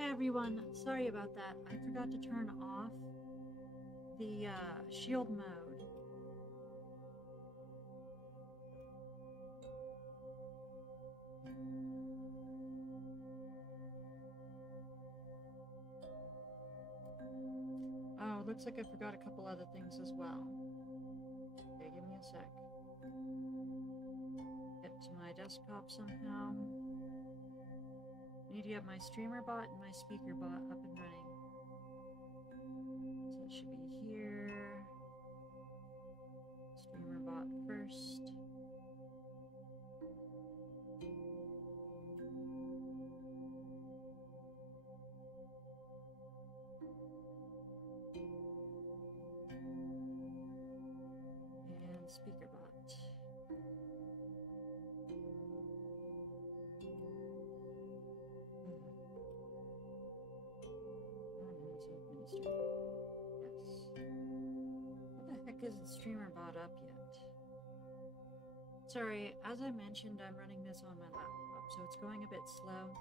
Everyone, sorry about that. I forgot to turn off the shield mode. Oh, looks like I forgot a couple other things as well. Okay, give me a sec. Get to my desktop somehow. I need to get my streamer bot and my speaker bot up and running. So it should be here. Streamer bot first. And speaker bot. Yes. What the heck isn't streamer bot up yet? Sorry, as I mentioned, I'm running this on my laptop, so it's going a bit slow.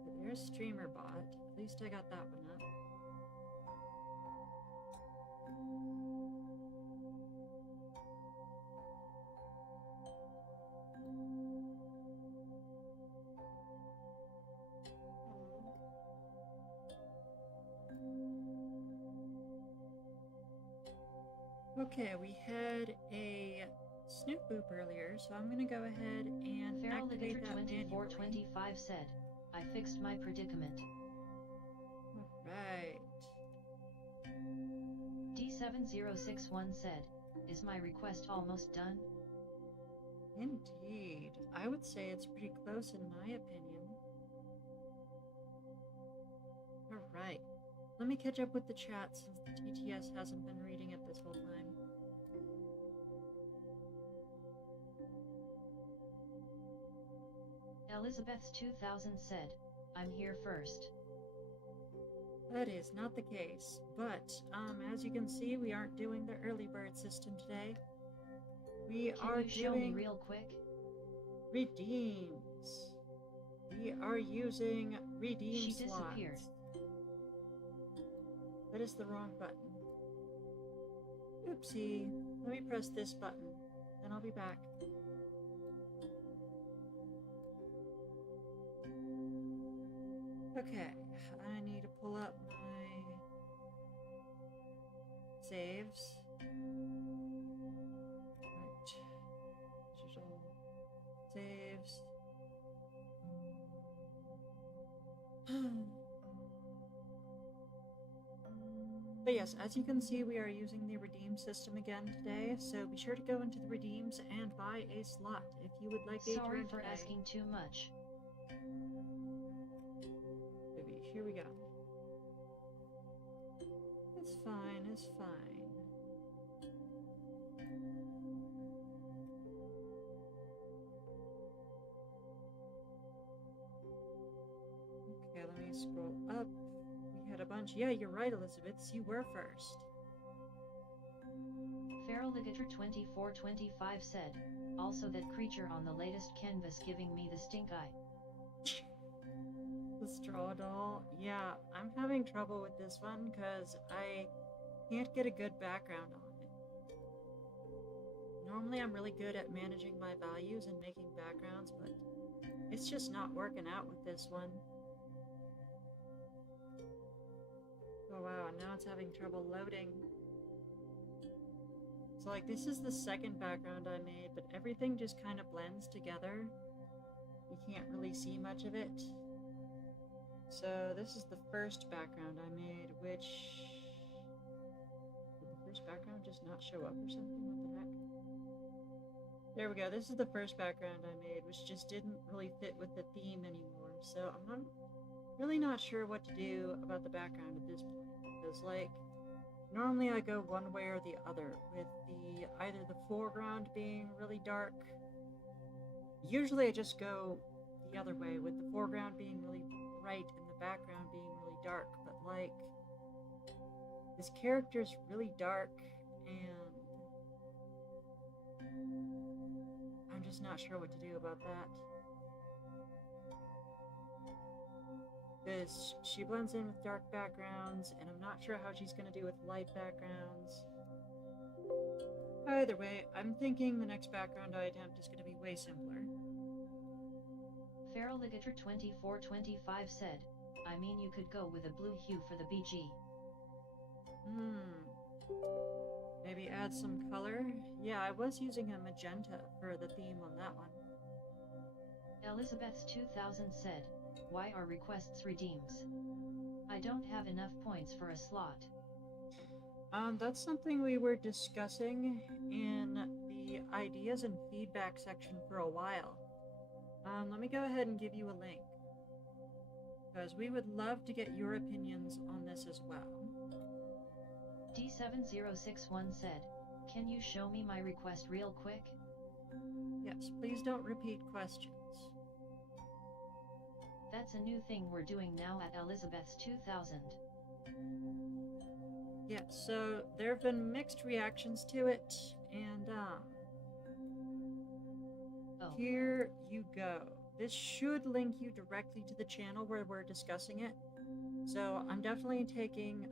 Okay, there's streamer bot. At least I got that one up. Okay, we had a snoop boop earlier, so I'm going to go ahead and activate that manually. 2425 said, I fixed my predicament. Alright. D7061 said, is my request almost done? Indeed. I would say it's pretty close in my opinion. Alright. Let me catch up with the chat since the TTS hasn't been reading it this whole time. Elizabeth's 2000 said, I'm here first. That is not the case, but as you can see, we aren't doing the early bird system today. We are Can you show me real quick? Redeems. We are using redeem slots. She disappeared. That is the wrong button. Oopsie. Let me press this button, then I'll be back. Okay, I need to pull up my saves. Right. Digital saves. But yes, as you can see, we are using the redeem system again today, so be sure to go into the redeems and buy a slot if you would like a turn today. Sorry for asking too much. Here we go. It's fine, it's fine. Okay, let me scroll up. We had a bunch. Yeah, you're right, Elizabeth. You were first. Feraligator2425 said, also that creature on the latest canvas giving me the stink eye. The straw doll. Yeah, I'm having trouble with this one because I can't get a good background on it. Normally I'm really good at managing my values and making backgrounds, but it's just not working out with this one. Oh wow, now it's having trouble loading. So like this is the second background I made, but everything just kind of blends together. You can't really see much of it. So this is the first background I made, which... Did the first background just not show up or something? What the heck? There we go. This is the first background I made, which just didn't really fit with the theme anymore. So I'm really not sure what to do about the background at this point. Because, like, normally I go one way or the other, with either the foreground being really dark. Usually I just go the other way, with the foreground being really bright and the background being really dark, but like this character's really dark and I'm just not sure what to do about that, because she blends in with dark backgrounds and I'm not sure how she's going to do with light backgrounds. Either way, I'm thinking the next background I attempt is going to be way simpler. Feraligator2425 said, I mean you could go with a blue hue for the BG. Maybe add some color? Yeah, I was using a magenta for the theme on that one. Elizabeth's 2000 said, why are requests redeems? I don't have enough points for a slot. That's something we were discussing in the ideas and feedback section for a while. Let me go ahead and give you a link, because we would love to get your opinions on this as well. D7061 said, can you show me my request real quick? Yes, please don't repeat questions. That's a new thing we're doing now at Elizabeth's 2000. Yeah, so there have been mixed reactions to it, and here you go. This should link you directly to the channel where we're discussing it. So I'm definitely taking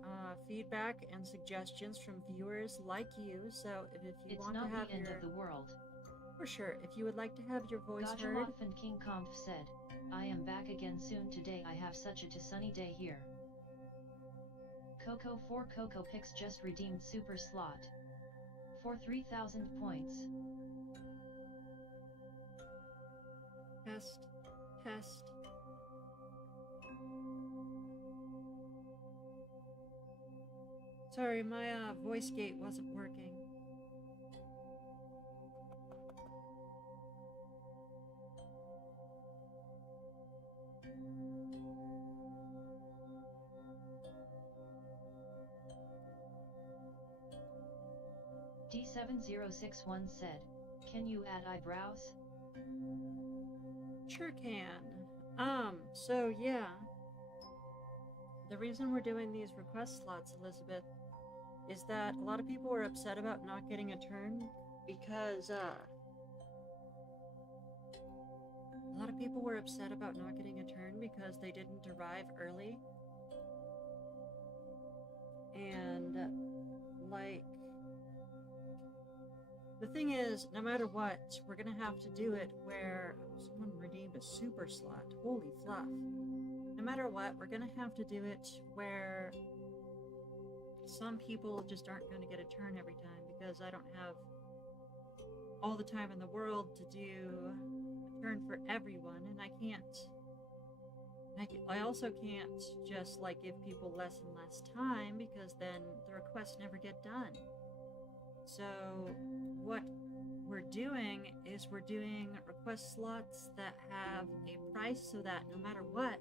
feedback and suggestions from viewers like you. So if you want to have It's not the end of the world. For sure, if you would like to have your voice heard. Gotcha and King Conf said, I am back again soon today. I have such a sunny day here. Coco 4 Coco Picks just redeemed super slot for 3,000 points. Test, test. Sorry, my voice gate wasn't working. D7061 said, "Can you add eyebrows?" Sure can. So yeah. The reason we're doing these request slots, Elizabeth, is that a lot of people were upset about not getting a turn because, they didn't arrive early. And, like, the thing is, no matter what, we're gonna have to do it where someone redeemed a super slot. Holy fluff. No matter what, we're gonna have to do it where some people just aren't gonna get a turn every time because I don't have all the time in the world to do a turn for everyone, and I can't. I also can't just like give people less and less time because then the requests never get done. So what we're doing is we're doing request slots that have a price so that no matter what,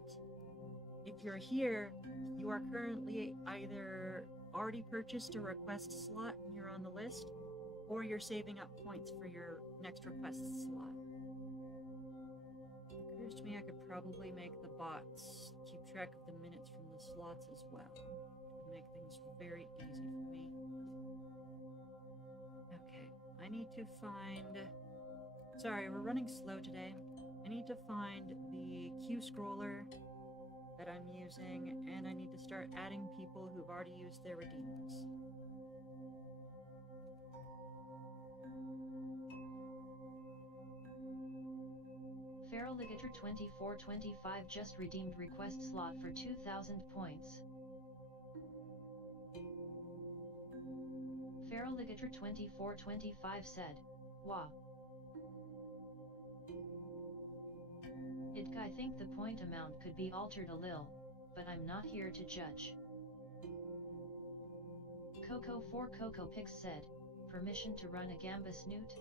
if you're here, you are currently either already purchased a request slot and you're on the list, or you're saving up points for your next request slot. It occurs to me I could probably make the bots keep track of the minutes from the slots as well. It would make things very easy for me. Okay, I need to find... Sorry, we're running slow today. I need to find the Q scroller that I'm using, and I need to start adding people who've already used their redeems. Feral Ligator 2425 just redeemed request slot for 2,000 points. Feral Ligator 2425 said, "Wow. I think the point amount could be altered a lil, but I'm not here to judge." Coco 4 Coco Pix said, "Permission to run a Gamba Snoot?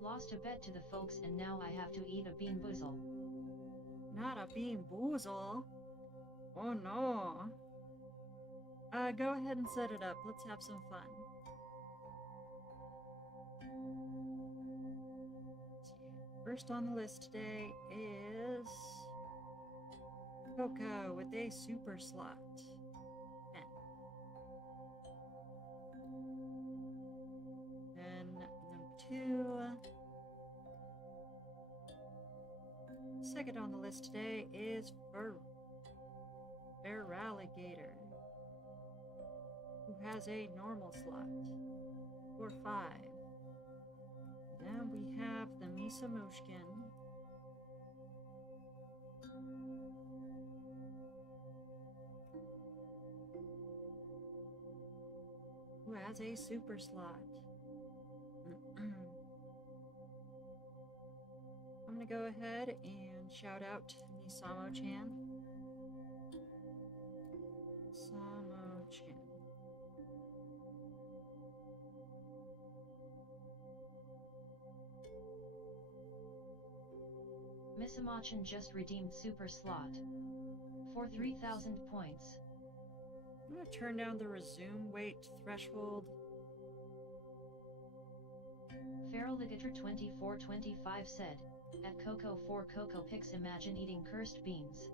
Lost a bet to the folks and now I have to eat a bean boozle." Not a bean boozle? Oh no. Go ahead and set it up. Let's have some fun. First on the list today is Coco with a super slot. 10. Then number 2. Second on the list today is Feraligator, who has a normal slot for 5. Then we have the Misa Mushkin, who has a super slot. I'm gonna go ahead and shout out Misamo-chan. Samo-chan. Missamachan just redeemed super slot for 3,000 points. I'm gonna turn down the resume wait threshold. Feral Ligator 2425 said, "At Coco 4 Coco Pix, imagine eating cursed beans."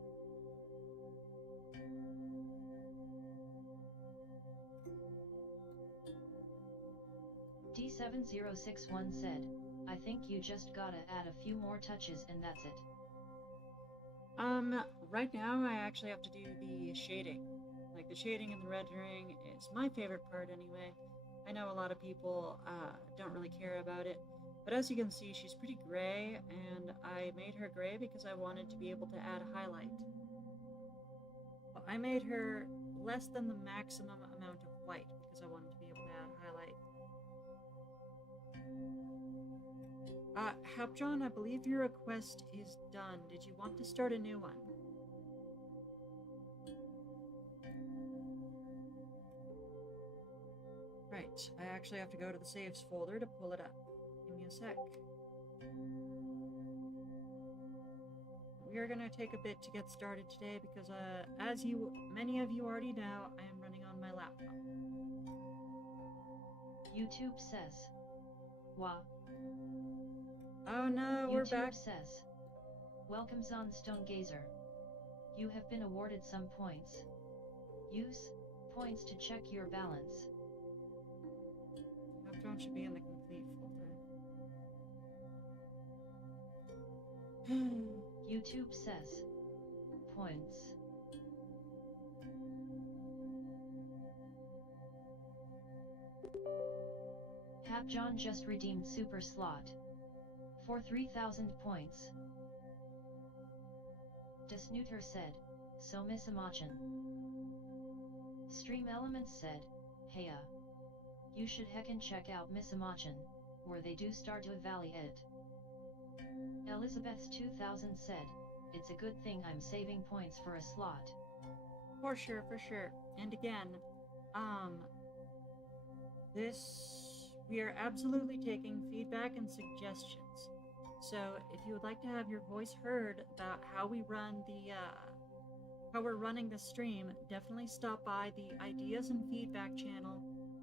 D7061 said, "I think you just gotta add a few more touches and that's it." Right now I actually have to do the shading. Like, the shading and the rendering is my favorite part anyway. I know a lot of people don't really care about it, but as you can see, she's pretty gray, and I made her gray because I wanted to be able to add a highlight. I made her less than the maximum amount of white because I wanted to be able to add a highlight. Hapjon, I believe your request is done. Did you want to start a new one? Right, I actually have to go to the saves folder to pull it up. Give me a sec. We are going to take a bit to get started today because, as many of you already know, I am running on my laptop. YouTube says. Wah. Oh no, we're back. YouTube says. Welcome Zonstone Gazer. You have been awarded some points. Use points to check your balance. Half-drone should be in the complete folder. YouTube says. Points. Hap John just redeemed Super Slot. For 3,000 points. The Snooter said, so Miss Amachan. Stream Elements said, heya. You should heckin' check out Miss Amachan, where they do start to evaluate it. Elizabeth's 2000 said, it's a good thing I'm saving points for a slot. For sure, for sure. And again, we are absolutely taking feedback and suggestions. So if you would like to have your voice heard about how we run how we're running the stream, definitely stop by the ideas and feedback channel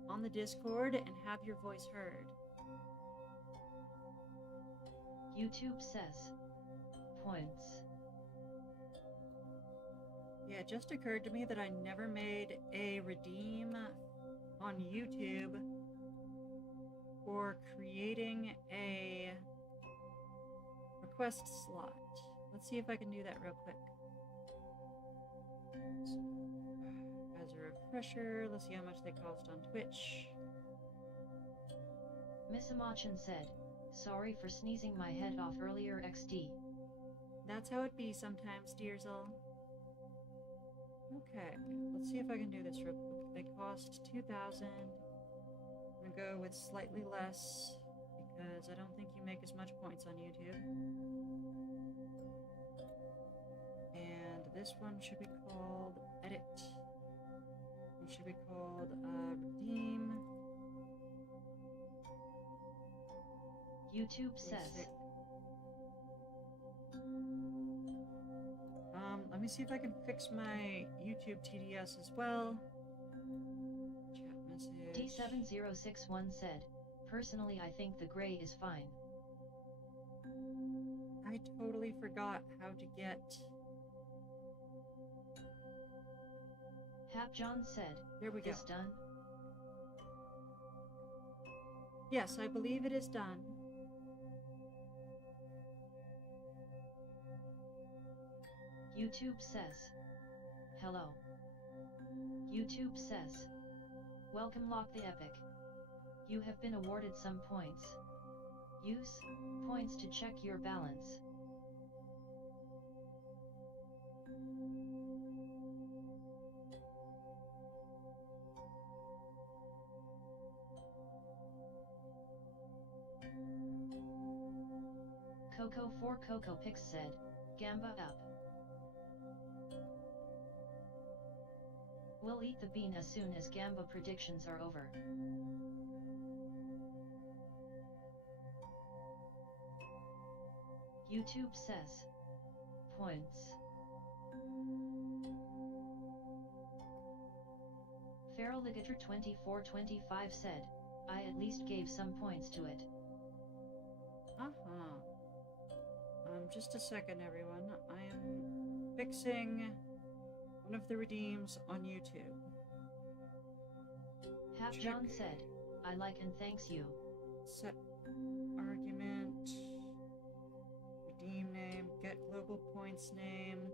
on the Discord and have your voice heard. YouTube says. Points. Yeah, it just occurred to me that I never made a redeem on YouTube for creating a request slot. Let's see if I can do that real quick. So, as a refresher, let's see how much they cost on Twitch. Miss Amachan said, sorry for sneezing my head off earlier XD. That's how it be sometimes, Dearsel. Okay, let's see if I can do this real quick. They cost 2,000. I'm gonna go with slightly less because I don't think you make as much points on YouTube. And this one should be called Edit. It should be called Redeem. YouTube says. Let me see if I can fix my YouTube TDS as well. Chat message. D7061 said, personally I think the gray is fine. I totally forgot how to get... Hap John said, there we go. This done? Yes, I believe it is done. YouTube says. Hello. YouTube says. Welcome Lock the Epic. You have been awarded some points. Use points to check your balance. Coco for Coco Pix said, Gamba up. We'll eat the bean as soon as Gamba predictions are over. YouTube says. Points. Feral Ligator 2425 said, I at least gave some points to it. Just a second, everyone. I am fixing one of the redeems on YouTube. Half John said, I like and thanks you. Set argument, redeem name, get global points name,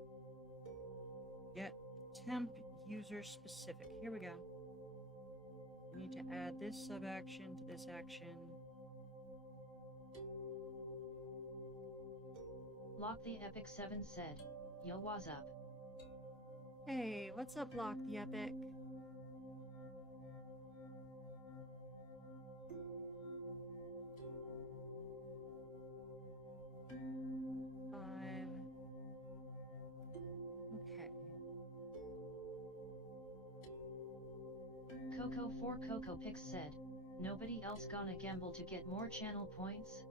get temp user specific. Here we go. I need to add this sub action to this action. Lock the Epic 7 said, yo what's up? Hey, what's up Lock the Epic? Coco4CocoPix said, nobody else gonna gamble to get more channel points?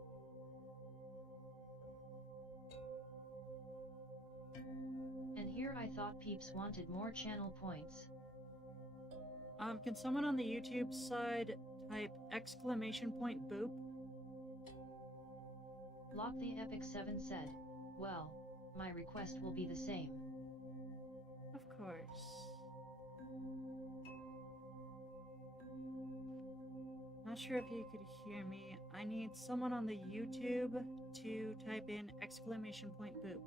And here I thought peeps wanted more channel points. Can someone on the YouTube side type exclamation point boop? Lock the Epic 7 said, well, my request will be the same. Of course. Not sure if you could hear me. I need someone on the YouTube to type in exclamation point boop.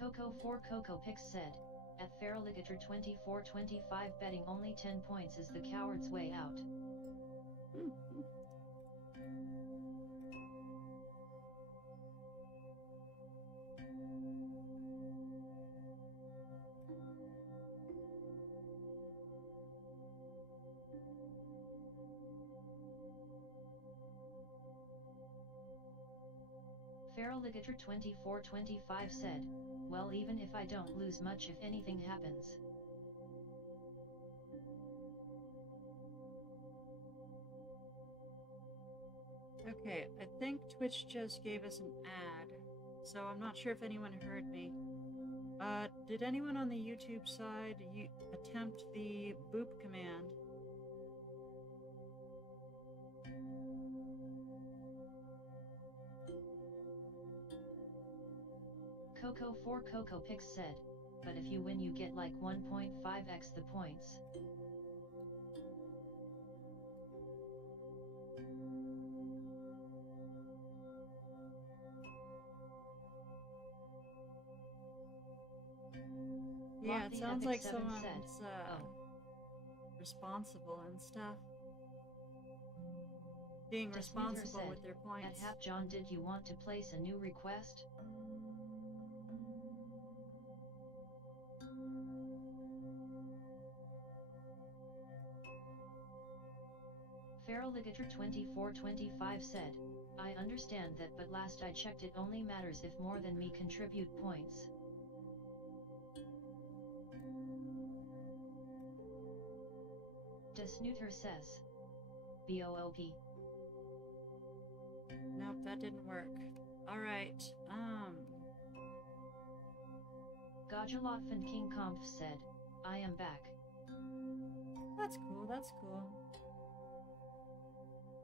Coco4CocoPix said, at Farraligator 2425 betting only 10 points is the coward's way out. Farraligator 2425 said, well, even if I don't lose much if anything happens. Okay, I think Twitch just gave us an ad, so I'm not sure if anyone heard me. Did anyone on the YouTube side attempt the boop command? Coco4CocoPix said, but if you win you get like 1.5x the points. Yeah, it sounds like someone's oh. responsible and stuff. Being responsible with their points. At John, did you want to place a new request? Farraligator 2425 said, I understand that, but last I checked it only matters if more than me contribute points. Snooter says, BOOP. Nope, that didn't work. Alright, Gajalotfan King Kampf said, I am back. That's cool, that's cool.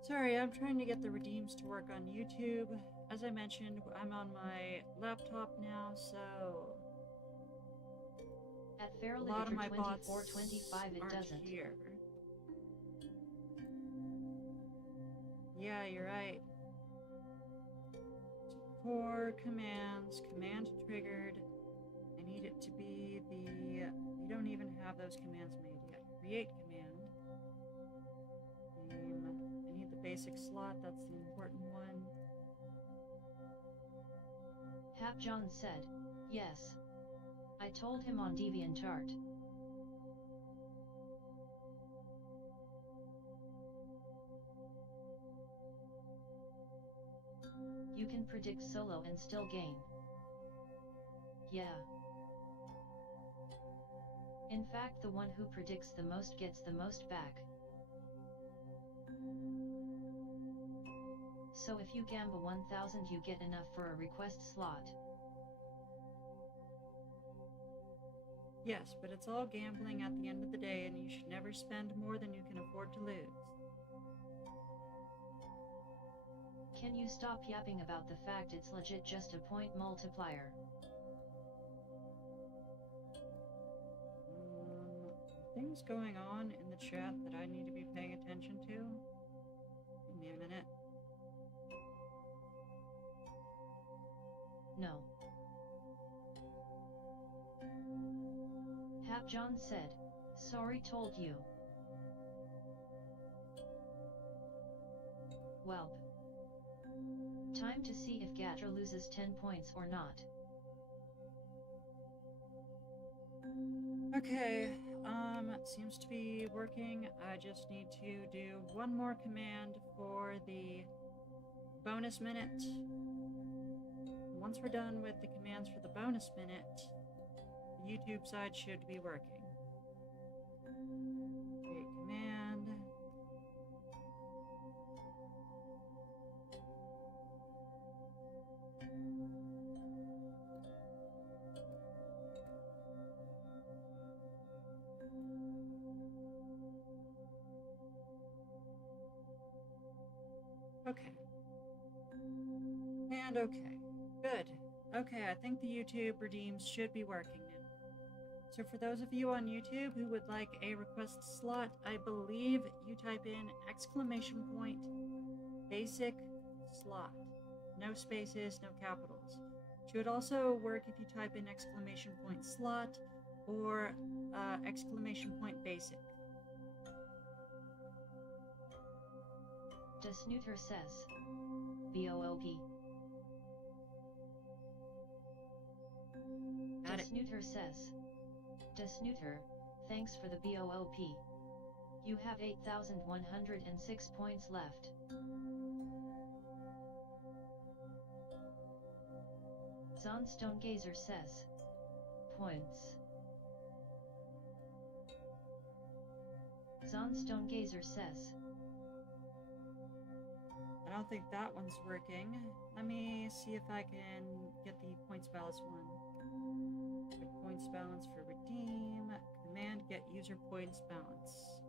Sorry, I'm trying to get the redeems to work on YouTube. As I mentioned, I'm on my laptop now, so at a lot of my bots 2425 it aren't doesn't. here. Yeah, you're right. 4 commands, command triggered. I need it to be the... We don't even have those commands made yet. Create command. Name. I need the basic slot, that's the important one. Hapjohn said, yes. I told him on DeviantArt. You can predict solo and still gain. Yeah. In fact, the one who predicts the most gets the most back. So if you gamble 1000 you get enough for a request slot. Yes, but it's all gambling at the end of the day, and you should never spend more than you can afford to lose. Can you stop yapping about the fact it's legit just a point multiplier? Things going on in the chat that I need to be paying attention to? Give me a minute. No. Hap John said, sorry told you. Welp. Time to see if Gatra loses 10 points or not. Okay, it seems to be working. I just need to do one more command for the bonus minute. Once we're done with the commands for the bonus minute, the YouTube side should be working. Create command. Okay. And okay. Good. Okay, I think the YouTube redeems should be working now. So for those of you on YouTube who would like a request slot, I believe you type in !, basic slot. No spaces, no capitals. Should also work if you type in ! slot or ! basic. The Snooter says, BOOP. Got The it. Snooter says, The Snooter, thanks for the BOOP. You have 8,106 points left. Zonstone Gazer says, points. Zonstone Gazer says, I don't think that one's working. Let me see if I can get the points balance one. Get points balance for redeem. Command get user points balance.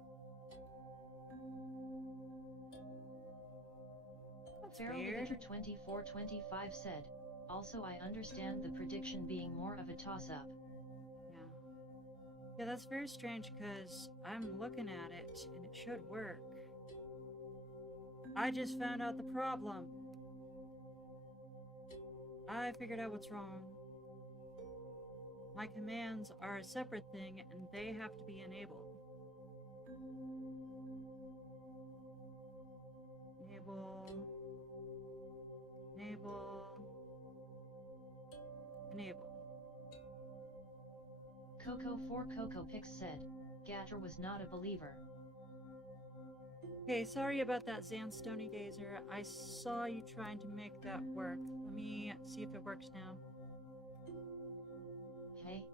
That's weird. 2425 said, also I understand the prediction being more of a toss-up. Yeah. Yeah, that's very strange because I'm looking at it and it should work. I just found out the problem. I figured out what's wrong. My commands are a separate thing and they have to be enabled. Enable. Enable. Enable. Coco4CocoPix said, Gatra was not a believer. Okay, sorry about that, Zanstony Gazer. I saw you trying to make that work. Let me see if it works now. Hey.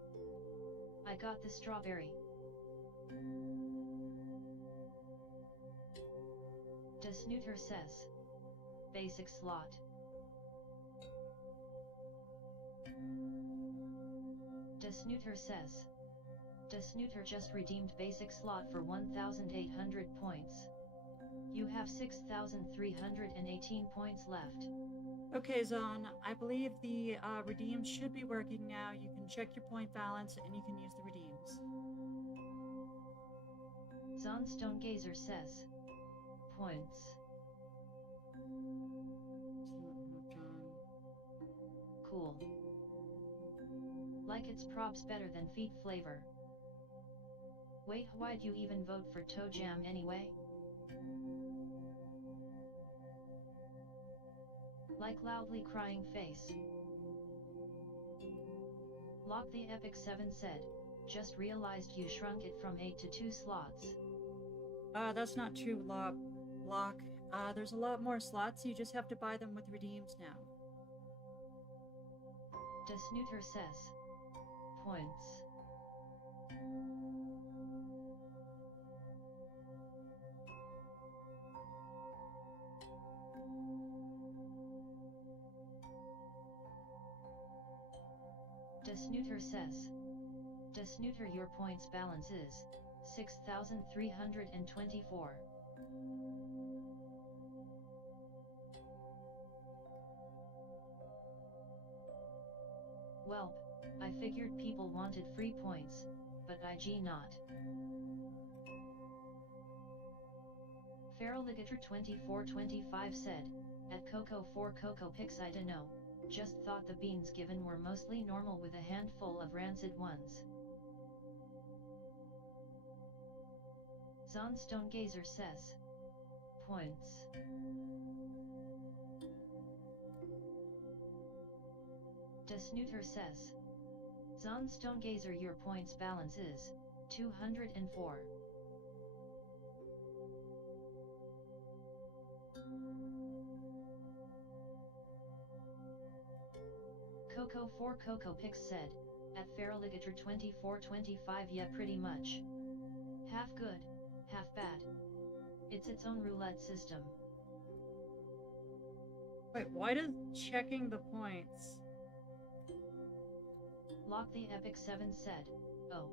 I got the strawberry. The Snooter says, basic slot. The Snooter says, The Snooter just redeemed basic slot for 1,800 points. You have 6,318 points left. Okay, Zon, I believe the redeems should be working now. You can check your point balance and you can use the redeems. Zonstone Gazer says, points. Cool. Like its props better than feet flavor. Wait, why'd you even vote for Toe Jam anyway? Like loudly crying face. Lock the Epic 7 said, just realized you shrunk it from 8 to 2 slots. That's not true, Lock. There's a lot more slots, you just have to buy them with redeems now. The Snooter says, points. The Snooter says, The Snooter, your points balance is 6,324. Welp, I figured people wanted free points, but IG not. Feraligator2425 said, at Coco 4 Coco Pix I dunno, just thought the beans given were mostly normal with a handful of rancid ones. Zonstone Gazer says, points. Snooter says, Zonstone Gazer your points balance is 204. Coco 4 Coco Pix said, at Feraligator2425 yeah pretty much. Half good, half bad. It's its own roulette system. Wait, why does checking the points? Lock the Epic 7 said, oh.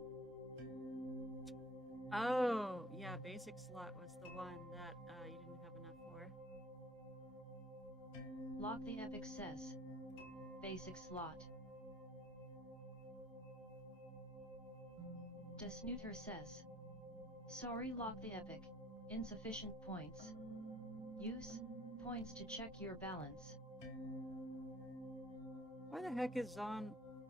Oh, yeah, basic slot was the one that you didn't have enough for. Lock the Epic says, basic slot. Snooter says, sorry Lock the Epic, insufficient points. Use points to check your balance. Why the heck is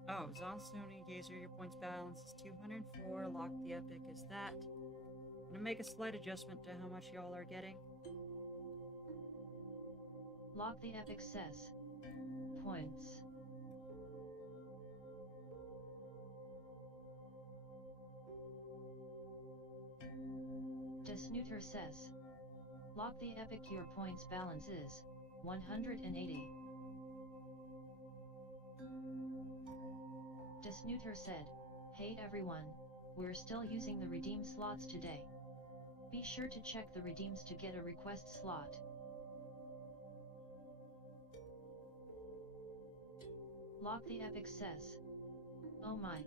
Zonstone Gazer, your points balance is 204, Lock the Epic is that. I'm gonna make a slight adjustment to how much y'all are getting. Lock the Epic says, points. Snooter says, Lock the Epic your points balance is 180. Snooter said, hey everyone, we're still using the redeem slots today. Be sure to check the redeems to get a request slot. Lock the Epic says, oh my.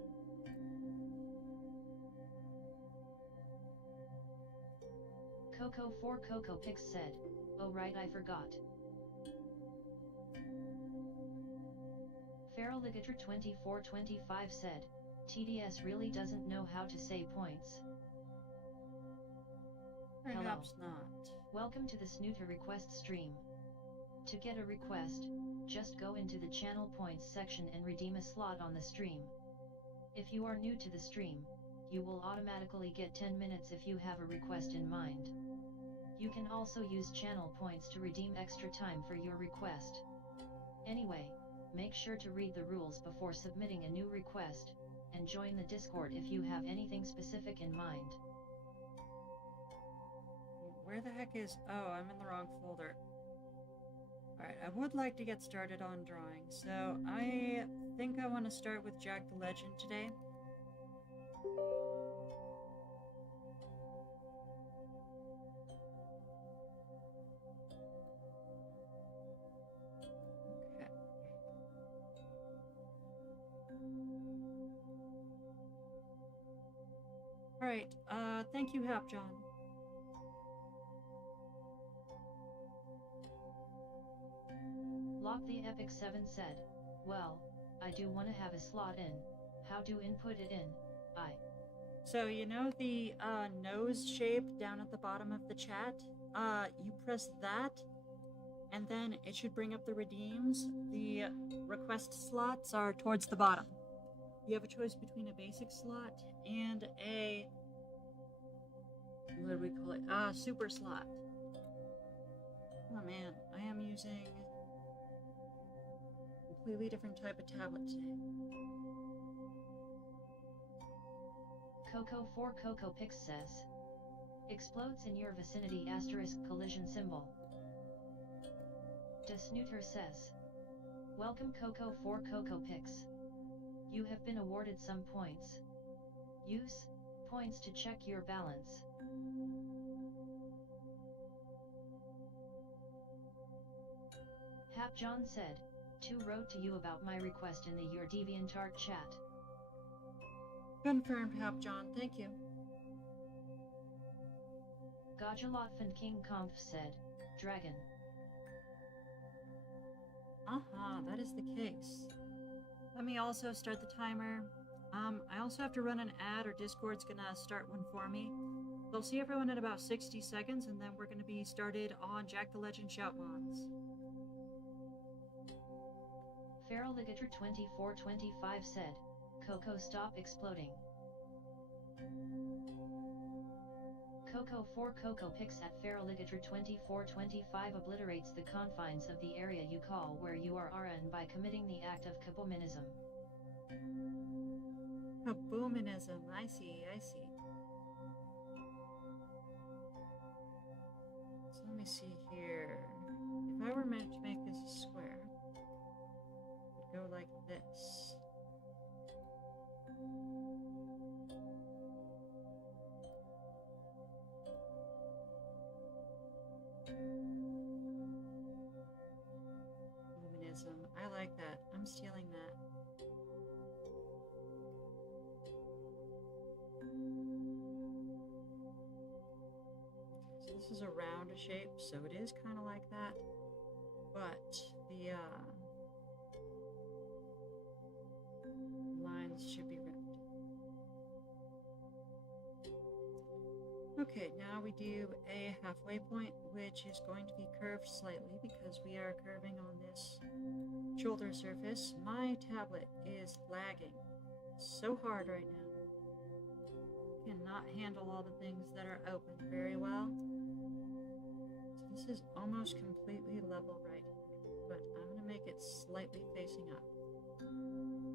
Coco 4 Coco Pix said, oh right I forgot. Feraligator2425 said, TDS really doesn't know how to say points. Perhaps Hello. not. Welcome to the Snooter request stream. To get a request, just go into the channel points section and redeem a slot on the stream. If you are new to the stream, you will automatically get 10 minutes if you have a request in mind. You can also use channel points to redeem extra time for your request. Anyway, make sure to read the rules before submitting a new request, and join the Discord if you have anything specific in mind. Where the heck is... Oh, I'm in the wrong folder. Alright, I would like to get started on drawing, so I think I want to start with Jack the Legend today. Alright, thank you, Hap John. Lock the Epic 7 said, well, I do want to have a slot in. How do input it in? So, you know the nose shape down at the bottom of the chat? You press that, and then it should bring up the redeems. The request slots are towards the bottom. You have a choice between a basic slot and a, what do we call it? Super slot. Oh man, I am using a completely different type of tablet today. Coco 4 Coco Pix says, explodes in your vicinity asterisk collision symbol. Snooter says, welcome Coco 4 Coco Pix. You have been awarded some points. Use points to check your balance. Hap John said, wrote to you about my request in the Your DeviantArt chat. Confirmed, Hap John, thank you. Gajalotfan King Kampf said, dragon. That is the case. Let me also start the timer. I also have to run an ad, or Discord's gonna start one for me. They'll see everyone in about 60 seconds, and then we're gonna be started on Jack the Legend Shout Mods. Feraligator 2425 said, Coco, stop exploding. Coco 4 Coco picks at Feraligator 2425 obliterates the confines of the area you call where you are RN by committing the act of kaboominism. Kaboominism, I see. So let me see here. If I were meant to make this a square, it would go like this. Kaboominism, I like that. I'm stealing that. So this is a round shape, so it is kind of like that, but the lines should be round. Okay, now we do a halfway point, which is going to be curved slightly because we are curving on this shoulder surface. My tablet is lagging so hard right now. Cannot handle all the things that are open very well. So this is almost completely level right here, but I'm going to make it slightly facing up.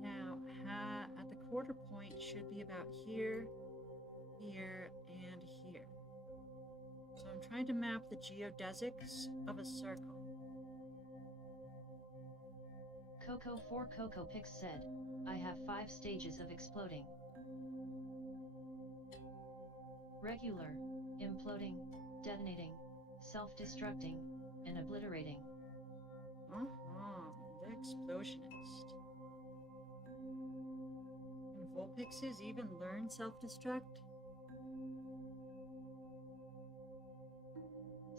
Now, at the quarter point should be about here, here, and here. So I'm trying to map the geodesics of a circle. Coco 4 Coco Pix said, I have 5 stages of exploding. Regular, imploding, detonating, self-destructing, and obliterating. The explosionist. Can Vulpixes even learn self-destruct?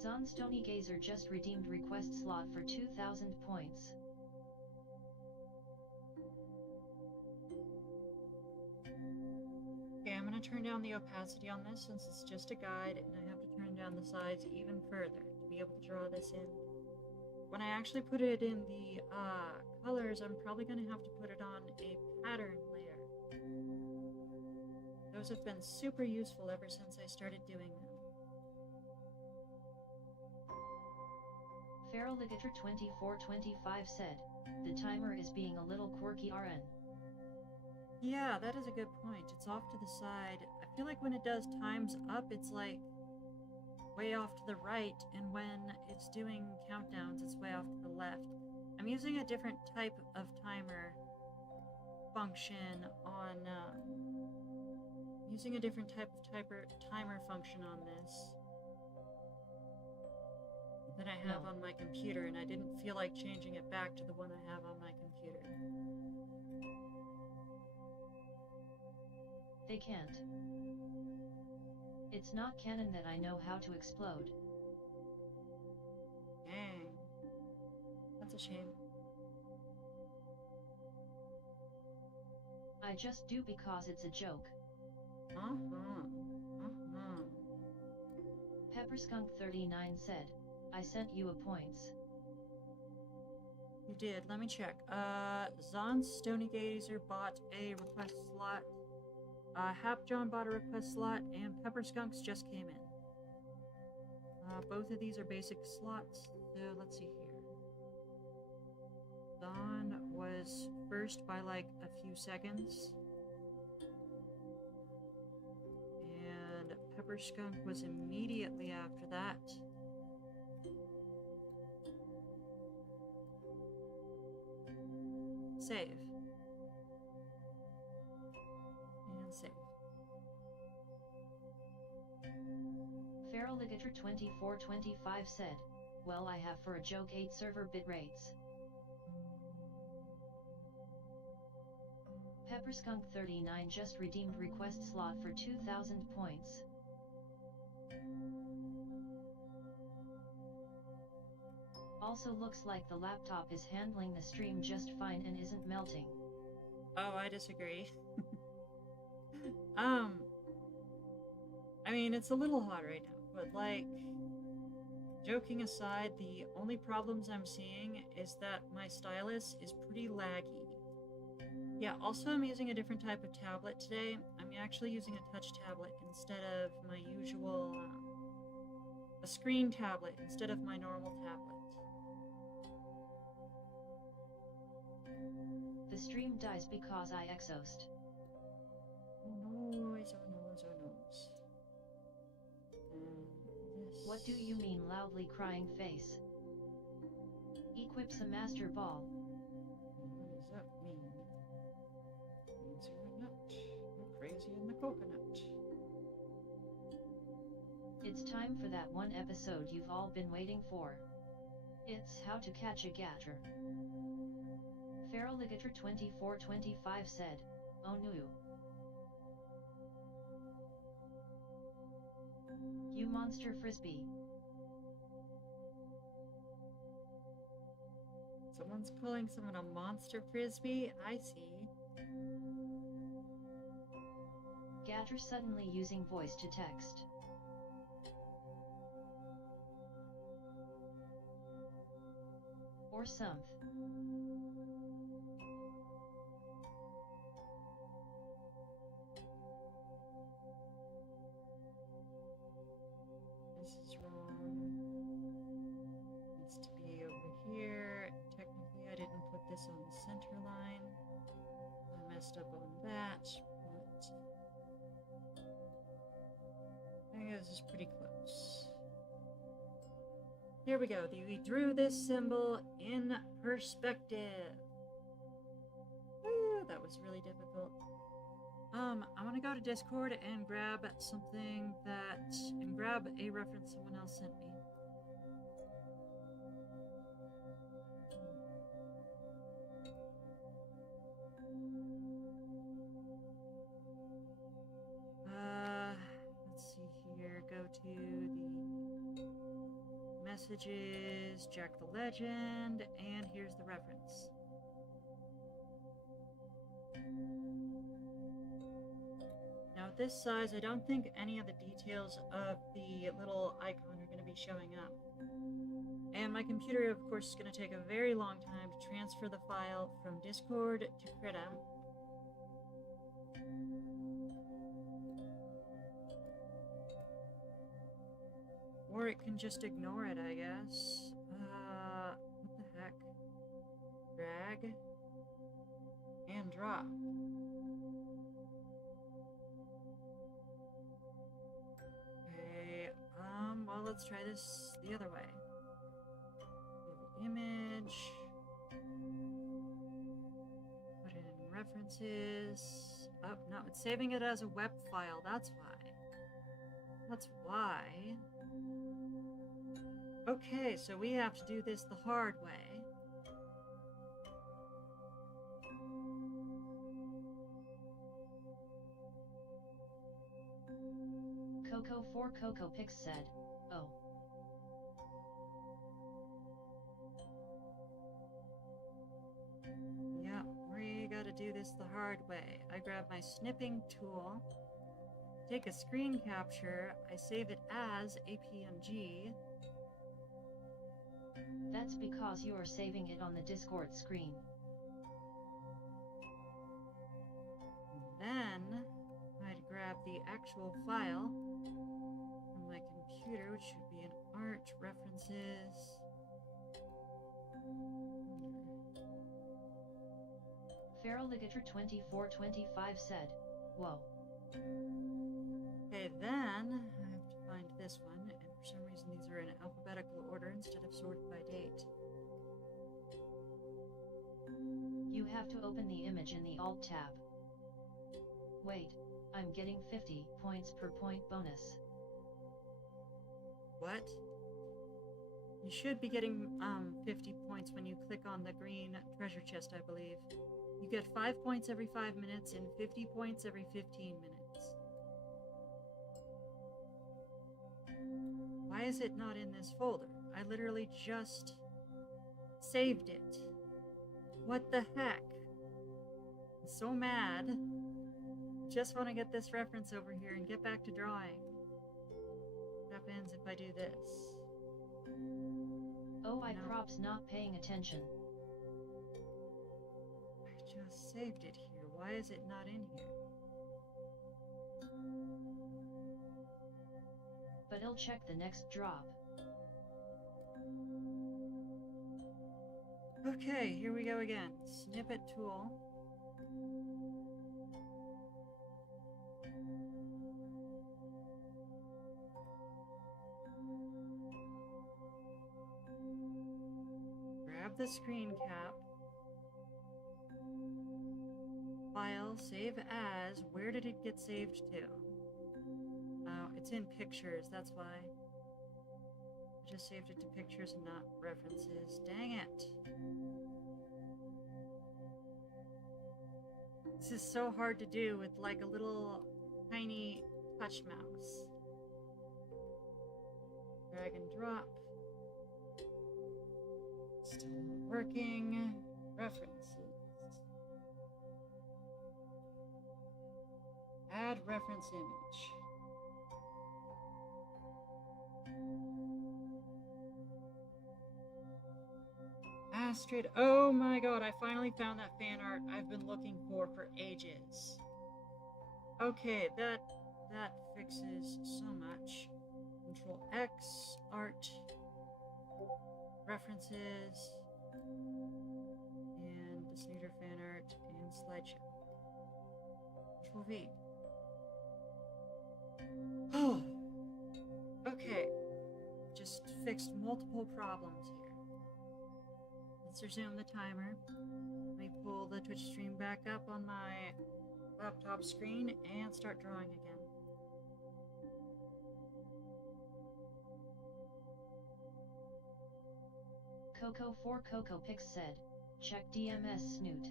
Zon Stony Gazer just redeemed request slot for 2,000 points. Okay, I'm going to turn down the opacity on this since it's just a guide, and I have to turn down the sides even further to be able to draw this in. When I actually put it in the colors, I'm probably going to have to put it on a pattern layer. Those have been super useful ever since I started doing them. Feraligator 2425 said, the timer is being a little quirky RN. Yeah, that is a good point. It's off to the side. I feel like when it does times up, it's like way off to the right, and when it's doing countdowns, it's way off to the left. I'm using a different type of timer function on, using a different type of timer function on this that I have on my computer, and I didn't feel like changing it back to the one I have on my computer. They can't. It's not canon that I know how to explode. Dang. That's a shame. I just do because it's a joke. Pepperskunk39 said, I sent you a points. You did. Let me check. Zon Stony Gazer bought a request slot. Hap John bought a request slot, and Pepper Skunks just came in. Both of these are basic slots, so let's see here. Zon was first by like a few seconds. And Pepper Skunk was immediately after that. Save. And save. Feraligator 2425 said, well, I have for a joke 8 server bit rates. Pepperskunk39 just redeemed request slot for 2,000 points. Also looks like the laptop is handling the stream just fine and isn't melting. Oh, I disagree. I mean, it's a little hot right now, but like, joking aside, the only problems I'm seeing is that my stylus is pretty laggy. Yeah, also I'm using a different type of tablet today. I'm actually using a touch tablet instead of my usual, a screen tablet instead of my normal tablet. The stream dies because I exhaust. Oh noise, oh noise, oh noise. What do you mean loudly crying face? Equips a master ball. What does that mean? It means you're a nut. You're crazy in the coconut. It's time for that one episode you've all been waiting for. It's How to Catch a Gator. Feraligator2425 said, "Oh no. You monster frisbee." Someone's calling someone a monster frisbee? I see. Gator suddenly using voice to text. Or someth. This is wrong. It needs to be over here. Technically, I didn't put this on the center line. I messed up on that, but I think this is pretty close. Here we go. We drew this symbol in perspective. Woo, that was really difficult. I want to go to Discord and grab something and grab a reference someone else sent me. Let's see here. Go to the messages, Jack the Legend, and here's the reference. Now at this size, I don't think any of the details of the little icon are going to be showing up. And my computer, of course, is going to take a very long time to transfer the file from Discord to Krita. Or it can just ignore it, I guess. What the heck? Drag and drop. Okay, well, let's try this the other way. The image. Put it in references. Oh, no, it's saving it as a web file. That's why. That's why. Okay, so we have to do this the hard way. Coco4 Coco Pix said, "Oh. Yeah, we gotta do this the hard way. I grab my snipping tool, take a screen capture, I save it as a PNG. That's because you are saving it on the Discord screen. Then I'd grab the actual file from my computer, which should be in art references. Feraligator2425 said, "Whoa." Okay, then I have to find this one, and for some reason these are in alphabetical order instead of sorted by date. You have to open the image in the Alt tab. Wait, I'm getting 50 points per point bonus. What? You should be getting 50 points when you click on the green treasure chest, I believe. You get 5 points every 5 minutes and 50 points every 15 minutes. Why is it not in this folder? I literally just saved it. What the heck? so mad. Just want to get this reference over here and get back to drawing. What happens if I do this? Oh, Crop's not paying attention. I just saved it here. Why is it not in here? But I'll check the next drop. Okay, here we go again. Snippet tool. Grab the screen cap. File, save as. Where did it get saved to? Oh, it's in pictures, that's why. I just saved it to pictures and not references. Dang it. This is so hard to do with like a little tiny touch mouse. Drag and drop. Still not working. References. Add reference image. Astrid. Oh my god, I finally found that fan art I've been looking for ages. Okay, that fixes so much. Control X, art, references, and the Snooter fan art, and slideshow. Control V. Oh, okay. Just fixed multiple problems here. Let's resume the timer. Let me pull the Twitch stream back up on my laptop screen and start drawing again. Coco4 Coco Pix said, check DMS Snoot.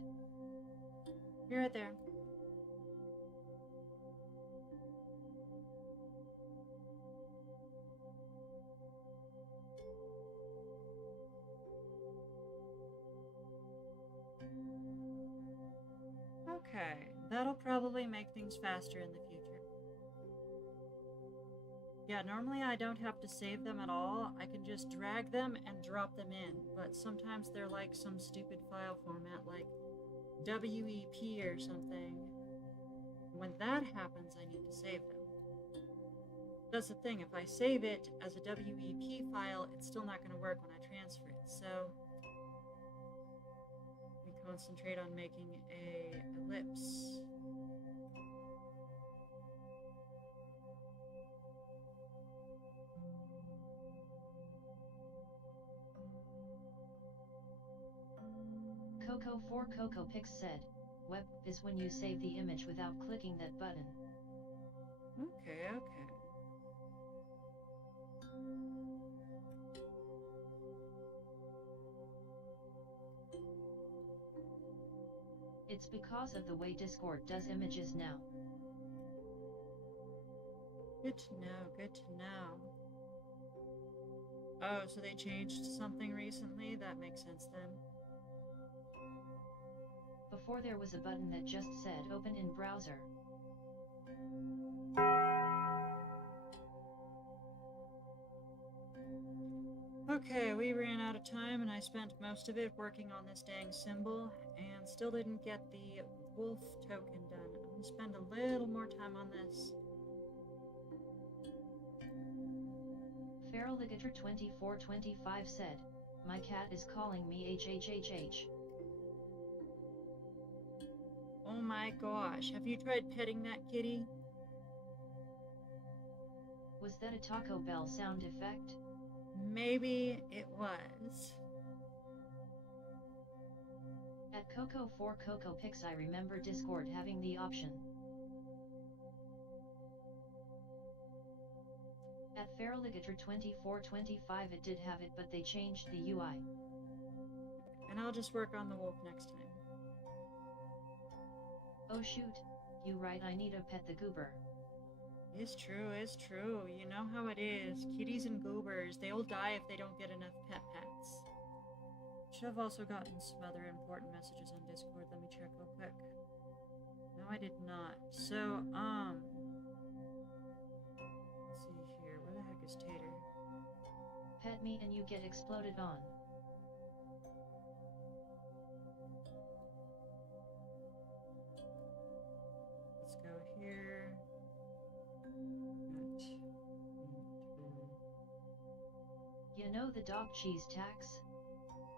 You're right there. Okay, that'll probably make things faster in the future. Yeah, normally I don't have to save them at all. I can just drag them and drop them in, but sometimes they're like some stupid file format like WEP or something. When that happens, I need to save them. That's the thing, if I save it as a WEP file, it's still not going to work when I transfer it, so we concentrate on making a ellipse. Coco4 Coco Pix said, web is when you save the image without clicking that button. Okay. It's because of the way Discord does images now. Good to know. Oh, so they changed something recently? That makes sense then. Before there was a button that just said open in browser. Okay, we ran out of time and I spent most of it working on this dang symbol and still didn't get the wolf token done. I'm gonna spend a little more time on this. Feraligator 2425 said, my cat is calling me HHHH. Oh my gosh, have you tried petting that kitty? Was that a Taco Bell sound effect? Maybe it was. At Coco4 Coco Pix I remember Discord having the option. At Feraligator 2425 it did have it, but they changed the UI. And I'll just work on the wolf next time. Oh shoot, you right, I need to pet the goober. It's true. You know how it is. Kitties and goobers, they'll die if they don't get enough pet pets. Should have also gotten some other important messages on Discord. Let me check real quick. No, I did not. So, let's see here. Where the heck is Tater? Pet me and you get exploded on. Let's go here. You know the dog cheese tax?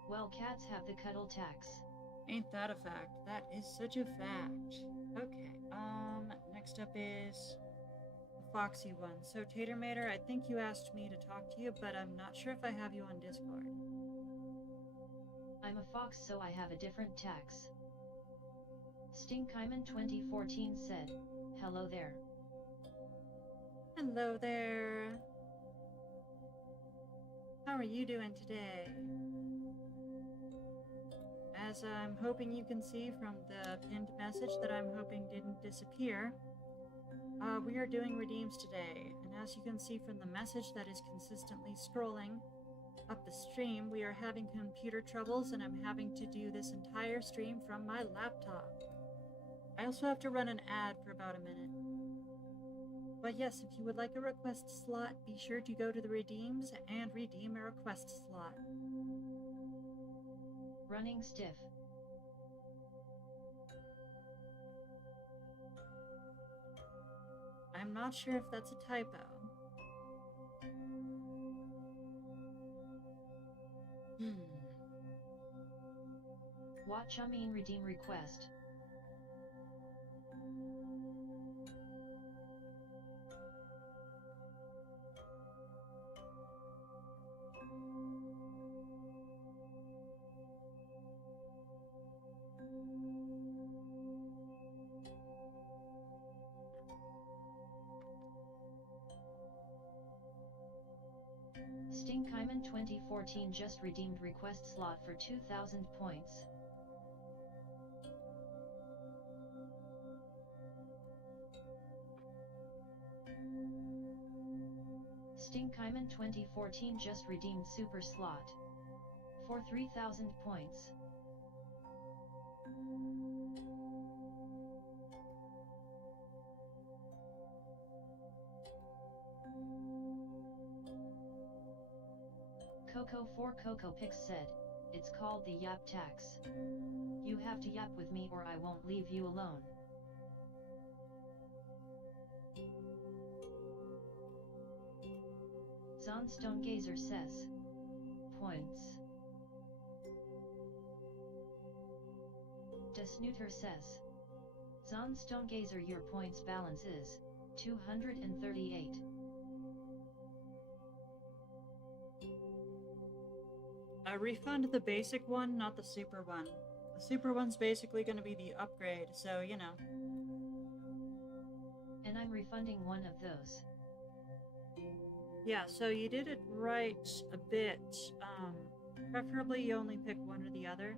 Well, cats have the cuddle tax. Ain't that a fact? That is such a fact. Okay, next up is the Foxy one. So, Tater Mater, I think you asked me to talk to you, but I'm not sure if I have you on Discord. I'm a fox, so I have a different tax. Stinkheiman 2014 said, hello there. Hello there. How are you doing today? As I'm hoping you can see from the pinned message that I'm hoping didn't disappear, we are doing redeems today, and as you can see from the message that is consistently scrolling up the stream, we are having computer troubles and I'm having to do this entire stream from my laptop. I also have to run an ad for about a minute. But yes, if you would like a request slot, be sure to go to the redeems and redeem a request slot. Running stiff. I'm not sure if that's a typo. Watch redeem request. Stinkheiman 2014 just redeemed request slot for 2,000 points. Stinkheiman 2014 just redeemed super slot for 3,000 points. Coco Pix said, it's called the yap tax. You have to yap with me or I won't leave you alone. Zonstone Gazer says, points. Snooter says, Zonstone Gazer, your points balance is 238. Refund the basic one, not the super one. The super one's basically going to be the upgrade, so you know. And I'm refunding one of those. Yeah, so you did it right a bit. Preferably you only pick one or the other.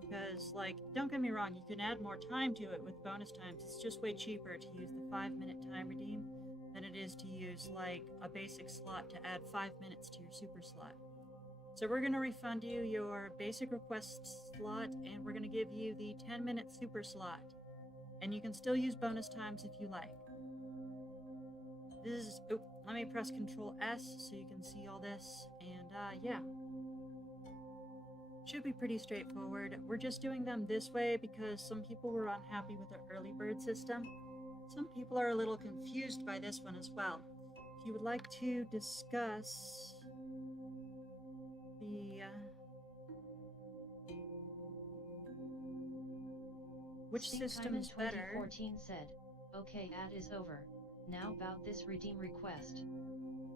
Because, like, don't get me wrong, you can add more time to it with bonus times. It's just way cheaper to use the 5-minute time redeem than it is to use, like, a basic slot to add 5 minutes to your super slot. So we're going to refund you your basic request slot, and we're going to give you the 10-minute super slot. And you can still use bonus times if you like. This is... Oh, let me press Control S so you can see all this. And, yeah. Should be pretty straightforward. We're just doing them this way because some people were unhappy with the early bird system. Some people are a little confused by this one as well. If you would like to discuss the which system's better. 2014 said, okay, ad is over. Now about this redeem request.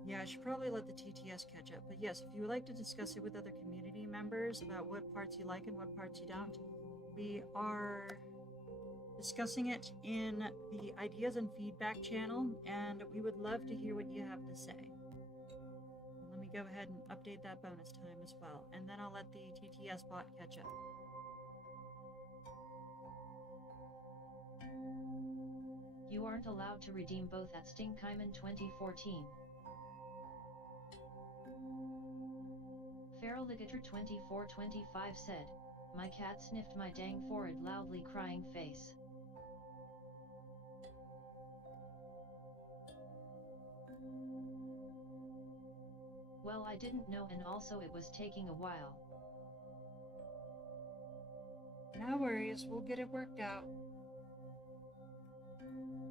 Yeah, I should probably let the TTS catch up, but yes, if you would like to discuss it with other community members about what parts you like and what parts you don't, we are discussing it in the ideas and feedback channel, and we would love to hear what you have to say. Let me go ahead and update that bonus time as well, and then I'll let the TTS bot catch up. You aren't allowed to redeem both at Stinkheiman 2014. Feraligator2425 said, my cat sniffed my dang forehead loudly crying face. Well, I didn't know, and also it was taking a while. No worries, we'll get it worked out.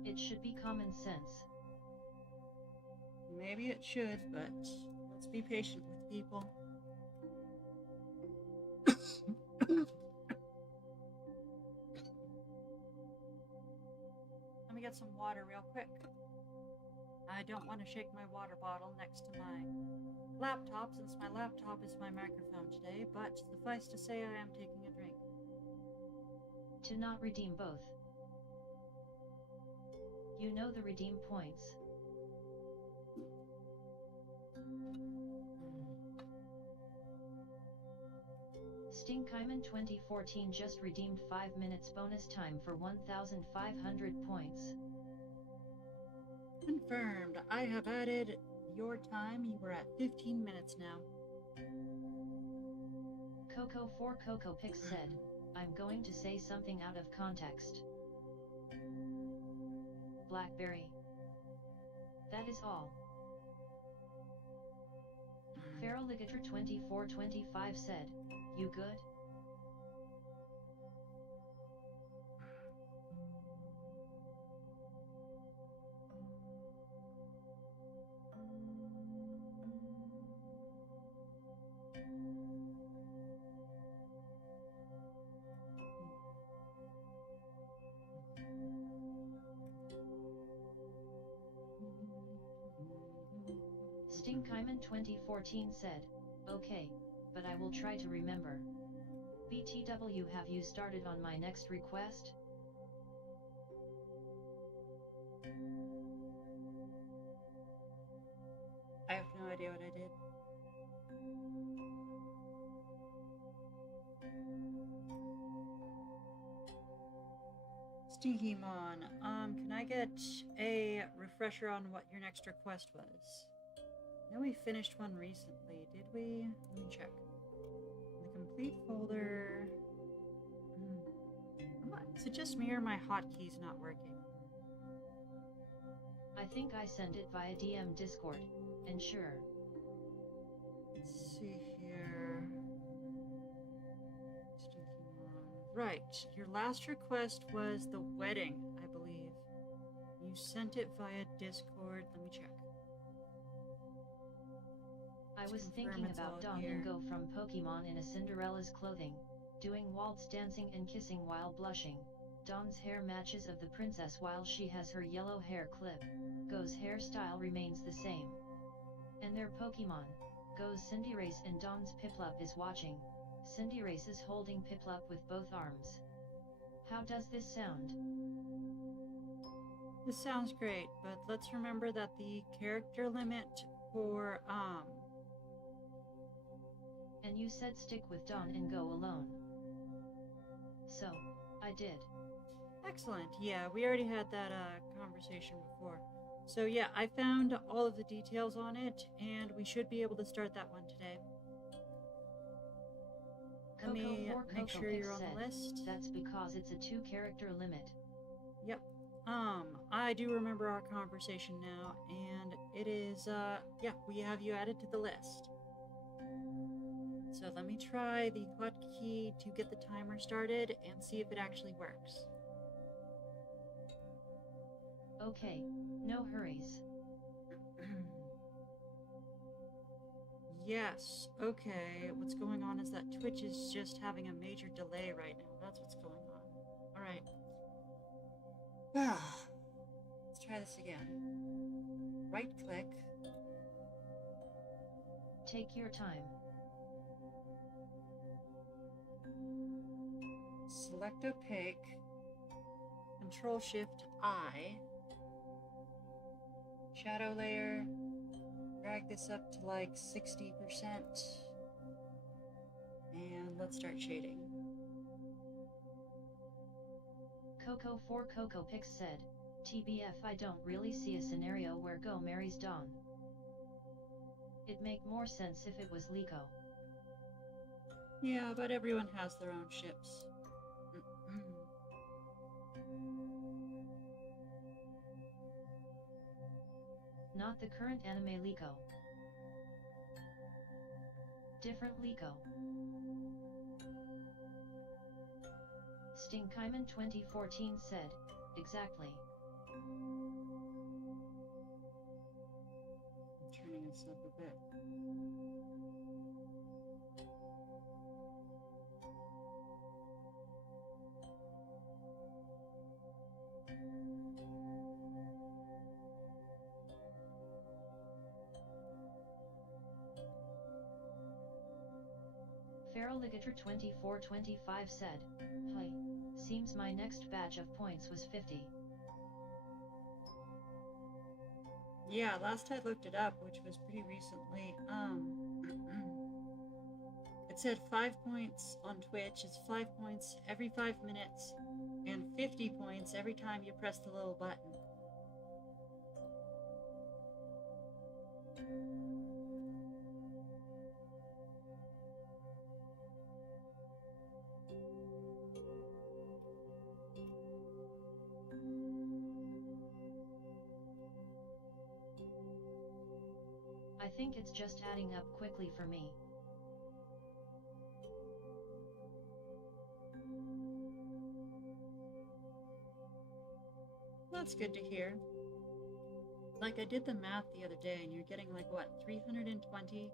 It should be common sense. Maybe it should, but let's be patient with people. Let me get some water real quick. I don't want to shake my water bottle next to my laptop, since my laptop is my microphone today, but suffice to say I am taking a drink. To not redeem both. You know the redeem points. Stinkheimen 2014 just redeemed 5 minutes bonus time for 1,500 points. Confirmed. I have added your time. You were at 15 minutes now. Coco4CocoPix said, I'm going to say something out of context. Blackberry. That is all. Feraligator2425 said, you good? Stinkheimen 2014 said, okay, but I will try to remember. BTW, have you started on my next request? I have no idea what I did. Stinky-mon, can I get a refresher on what your next request was? I know we finished one recently, did we? Let me check. The complete folder... Is it just me or my hotkeys not working? I think I sent it via DM Discord, and sure. Let's see here... Right, your last request was the wedding, I believe. You sent it via Discord. Let me check. I was thinking about Dawn and Go from Pokemon in a Cinderella's clothing, doing waltz dancing and kissing while blushing. Dawn's hair matches of the princess while she has her yellow hair clip. Go's hairstyle remains the same. And their Pokemon, Go's Cinderace, and Dawn's Piplup is watching. Cinderace is holding Piplup with both arms. How does this sound? This sounds great, but let's remember that the character limit for, And you said stick with Dawn and Go alone. So, I did. Excellent. Yeah, we already had that conversation before. So yeah, I found all of the details on it, and we should be able to start that one today. Let me make sure you're on the list. That's because it's a 2-character limit. Yep. I do remember our conversation now, and it is, yeah, we have you added to the list. So let me try the hotkey to get the timer started and see if it actually works. Okay, no hurries. Yes, okay. What's going on is that Twitch is just having a major delay right now. That's what's going on. Alright. Let's try this again. Right click. Take your time. Select opaque. Control Shift I. Shadow layer. Drag this up to like 60%. And let's start shading. Coco4CocoPix said, TBF, I don't really see a scenario where Go marries Dawn. It'd make more sense if it was Liko. Yeah, but everyone has their own ships. Not the current anime Liko. Different Liko. Stinkheiman 2014 said, exactly. I'm turning this up a bit. Feraligator 2425 said, hi, seems my next batch of points was 50. Yeah, last I looked it up, which was pretty recently, it said 5 points on Twitch. It's 5 points every 5 minutes, and 50 points every time you press the little button. I think it's just adding up quickly for me. That's good to hear. Like, I did the math the other day, and you're getting, like, what, 320?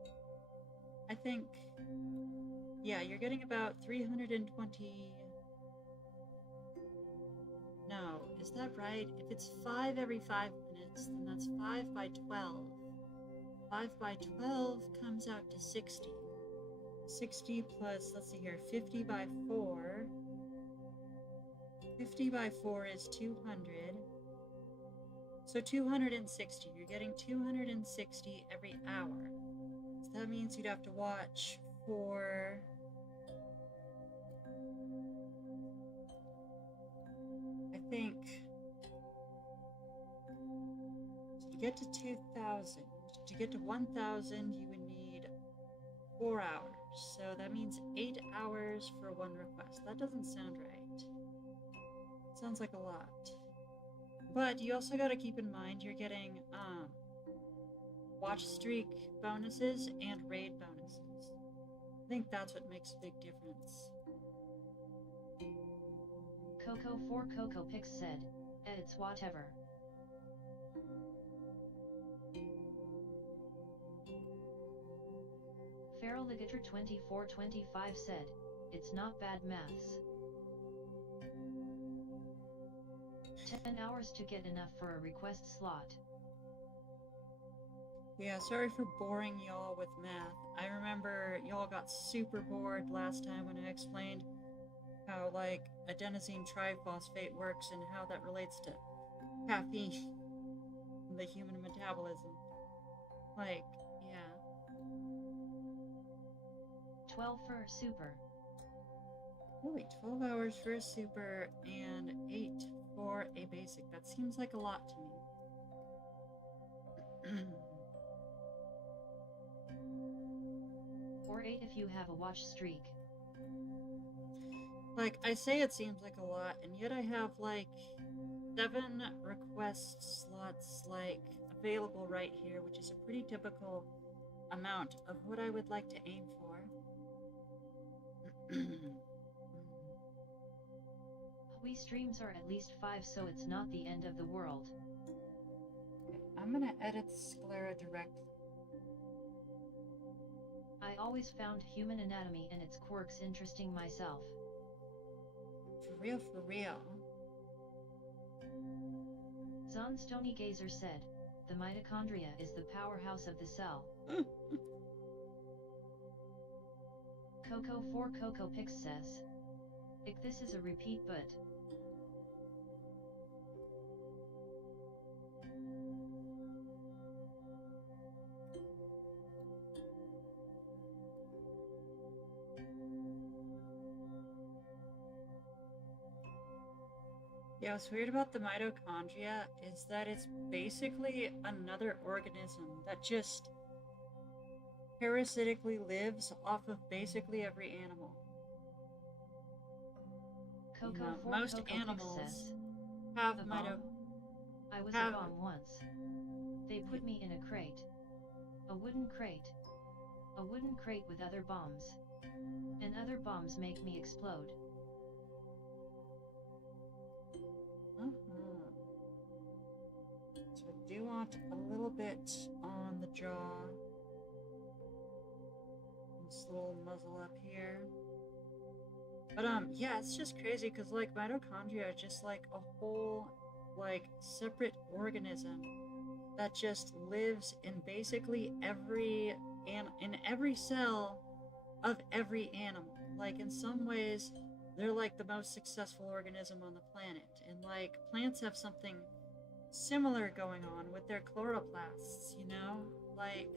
I think, yeah, you're getting about 320... No, is that right? If it's 5 every 5 minutes, then that's 5 by 12. 5 by 12 comes out to 60. 60 plus, let's see here, 50 by 4. 50 by 4 is 200. So 260. You're getting 260 every hour. So that means you'd have to watch for... I think... To get to 2,000, to get to 1,000, you would need 4 hours. So that means 8 hours for one request. That doesn't sound right. Sounds like a lot. But you also got to keep in mind you're getting watch streak bonuses and raid bonuses. I think that's what makes a big difference. Coco 4 Coco Pix said, it's whatever. Feraligator 2425 said, it's not bad maths. 10 hours to get enough for a request slot. Yeah, sorry for boring y'all with math. I remember y'all got super bored last time when I explained how, like, adenosine triphosphate works and how that relates to caffeine and the human metabolism. Like, yeah. 12 for a super. Really, 12 hours for a super and 8 for a basic. That seems like a lot to me. Or 8 if you have a watch streak. Like, I say it seems like a lot, and yet I have, like, 7 request slots, like, available right here, which is a pretty typical amount of what I would like to aim for. We streams are at least 5, so it's not the end of the world. I'm gonna edit Sclera directly. I always found human anatomy and its quirks interesting myself. For real, for real. Zon Stony Gazer said, the mitochondria is the powerhouse of the cell. Coco 4 Coco Pix says, this is a repeat but. Yeah, what's weird about the mitochondria is that it's basically another organism that just parasitically lives off of basically every animal. Coco for most Coco animals says, have a mito. bomb? I was a bomb once. They put me in a crate. A wooden crate. A wooden crate with other bombs. And other bombs make me explode. So I do want a little bit on the jaw. This little muzzle up here. But yeah, it's just crazy because like mitochondria are just like a whole like separate organism that just lives in basically every cell of every animal. Like in some ways, they're like the most successful organism on the planet. And like plants have something similar going on with their chloroplasts, you know? Like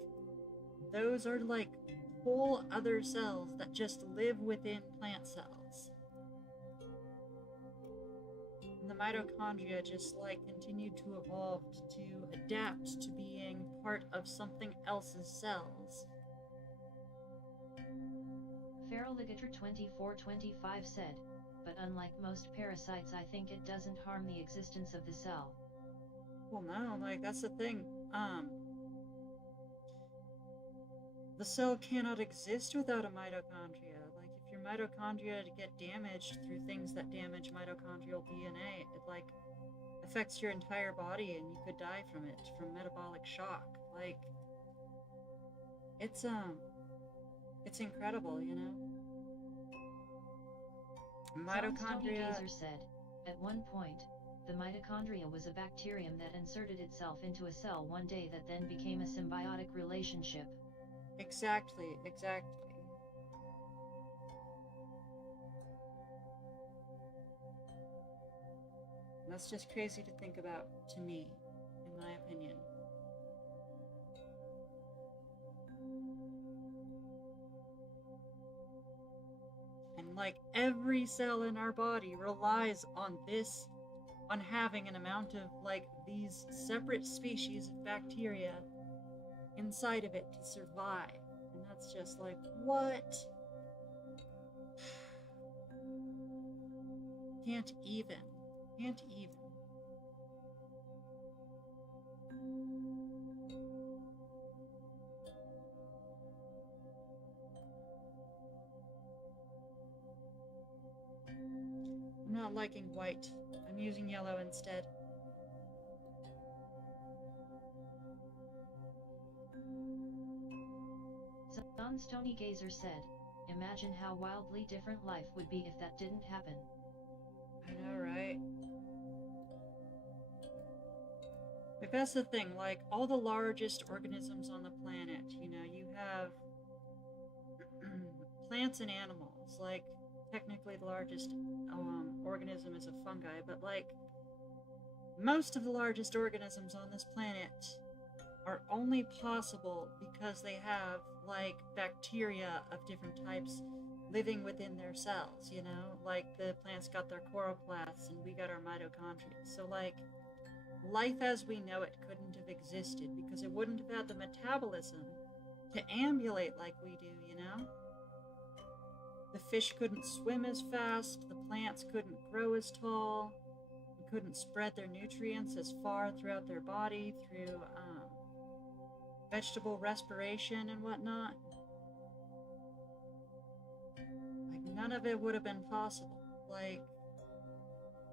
those are like whole other cells that just live within plant cells. And the mitochondria just like continued to evolve to adapt to being part of something else's cells. Feraligator 2425 said, but unlike most parasites, I think it doesn't harm the existence of the cell. Well, no, like that's the thing. The cell cannot exist without a mitochondria. Like if your mitochondria get damaged through things that damage mitochondrial DNA, it like affects your entire body and you could die from it, from metabolic shock. Like it's incredible, you know? Mitochondria said, at one point, the mitochondria was a bacterium that inserted itself into a cell one day that then became a symbiotic relationship. Exactly. That's just crazy to think about, to me, in my opinion. And like every cell in our body relies on having an amount of like these separate species of bacteria inside of it to survive. And that's just like, what? Can't even. I'm not liking white. I'm using yellow instead. Don Stony Gazer said, imagine how wildly different life would be if that didn't happen. I know, right? Like that's the thing, like all the largest organisms on the planet, you know, you have plants and animals. Like technically the largest organism is a fungi, but like most of the largest organisms on this planet are only possible because they have like bacteria of different types living within their cells, you know? Like the plants got their chloroplasts and we got our mitochondria. So like life as we know it couldn't have existed because it wouldn't have had the metabolism to ambulate like we do, you know? The fish couldn't swim as fast, the plants couldn't grow as tall, and couldn't spread their nutrients as far throughout their body through vegetable respiration and whatnot. Like none of it would have been possible. Like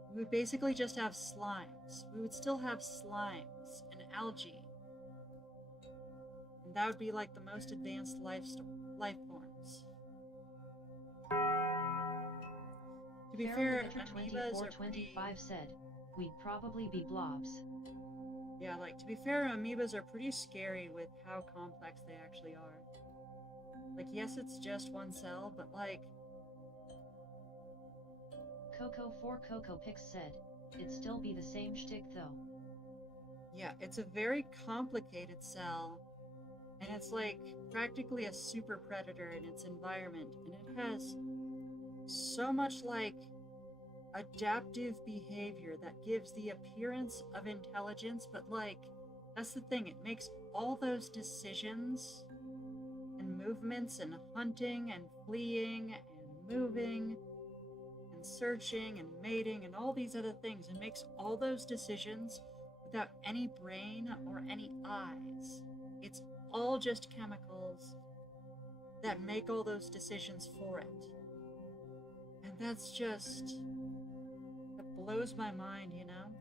we would basically just have slimes. We would still have slimes and algae. And that would be like the most advanced life forms. To be fair, amoebas are pretty... said, we'd probably be blobs. Yeah, like, to be fair, amoebas are pretty scary with how complex they actually are. Like, yes, it's just one cell, but like... Coco for Coco Pix said, it'd still be the same shtick though. Yeah, it's a very complicated cell, and it's like practically a super predator in its environment, and it has so much like adaptive behavior that gives the appearance of intelligence, but like that's the thing, it makes all those decisions and movements and hunting and fleeing and moving and searching and mating and all these other things, and makes all those decisions without any brain or any eyes. It's all just chemicals that make all those decisions for it. And that's just, that blows my mind, you know?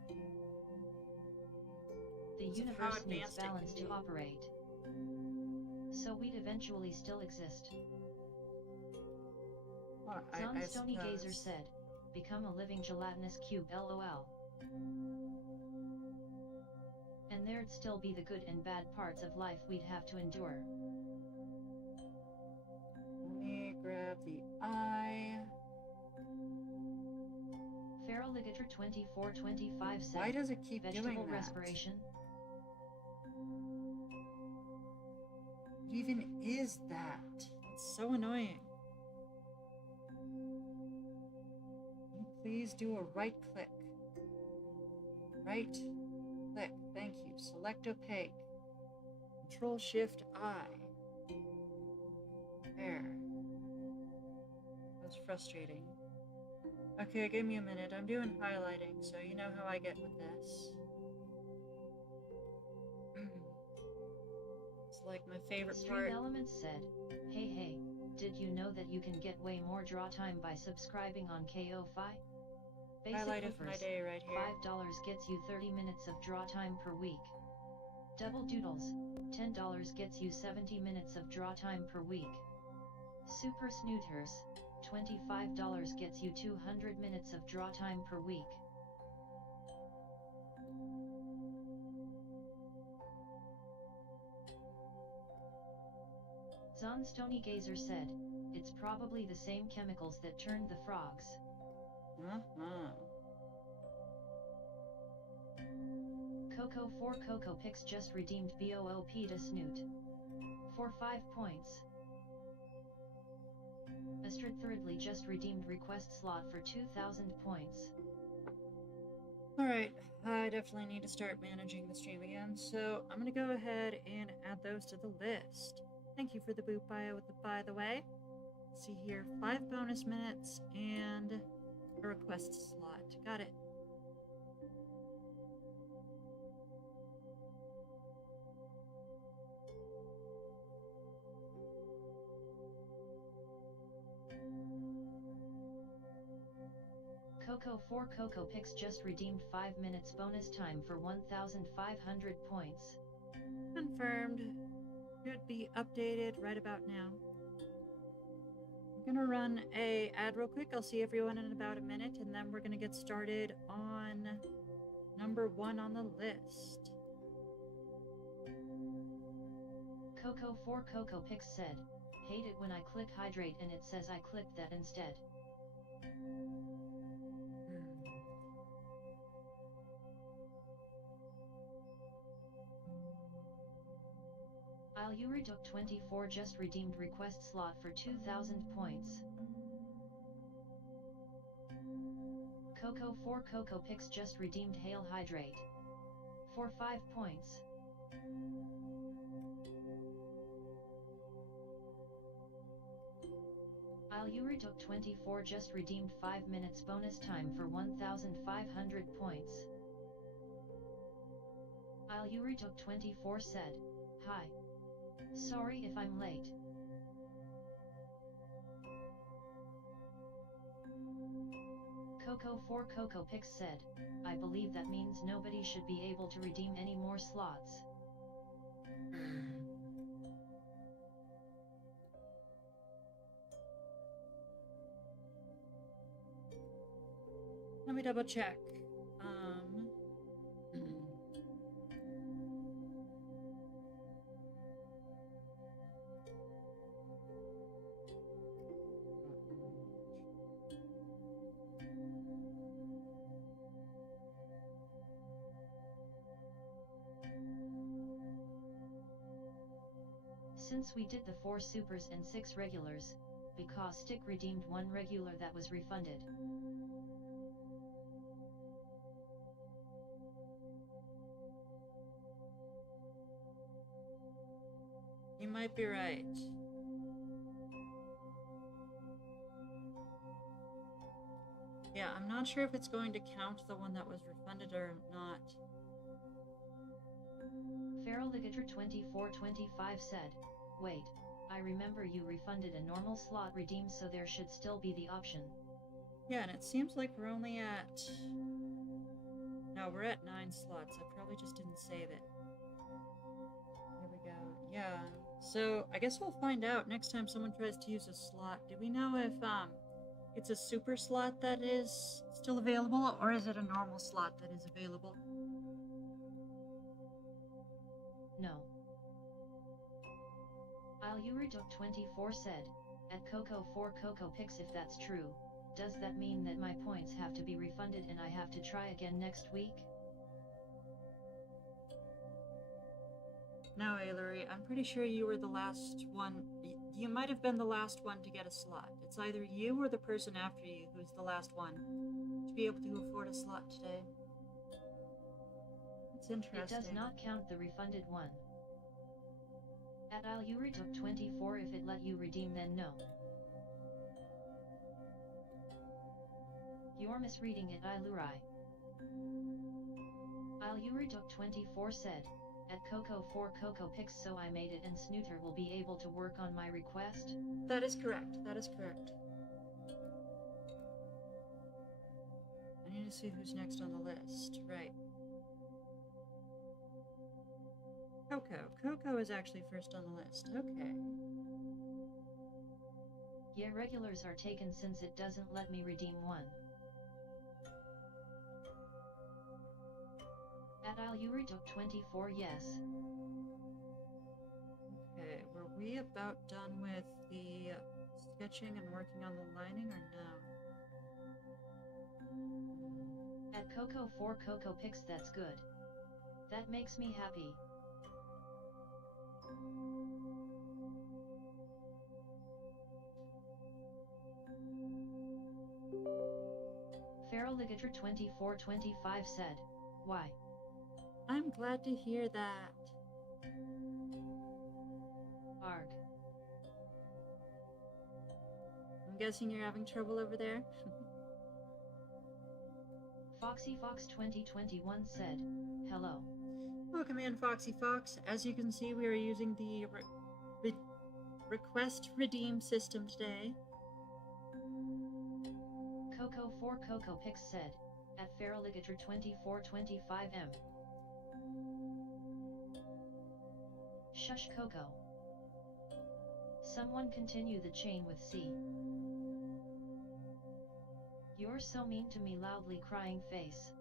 The universe needs balance to operate. So we'd eventually still exist. Well, Stony Gazer said, become a living gelatinous cube LOL. And there'd still be the good and bad parts of life we'd have to endure. Let me grab the eye. Feral Ligator 2425 said, why does it keep vegetable doing that? respiration? What even is that? It's so annoying. Can you please do a right click? Right click, thank you. Select opaque. Control Shift I. There. That was frustrating. Okay, give me a minute. I'm doing highlighting, so you know how I get with this. It's like my favorite part. Stream Elements said, hey, did you know that you can get way more draw time by subscribing on KO-Fi? Highlight of my day right here. $5 gets you 30 minutes of draw time per week. Double Doodles, $10 gets you 70 minutes of draw time per week. Super Snooters, $25 gets you 200 minutes of draw time per week. Stony Gazer said, it's probably the same chemicals that turned the frogs. Coco 4 Coco Pix just redeemed BOOP to Snoot. For 5 points. Astrid Thirdly just redeemed request slot for 2,000 points. Alright, I definitely need to start managing the stream again, so I'm gonna go ahead and add those to the list. Thank you for the boot bio with the by the way. See here, 5 bonus minutes and a request slot. Got it. Coco 4 Coco Pix just redeemed 5 minutes bonus time for 1,500 points. Confirmed. Should be updated right about now. I'm gonna run a ad real quick. I'll see everyone in about a minute, and then we're gonna get started on number 1 on the list. Coco 4 Coco Pix said, hate it when I click hydrate and it says I clicked that instead. Yurituk 24 just redeemed request slot for 2,000 points. Coco 4 Coco Pix just redeemed Hail Hydrate. For 5 points. Yurituk 24 just redeemed 5 minutes bonus time for 1,500 points. Yurituk 24 said, hi. Sorry if I'm late. Coco 4 Coco Pix said, I believe that means nobody should be able to redeem any more slots. Let me double check. Since we did the 4 supers and 6 regulars, because Stick redeemed 1 regular that was refunded. You might be right. Yeah, I'm not sure if it's going to count the one that was refunded or not. Feraligator2425 said, wait, I remember you refunded a normal slot redeem, so there should still be the option. Yeah, and it seems like we're only at... No, we're at 9 slots. I probably just didn't save it. There we go. Yeah. So, I guess we'll find out next time someone tries to use a slot. Do we know if, it's a super slot that is still available, or is it a normal slot that is available? No. Aluritok24 said, at Coco 4 Coco Pix, if that's true, does that mean that my points have to be refunded and I have to try again next week? No, Ailery, I'm pretty sure you were the last one. You might have been the last one to get a slot. It's either you or the person after you who's the last one to be able to afford a slot today. It's interesting. It does not count the refunded one. At Aluritok24, if it let you redeem, then no. You're misreading it, Ilurai. Aluritok24 said, at Coco 4 Coco Pix, so I made it and Snooter will be able to work on my request? That is correct, that is correct. I need to see who's next on the list, right. Coco is actually first on the list, okay. Yeah, regulars are taken since it doesn't let me redeem one. At Aluritok24, yes. Okay, were we about done with the sketching and working on the lining, or no? At Coco 4 Coco Pix, that's good. That makes me happy. Feraligator2425 said, why? I'm glad to hear that. Arg. I'm guessing you're having trouble over there? FoxyFox2021 said, hello. Welcome in, Foxy Fox. As you can see, we are using the request redeem system today. Coco 4 Coco Pix said, at Feraligator2425M. Shush, Coco. Someone continue the chain with C. You're so mean to me, loudly crying face.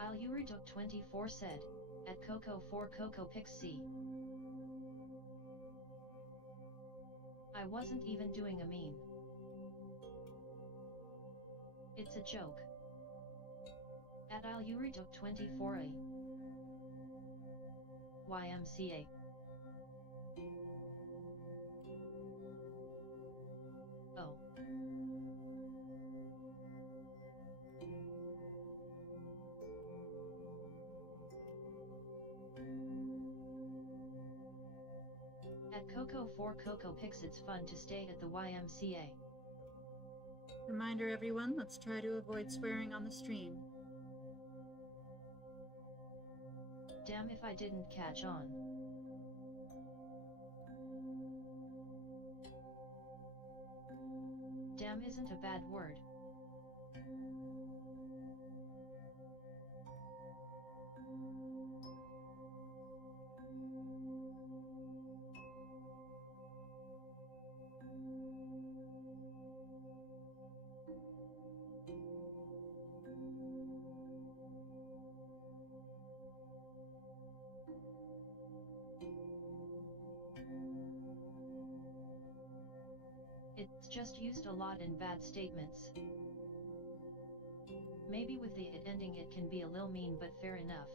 Aluritok24 said, at Coco 4 Coco Pix C. I wasn't even doing a meme. It's a joke. At Aluritok24A. YMCA. Oh. At Coco 4 Coco Pix, it's fun to stay at the YMCA. Reminder everyone, let's try to avoid swearing on the stream. Damn if I didn't catch on. Damn isn't a bad word. It's just used a lot in bad statements. Maybe with the it ending it can be a lil mean, but fair enough.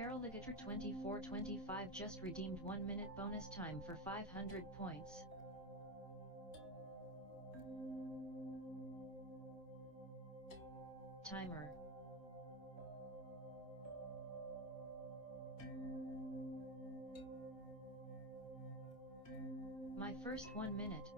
Barreligator 2425 just redeemed 1 minute bonus time for 500 points. Timer. My first 1 minute.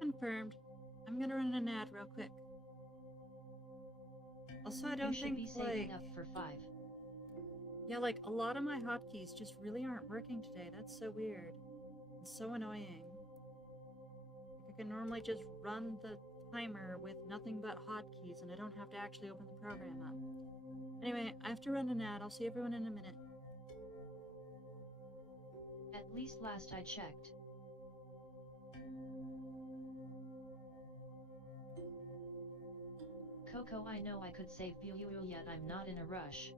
Confirmed. I'm gonna run an ad real quick. Also, I don't You should think, be saving up for 5. Yeah, like, a lot of my hotkeys just really aren't working today. That's so weird. It's so annoying. Like, I can normally just run the timer with nothing but hotkeys, and I don't have to actually open the program up. Anyway, I have to run an ad. I'll see everyone in a minute. At least last I checked. Coco, I know I could save you, yet I'm not in a rush.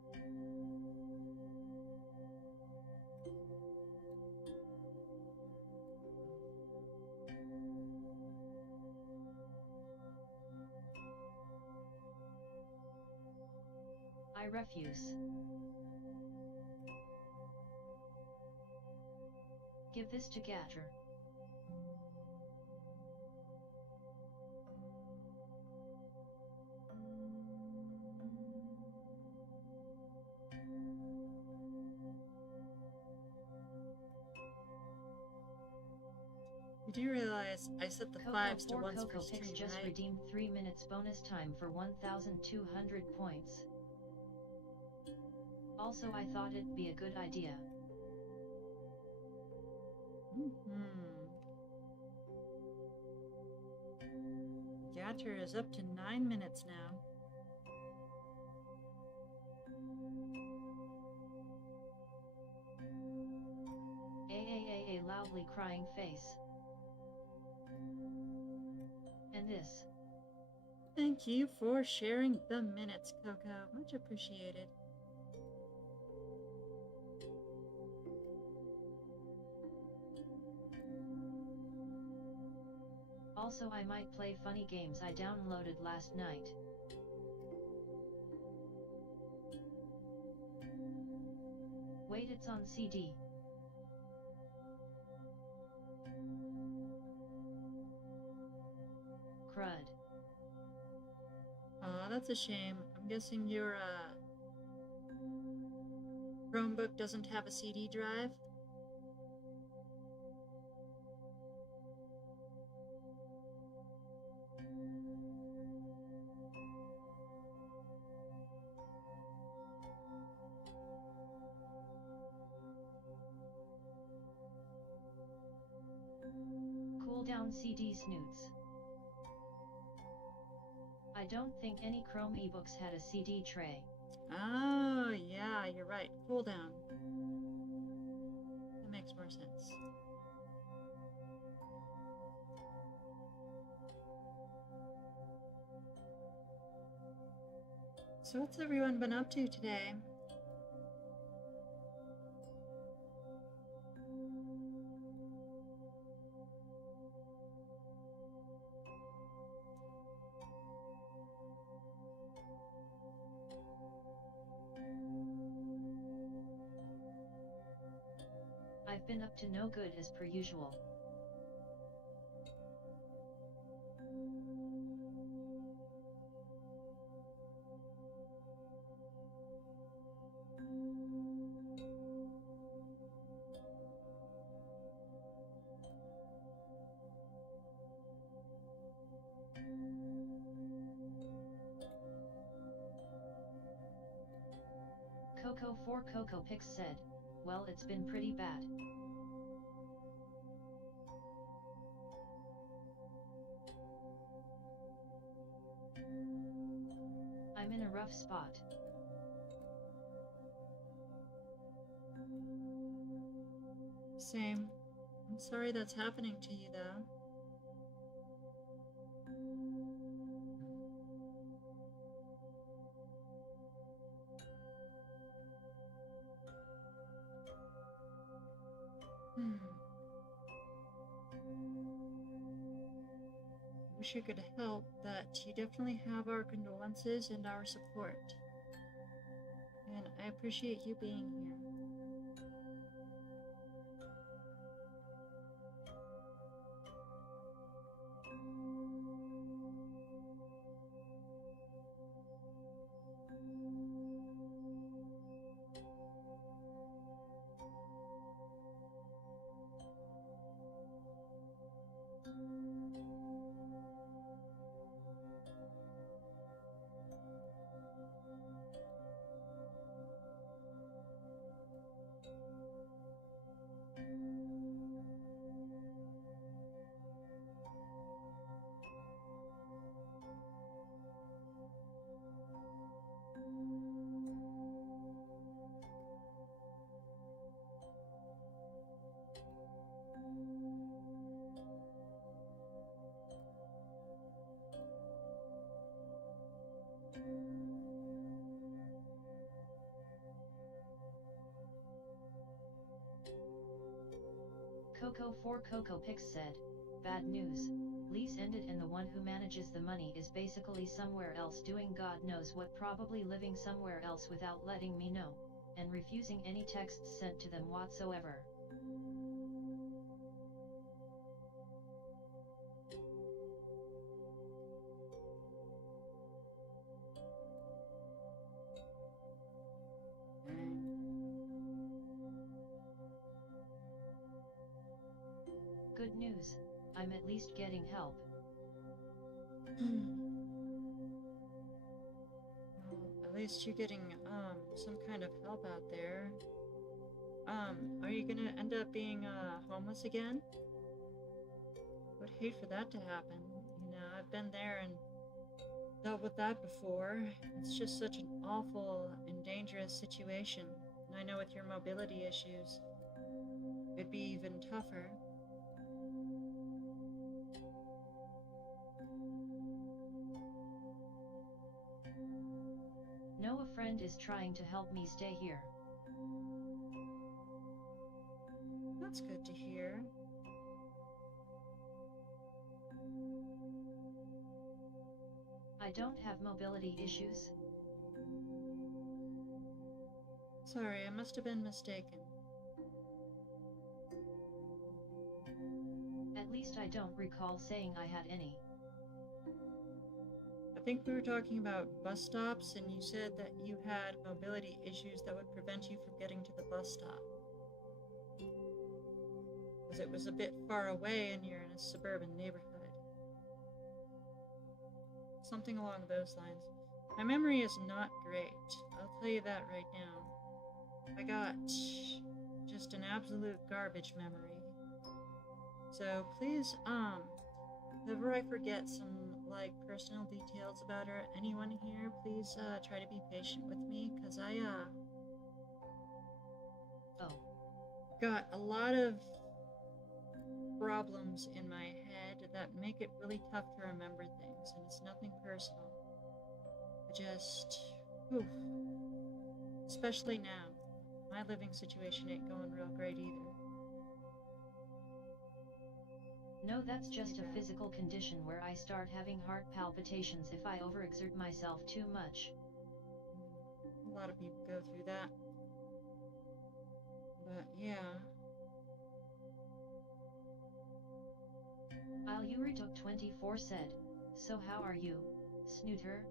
I refuse. Give this to Gatcher. You do realize I set the Coco 5s to 4 once per Coco stream, Picks just right? redeemed 3 minutes bonus time for 1,200 points. Also, I thought it'd be a good idea. Gatter is up to 9 minutes now. A loudly crying face. And this. Thank you for sharing the minutes, Coco. Much appreciated. Also, I might play funny games I downloaded last night. Wait, it's on CD. Crud. Aw, that's a shame. I'm guessing your, Chromebook doesn't have a CD drive? Cool down CD snoots. I don't think any Chrome ebooks had a CD tray. Oh, yeah, you're right. Cool down. That makes more sense. So what's everyone been up to today? I've been up to no good as per usual. Coco 4 Coco Picks said, well, it's been pretty bad. I'm in a rough spot. Same. I'm sorry that's happening to you, though. wish I could help, but you definitely have our condolences and our support. And I appreciate you being here. Coco4CocoPix said, bad news, lease ended and the one who manages the money is basically somewhere else doing God knows what, probably living somewhere else without letting me know, and refusing any texts sent to them whatsoever. Good news, I'm at least getting help. Well, at least you're getting some kind of help out there. Are you gonna end up being homeless again? Would hate for that to happen. You know, I've been there and dealt with that before. It's just such an awful and dangerous situation. And I know with your mobility issues, it'd be even tougher. No, a friend is trying to help me stay here. That's good to hear. I don't have mobility issues. Sorry, I must have been mistaken. At least I don't recall saying I had any. I think we were talking about bus stops, and you said that you had mobility issues that would prevent you from getting to the bus stop. Because it was a bit far away and you're in a suburban neighborhood. Something along those lines. My memory is not great. I'll tell you that right now. I got just an absolute garbage memory. So please, if ever I forget some personal details about her, anyone here, please try to be patient with me, because I got a lot of problems in my head that make it really tough to remember things, and it's nothing personal. I just, especially now, my living situation ain't going real great either. No, that's just a physical condition where I start having heart palpitations if I overexert myself too much. A lot of people go through that. But yeah. Yuri24 said, so how are you, Snooter?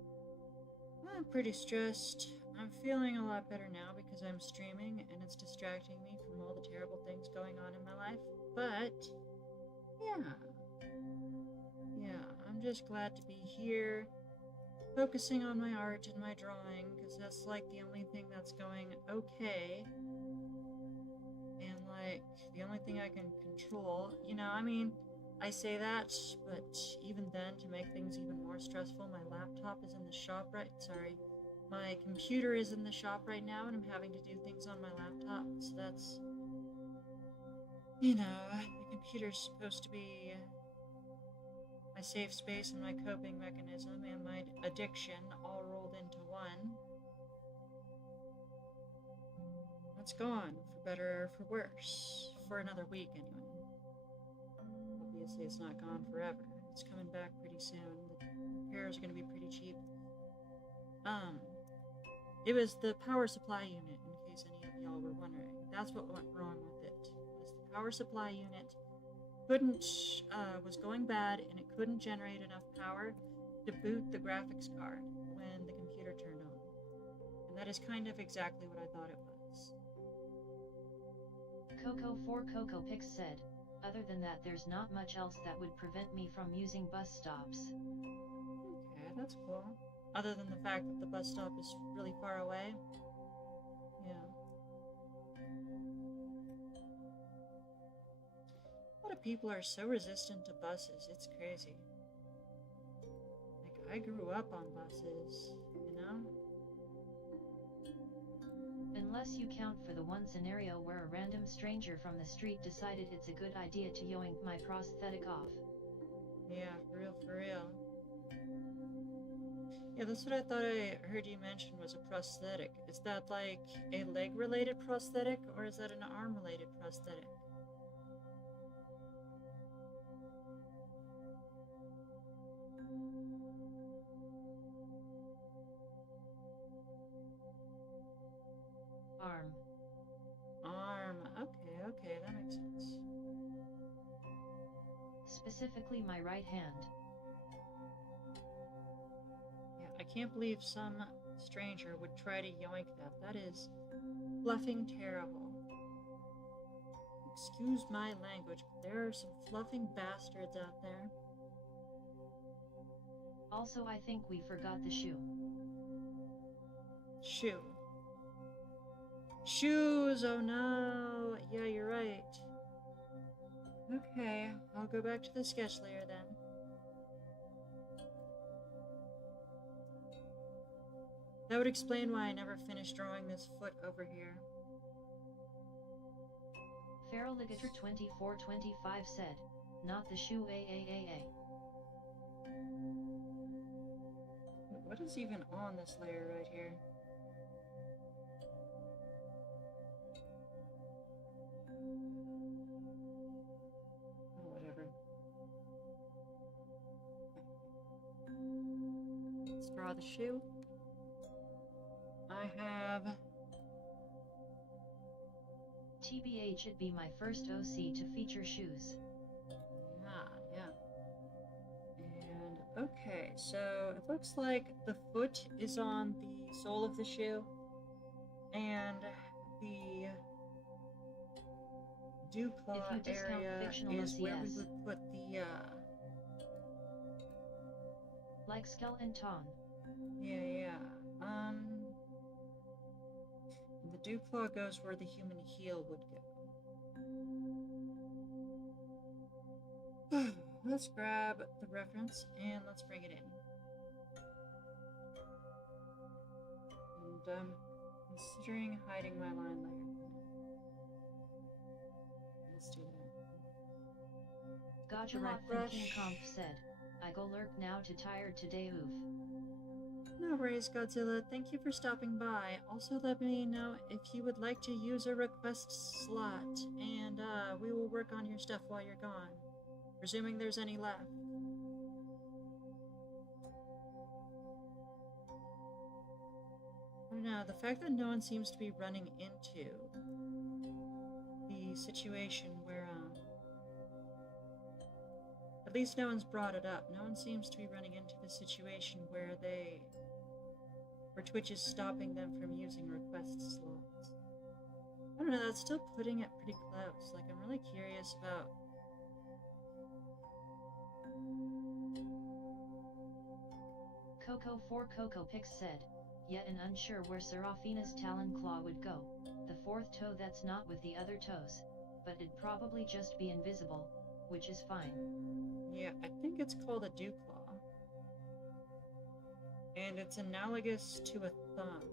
I'm pretty stressed. I'm feeling a lot better now because I'm streaming and it's distracting me from all the terrible things going on in my life. But yeah, I'm just glad to be here, focusing on my art and my drawing, because that's the only thing that's going okay, and the only thing I can control. You know, I mean, I say that, but even then, to make things even more stressful, my laptop is in the shop my computer is in the shop right now, and I'm having to do things on my laptop, so that's, you know, the computer's supposed to be my safe space and my coping mechanism and my addiction all rolled into one. It's gone, for better or for worse, for another week anyway. Obviously it's not gone forever. It's coming back pretty soon. The repairs are going to be pretty cheap. It was the power supply unit, in case any of y'all were wondering. That's what went wrong with it. Was the power supply unit was going bad, and it couldn't generate enough power to boot the graphics card when the computer turned on. And that is kind of exactly what I thought it was. Coco4CocoPix said, other than that there's not much else that would prevent me from using bus stops. Okay, that's cool. Other than the fact that the bus stop is really far away. Yeah. A lot of people are so resistant to buses, it's crazy. Like, I grew up on buses, you know? Unless you count for the one scenario where a random stranger from the street decided it's a good idea to yoink my prosthetic off. Yeah, for real, for real. Yeah, that's what I thought I heard you mention was a prosthetic. Is that like a leg-related prosthetic, or is that an arm-related prosthetic? Arm. Arm. Okay, that makes sense. Specifically my right hand. I can't believe some stranger would try to yoink that. That is fluffing terrible. Excuse my language, but there are some fluffing bastards out there. Also, I think we forgot the shoe. Shoe. Shoes, oh no. Yeah, you're right. Okay, I'll go back to the sketch layer then. That would explain why I never finished drawing this foot over here. Feraligator2425 said, not the shoe AAAA. What is even on this layer right here? Oh, whatever. Let's draw the shoe. I have... TBH, it'd be my first OC to feature shoes. Yeah. And, okay, so it looks like the foot is on the sole of the shoe, and the dewclaw area is where we would put the, like skeleton. Yeah. The dewclaw goes where the human heel would go. Let's grab the reference and let's bring it in. And I'm considering hiding my line layer. Let's do that. Gajalot from King Comp said, I go lurk now to tired today oof. No worries, Godzilla. Thank you for stopping by. Also, let me know if you would like to use a request slot, and we will work on your stuff while you're gone. Presuming there's any left. I don't know, the fact that no one seems to be running into the situation where, at least no one's brought it up. No one seems to be running into the situation where Twitch is stopping them from using request slots. I don't know, that's still putting it pretty close. Like, I'm really curious about... Coco4CocoPix said, yet and unsure where Seraphina's talon claw would go, the fourth toe that's not with the other toes, but it'd probably just be invisible, which is fine. Yeah, I think it's called a dewclaw. And it's analogous to a thumb.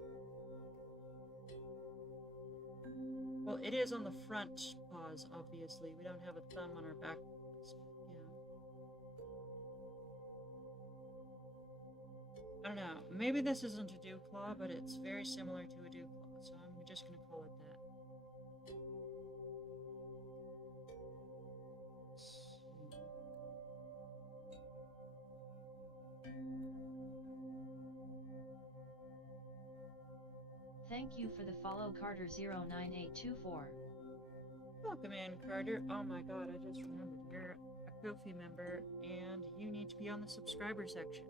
Well, it is on the front paws, obviously. We don't have a thumb on our back paws, but yeah. I don't know. Maybe this isn't a dewclaw, but it's very similar to a dewclaw, so I'm just going to call it that. Thank you for the follow, Carter09824. Welcome in, Carter. Oh my god, I just remembered. You're a Ko-fi member, and you need to be on the subscriber section.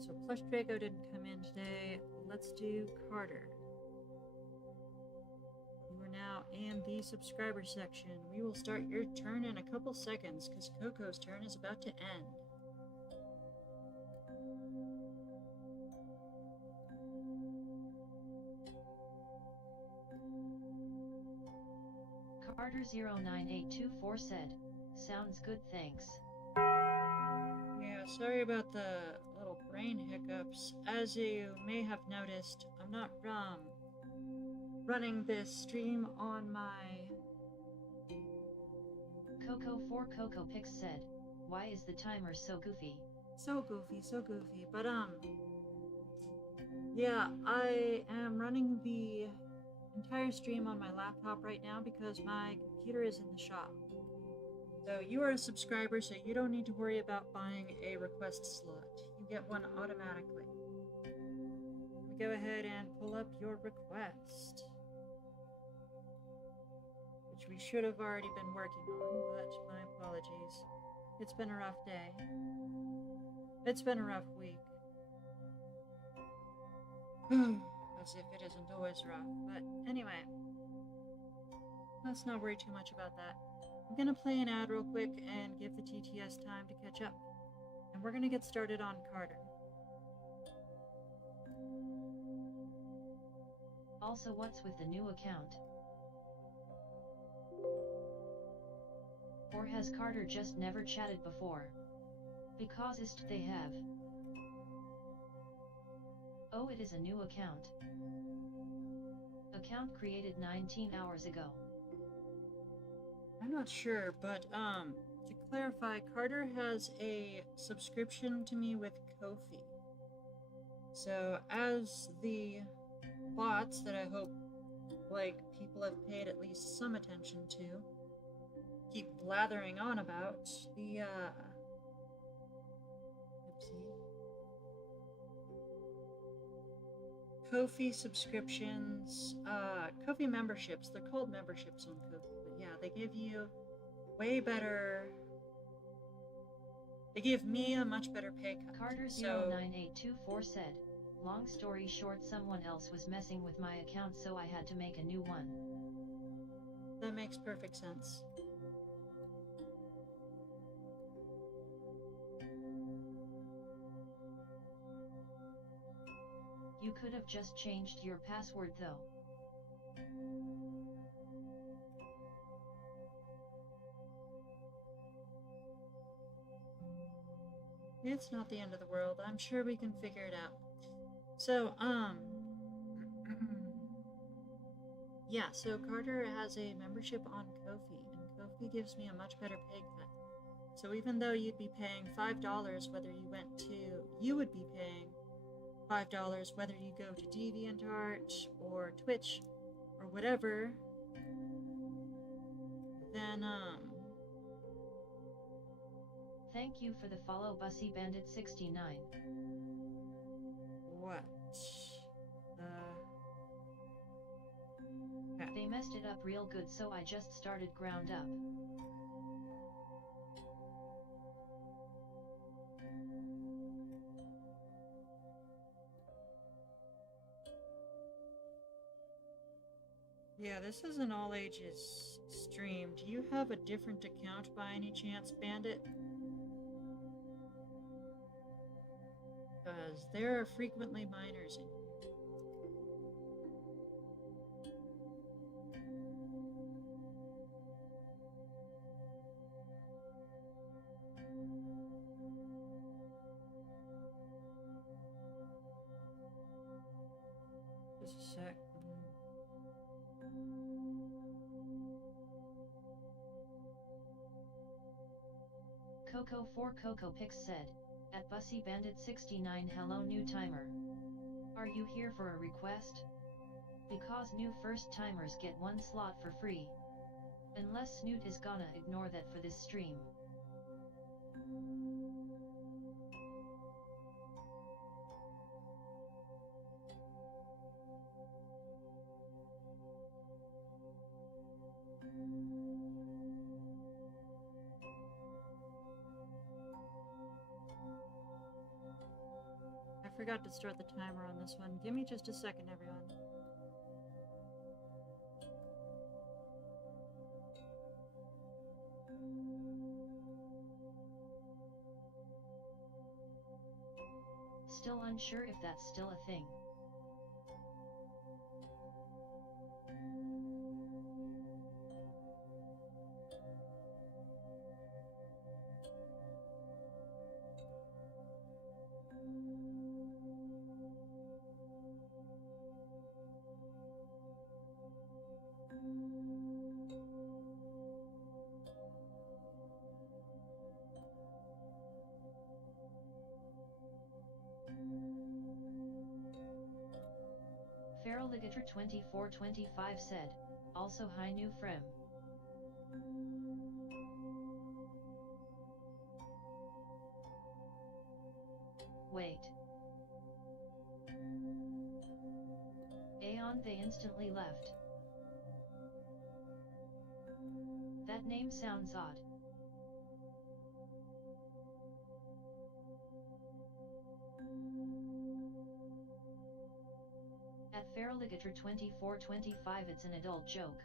So Plush Draco didn't come in today. Let's do Carter. You are now in the subscriber section. We will start your turn in a couple seconds, because Coco's turn is about to end. Carter09824 said, sounds good, thanks. Yeah, sorry about the little brain hiccups. As you may have noticed, I'm not running this stream on my... Coco4CocoPix said, why is the timer so goofy? So goofy, but yeah, I am running the entire stream on my laptop right now because my computer is in the shop. So you are a subscriber, so you don't need to worry about buying a request slot. You get one automatically. Let me go ahead and pull up your request, which we should have already been working on, but my apologies. It's been a rough day. It's been a rough week. As if it isn't always rough. But anyway, let's not worry too much about that. I'm gonna play an ad real quick and give the TTS time to catch up. And we're gonna get started on Carter. Also, what's with the new account? Or has Carter just never chatted before? Because they have. Oh, it is a new account. Account created 19 hours ago. I'm not sure, but to clarify, Carter has a subscription to me with Ko-fi. So as the bots that I hope people have paid at least some attention to keep blathering on about, the Ko-fi subscriptions, Ko-fi memberships, they're called memberships on Ko-fi, but yeah, they give you way better, they give me a much better pay cut. Carter09824 said, long story short, someone else was messing with my account, so I had to make a new one. That makes perfect sense. You could have just changed your password though. It's not the end of the world. I'm sure we can figure it out. So, yeah, so Carter has a membership on Ko-fi, and Ko-fi gives me a much better pay cut. So even though you'd be paying $5 whether you would be paying $5 whether you go to DeviantArt or Twitch or whatever, then Thank you for the follow, Bussy Bandit 69. What? They messed it up real good, so I just started ground up. Yeah, this is an all ages stream. Do you have a different account by any chance, Bandit? Because there are frequently minors in here. Just a sec. Coco4CocoPix said, at Bussy Bandit 69, hello new timer. Are you here for a request? Because new first timers get one slot for free. Unless Snoot is gonna ignore that for this stream. forgot to start the timer on this one. Give me just a second, everyone. Still unsure if that's still a thing. Feraligator 2425 said, also hi new frem. Wait. Aeon, they instantly left. That name sounds odd. At Feraligator 2425 it's an adult joke.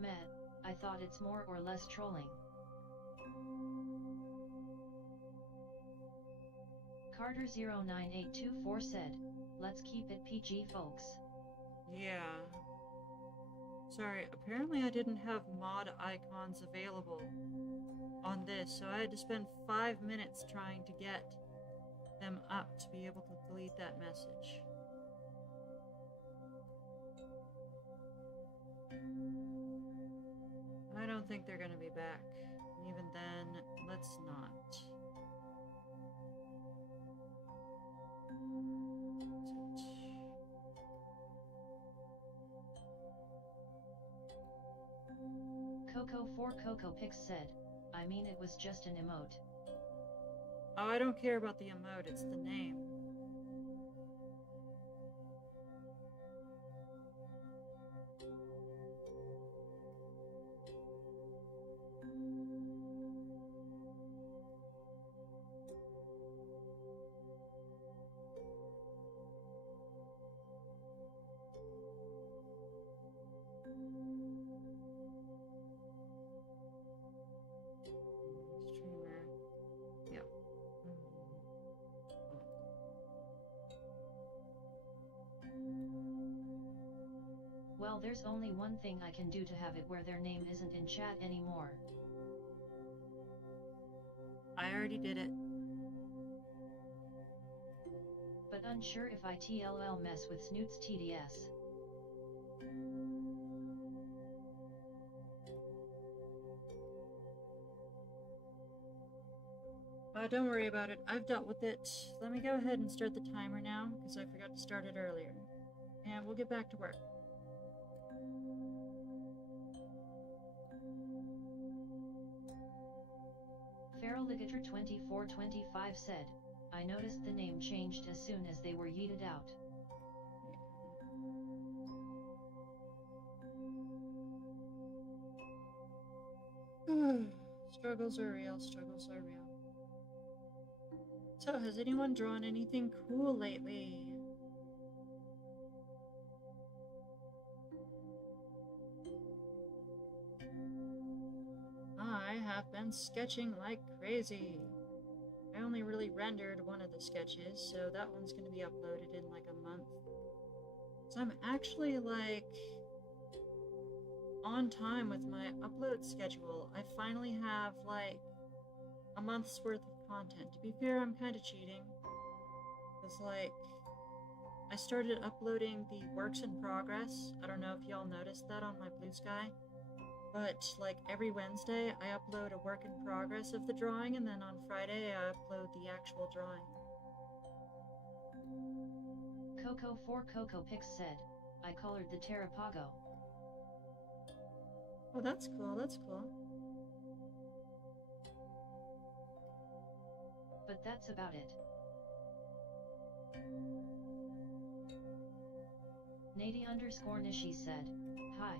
Met, I thought it's more or less trolling. Carter09824 said, let's keep it PG folks. Yeah. Sorry, apparently I didn't have mod icons available on this, so I had to spend 5 minutes trying to get them up to be able to delete that message. I don't think they're gonna be back. And even then, let's not. Coco4CocoPix said, I mean it was just an emote. Oh, I don't care about the emote, it's the name. Well, there's only one thing I can do to have it where their name isn't in chat anymore. I already did it. But unsure if ITLL mess with Snoot's TDS. Don't worry about it. I've dealt with it. Let me go ahead and start the timer now, because I forgot to start it earlier. And we'll get back to work. Feraligator 2425 said, I noticed the name changed as soon as they were yeeted out. Struggles are real, struggles are real. So, has anyone drawn anything cool lately? I have been sketching like crazy. I only really rendered one of the sketches, so that one's going to be uploaded in like a month. So I'm actually like on time with my upload schedule. I finally have like a month's worth of content. To be fair, I'm kind of cheating. Because like, I started uploading the works in progress. I don't know if y'all noticed that on my Blue Sky. But like every Wednesday, I upload a work in progress of the drawing, and then on Friday, I upload the actual drawing. Coco4CocoPix said, I colored the Tarapago. Oh, that's cool, that's cool. but that's about it. Nady_Nishi said, "Hi.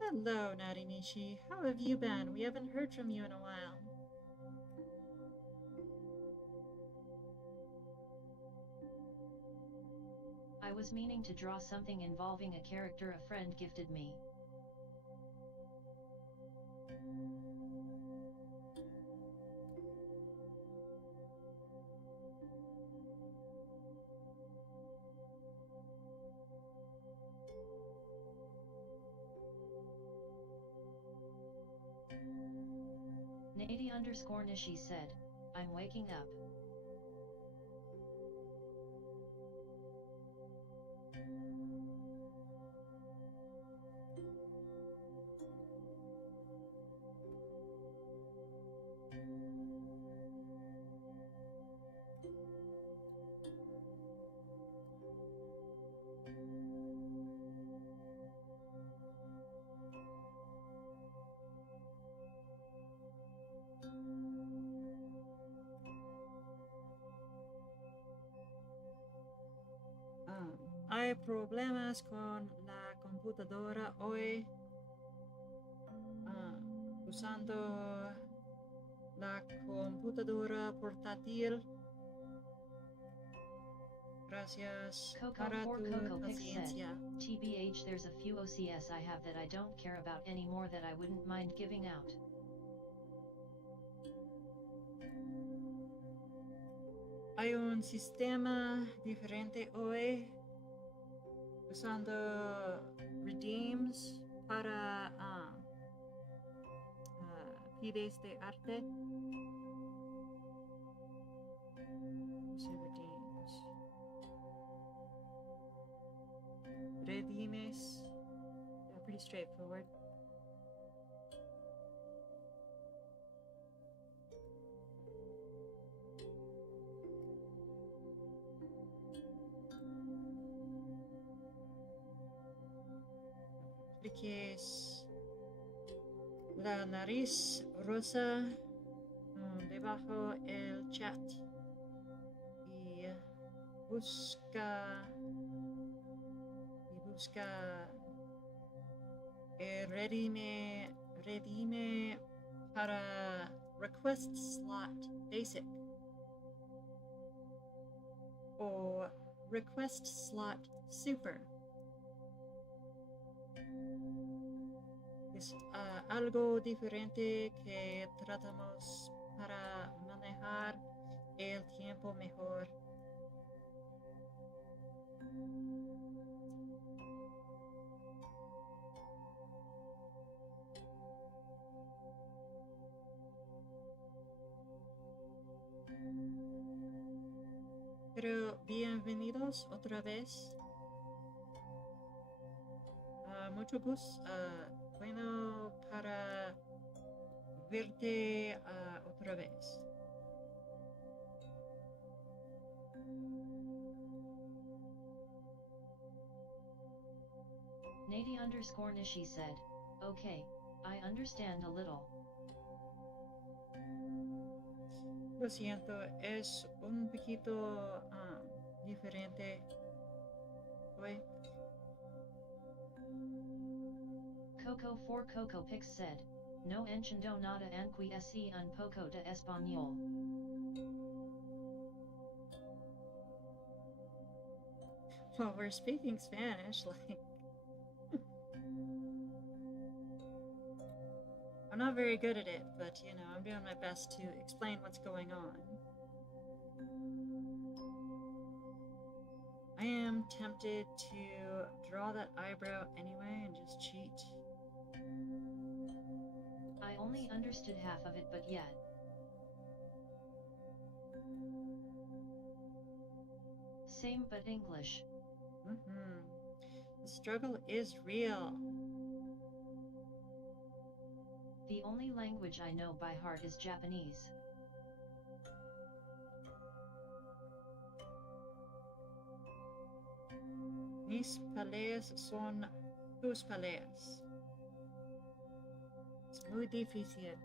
Hello, Narinishi. How have you been? We haven't heard from you in a while." I was meaning to draw something involving a character a friend gifted me. Nady_Nishi said, "I'm waking up." Hay problemas con la computadora hoy. Usando la computadora portátil. Gracias para tu paciencia. TBH, there's a few OCS I have that I don't care about anymore that I wouldn't mind giving out. Hay un sistema diferente hoy usando redeems para pides de arte. Redeems. Redeemes. Yeah, pretty straightforward. Cliques la nariz rosa debajo el chat y busca redime para request slot basic o request slot super. Es algo diferente que tratamos para manejar el tiempo mejor. Pero bienvenidos otra vez. Mucho gusto. Bueno, para verte otra vez. Nady_Nishi said, "Okay, I understand a little." Lo siento, es un poquito diferente hoy. Coco for Coco Pix said, "No entiendo nada enquiese un poco de español." Well, we're speaking Spanish, like... I'm not very good at it, but, you know, I'm doing my best to explain what's going on. I am tempted to draw that eyebrow anyway and just cheat. I only understood half of it, but yet. Same but English. The struggle is real. The only language I know by heart is Japanese. Mis peleas son tus peleas. Es muy difícil.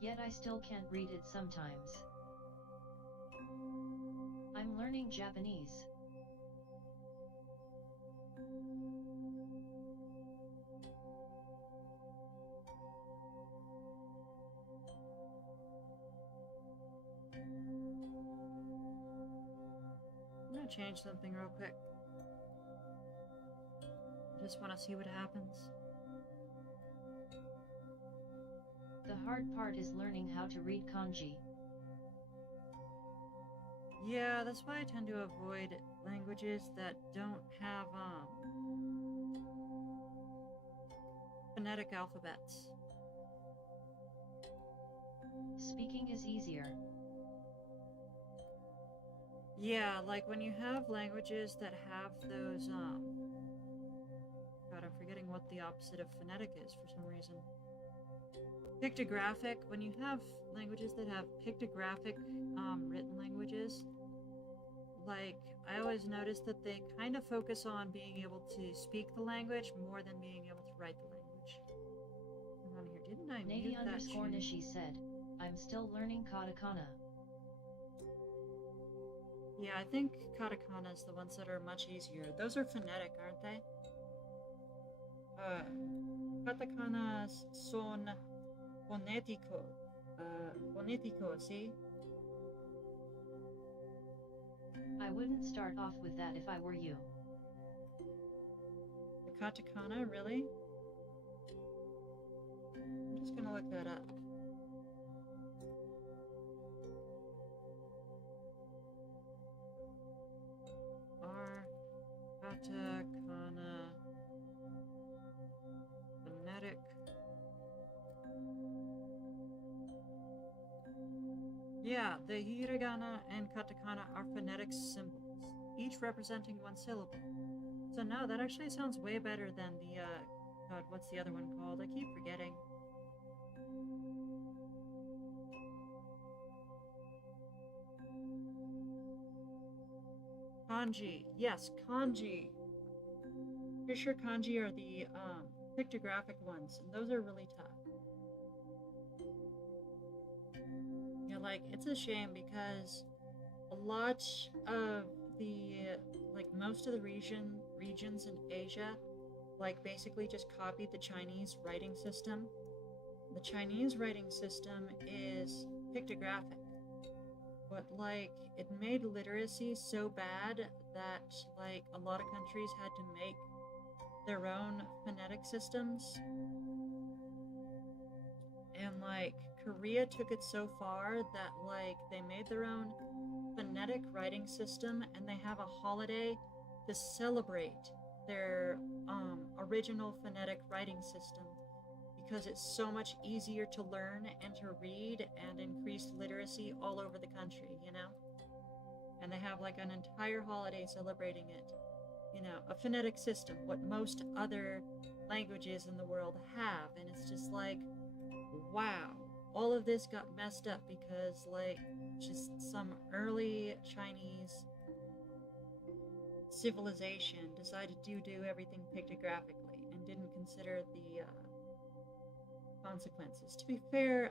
Yet I still can't read it sometimes. I'm learning Japanese. I'm gonna change something real quick. I just want to see what happens. The hard part is learning how to read kanji. Yeah, that's why I tend to avoid languages that don't have phonetic alphabets. Speaking is easier. Yeah, like when you have languages that have those God, I'm forgetting what the opposite of phonetic is for some reason. Pictographic, when you have languages that have pictographic written languages, like I always notice that they kind of focus on being able to speak the language more than being able to write the language. Hang on here, didn't I mute that Nady_Nishi chain? said, I'm still learning katakana. Yeah, I think katakana is the ones that are much easier. Those are phonetic, aren't they? Katakana son fonetico. Fonetico, see? I wouldn't start off with that if I were you. The katakana, really? I'm just gonna look that up. Katakana phonetic. Yeah, the hiragana and katakana are phonetic symbols, each representing one syllable. So no, that actually sounds way better than the, God, what's the other one called? I keep forgetting. Kanji. Yes, kanji. Pretty sure kanji are the pictographic ones, and those are really tough. Yeah, like, it's a shame because a lot of the, like, most of the regions in Asia, like, basically just copied the Chinese writing system. The Chinese writing system is pictographic, but, like, it made literacy so bad that, like, a lot of countries had to make their own phonetic systems. And, like, Korea took it so far that, like, they made their own phonetic writing system, and they have a holiday to celebrate their original phonetic writing system because it's so much easier to learn and to read and increase literacy all over the country, you know? And they have, like, an entire holiday celebrating it. You know, a phonetic system, what most other languages in the world have. And it's just like, wow, all of this got messed up because, like, just some early Chinese civilization decided to do everything pictographically and didn't consider the consequences. To be fair,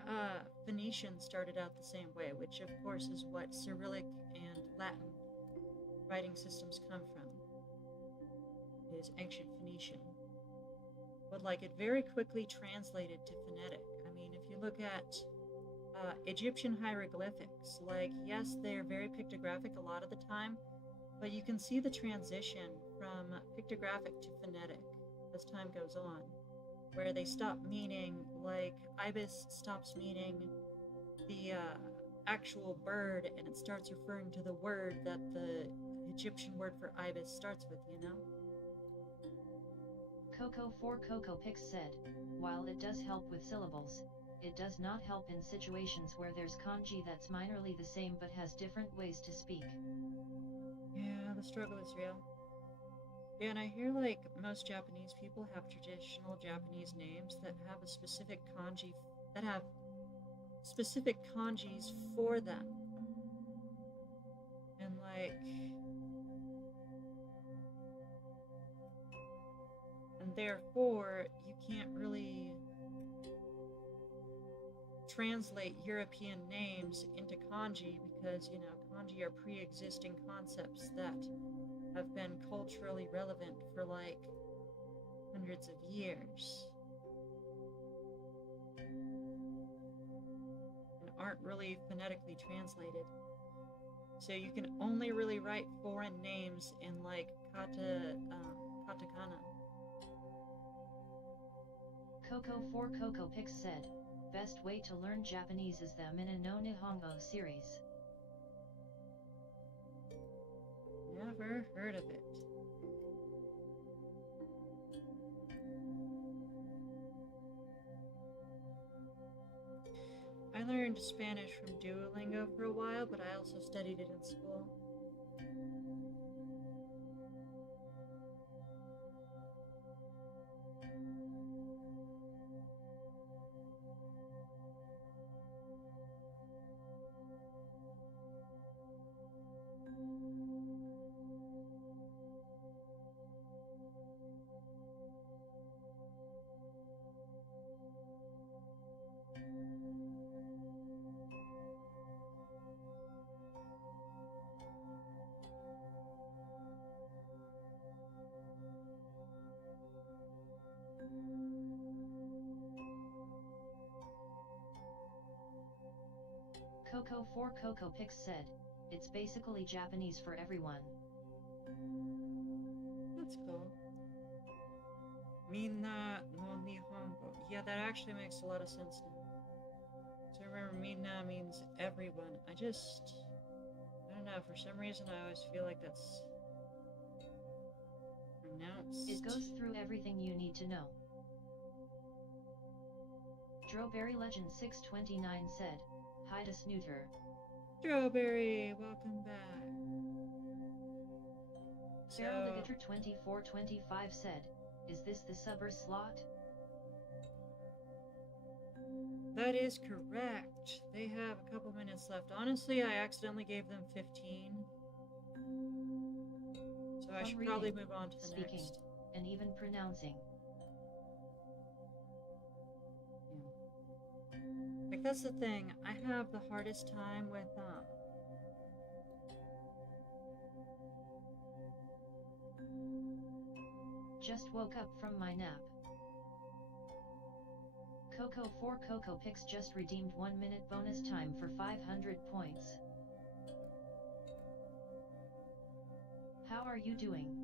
Phoenicians started out the same way, which of course is what Cyrillic and Latin writing systems come from, is ancient Phoenician. But, like, it very quickly translated to phonetic. I mean, if you look at Egyptian hieroglyphics, like, yes, they're very pictographic a lot of the time, but you can see the transition from pictographic to phonetic as time goes on, where they stop meaning, like, ibis stops meaning the actual bird, and it starts referring to the word that the Egyptian word for ibis starts with, you know? Coco4CocoPix said, while it does help with syllables, it does not help in situations where there's kanji that's minorly the same but has different ways to speak. Yeah, the struggle is real. Yeah, and I hear, like, most Japanese people have traditional Japanese names that have a specific kanji, that have specific kanjis for them. And, like, and therefore, you can't really translate European names into kanji because, you know, kanji are pre-existing concepts that have been culturally relevant for like hundreds of years and aren't really phonetically translated. So you can only really write foreign names in like katakana. Coco4CocoPix said, best way to learn Japanese is the Mina no Nihongo series. Never heard of it. I learned Spanish from Duolingo for a while, but I also studied it in school. Coco4CocoPix said, it's basically Japanese for everyone. That's cool. Mina no Nihongo. Yeah, that actually makes a lot of sense now. So remember, Mina means everyone. I don't know, for some reason I always feel like that's pronounced. It goes through everything you need to know. Strawberry Legend 629 said, hi to Snooter. Strawberry, welcome back. Feral the Guitar 2425 said, is this the subber slot? That is correct. They have a couple minutes left. Honestly, I accidentally gave them 15. So I should probably move on to the speaking, next. And even pronouncing. Yeah. Like, that's the thing. I have the hardest time with, Just woke up from my nap. Coco4CocoPix just redeemed 1 minute bonus time for 500 points. How are you doing?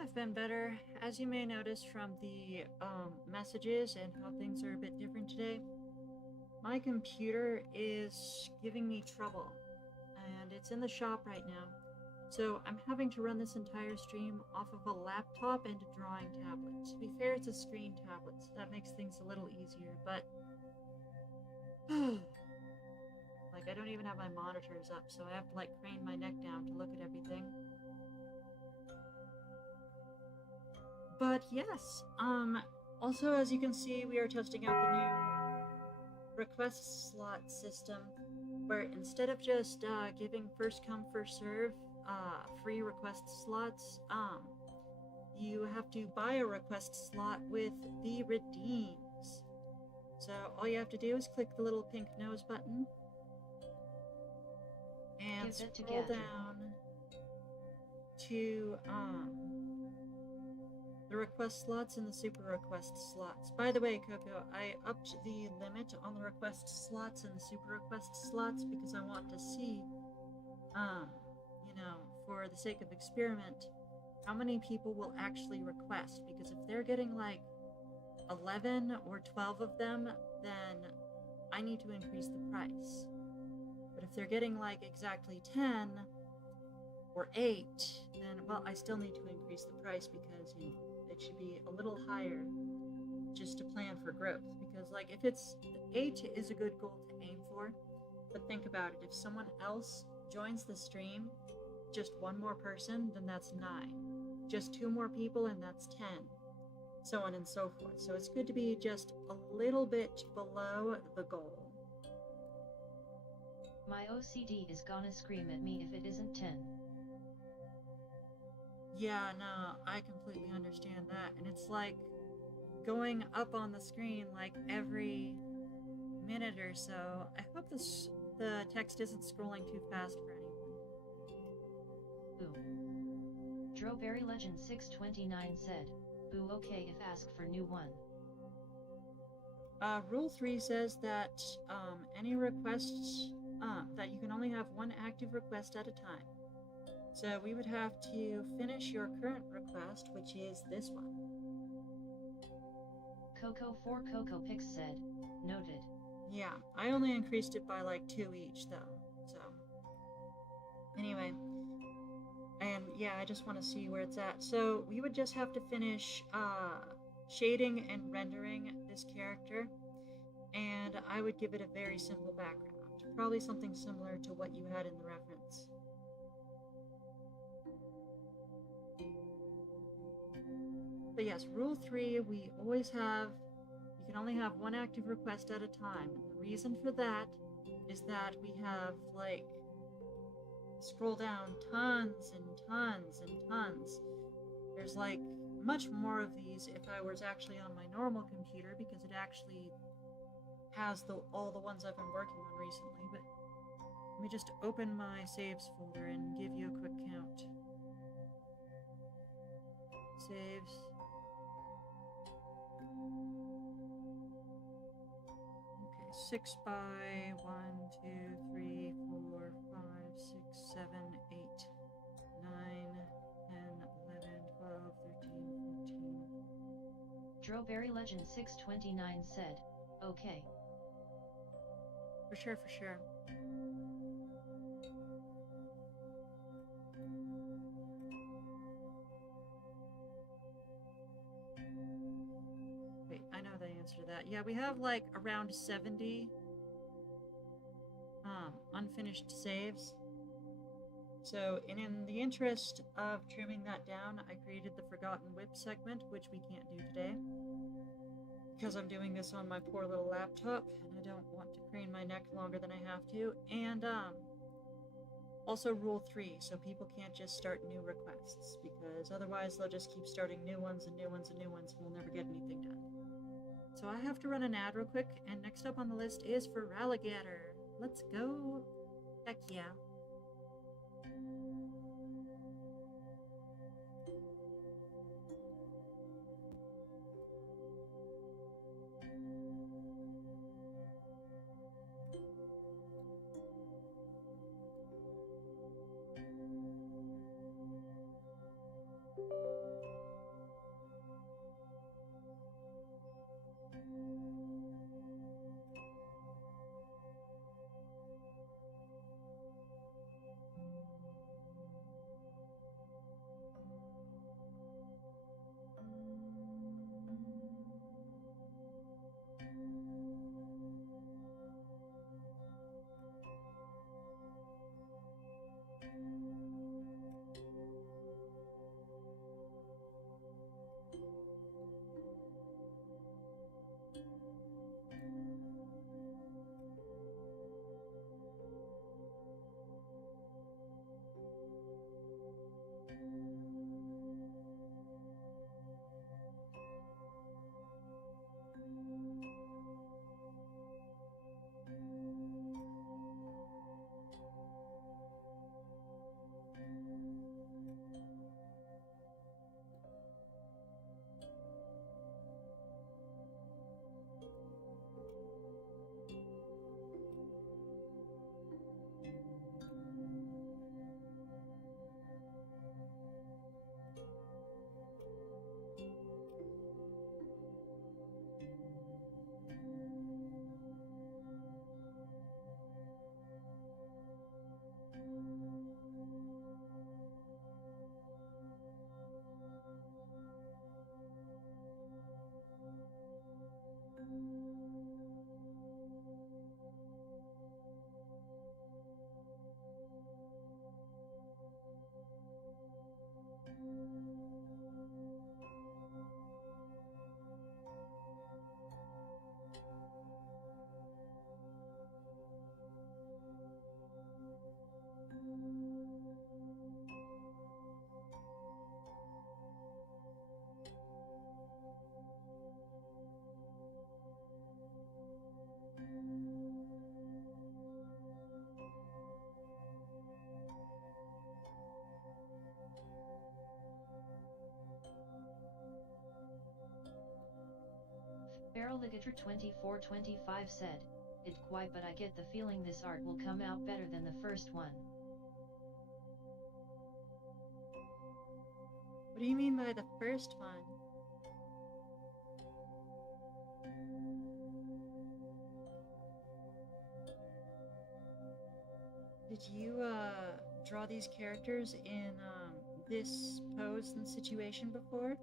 I've been better. As you may notice from the messages and how things are a bit different today, my computer is giving me trouble, and it's in the shop right now. So I'm having to run this entire stream off of a laptop and a drawing tablet. To be fair, it's a screen tablet, so that makes things a little easier, but like, I don't even have my monitors up, so I have to like crane my neck down to look at everything. But yes, also, as you can see, we are testing out the new request slot system, where instead of just giving first come first serve free request slots, you have to buy a request slot with the redeems. So all you have to do is click the little pink nose button and scroll down to the request slots and the super request slots. By the way, Coco, I upped the limit on the request slots and the super request slots because I want to see, you know, for the sake of experiment, how many people will actually request. Because if they're getting like 11 or 12 of them, then I need to increase the price. But if they're getting like exactly 10 or 8, then, well, I still need to increase the price because, you know, it should be a little higher just to plan for growth. Because, like, if it's 8 is a good goal to aim for, but think about it. If someone else joins the stream, just one more person, then that's 9. Just 2 more people, and that's 10. So on and so forth. So it's good to be just a little bit below the goal. My OCD is gonna scream at me if it isn't 10. Yeah, no, I completely understand that. And it's like, going up on the screen like every minute or so. I hope the text isn't scrolling too fast for anyone. Boo. Drawberry Legend 629 said, boo okay if ask for new one. Rule 3 says that any requests, that you can only have one active request at a time. So we would have to finish your current request, which is this one. Coco4 Coco Pix said, noted. Yeah, I only increased it by like 2 each though, so. Anyway, and yeah, I just want to see where it's at. So we would just have to finish shading and rendering this character, and I would give it a very simple background. Probably something similar to what you had in the reference. But yes, rule 3, we always have, you can only have one active request at a time. And the reason for that is that we have, like, scroll down, tons and tons and tons. There's like much more of these if I was actually on my normal computer, because it actually has all the ones I've been working on recently. But let me just open my saves folder and give you a quick count. Saves. Okay, 6 by 1, 2, 3, 4, 5, 6, 7, 8, 9, 10, 11, 12, 13, 14. Drawberry Legend 629 said, okay. For sure, for sure. Wait, I know the answer to that. Yeah, we have like around 70 unfinished saves. So in the interest of trimming that down, I created the Forgotten Whip segment, which we can't do today, because I'm doing this on my poor little laptop, and I don't want to crane my neck longer than I have to. And also rule 3, so people can't just start new requests, because otherwise they'll just keep starting new ones and new ones and new ones, and we'll never get anything done. So I have to run an ad real quick, and next up on the list is for Alligator. Let's go. Heck yeah. Feraligator2425 said, "It quite, but I get the feeling this art will come out better than the first one." What do you mean by the first one? Did you draw these characters in this pose and situation before?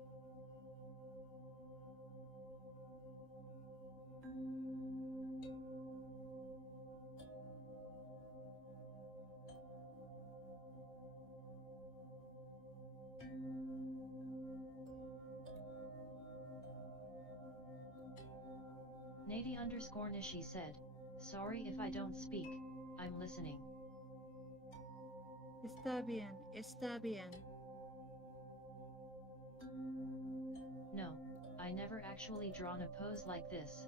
Nady_Nishi said, "Sorry if I don't speak, I'm listening." Está bien, está bien. No, I never actually drawn a pose like this.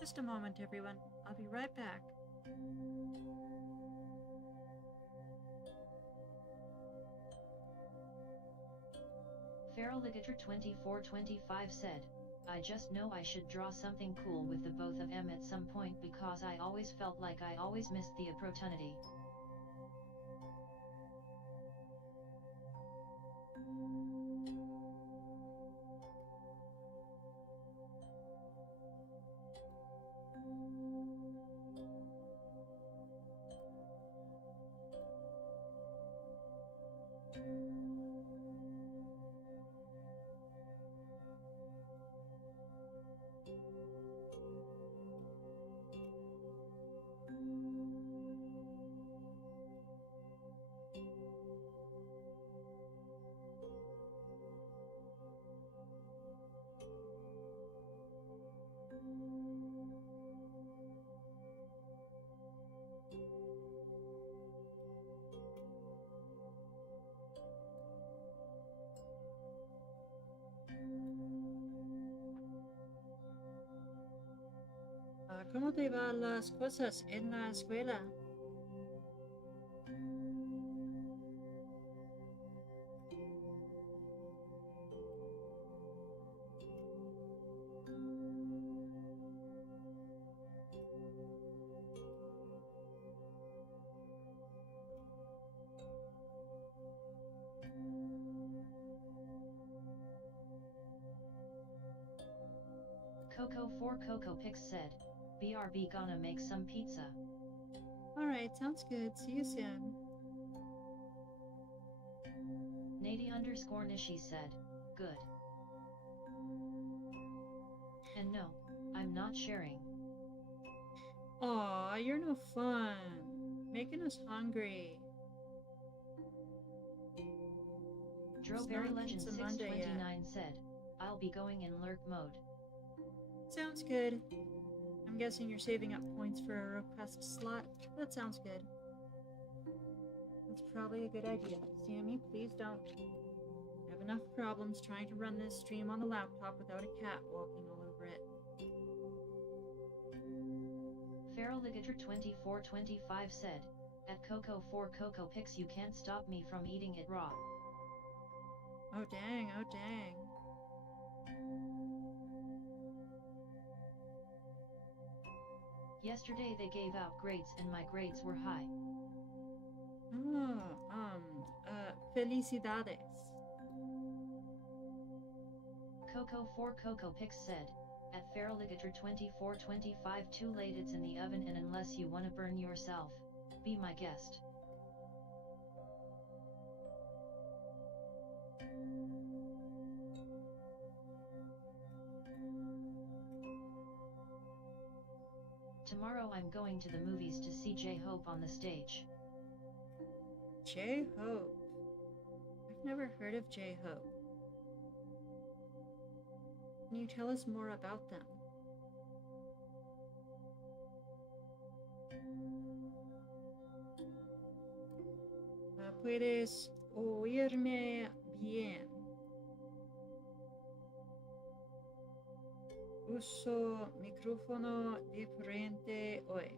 Just a moment, everyone. I'll be right back. Feraligator2425 said, "I just know I should draw something cool with the both of them at some point because I always felt like I always missed the opportunity." ¿Cómo te van las cosas en la escuela? Coco4CocoPix said, "BRB gonna make some pizza." Alright, sounds good. See you soon. Nady_Nishi said, "Good." And no, I'm not sharing. Aw, you're no fun. Making us hungry. Strawberry Legend Pizza Monday yet. 629 said, "I'll be going in lurk mode." Sounds good. I'm guessing you're saving up points for a request slot. That sounds good. That's probably a good idea. Sammy, please don't. I have enough problems trying to run this stream on the laptop without a cat walking all over it. Feraligator2425 said, "At Coco4CocoPix you can't stop me from eating it raw." Oh dang, oh dang. Yesterday they gave out grades and my grades were high. Felicidades. Coco4CocoPix said, "At Feraligator2425 too late, it's in the oven, and unless you wanna burn yourself, be my guest." Tomorrow I'm going to the movies to see J-Hope on the stage. J-Hope. I've never heard of J-Hope. Can you tell us more about them? ¿Puedes oírme bien? Uso micrófono diferente hoy.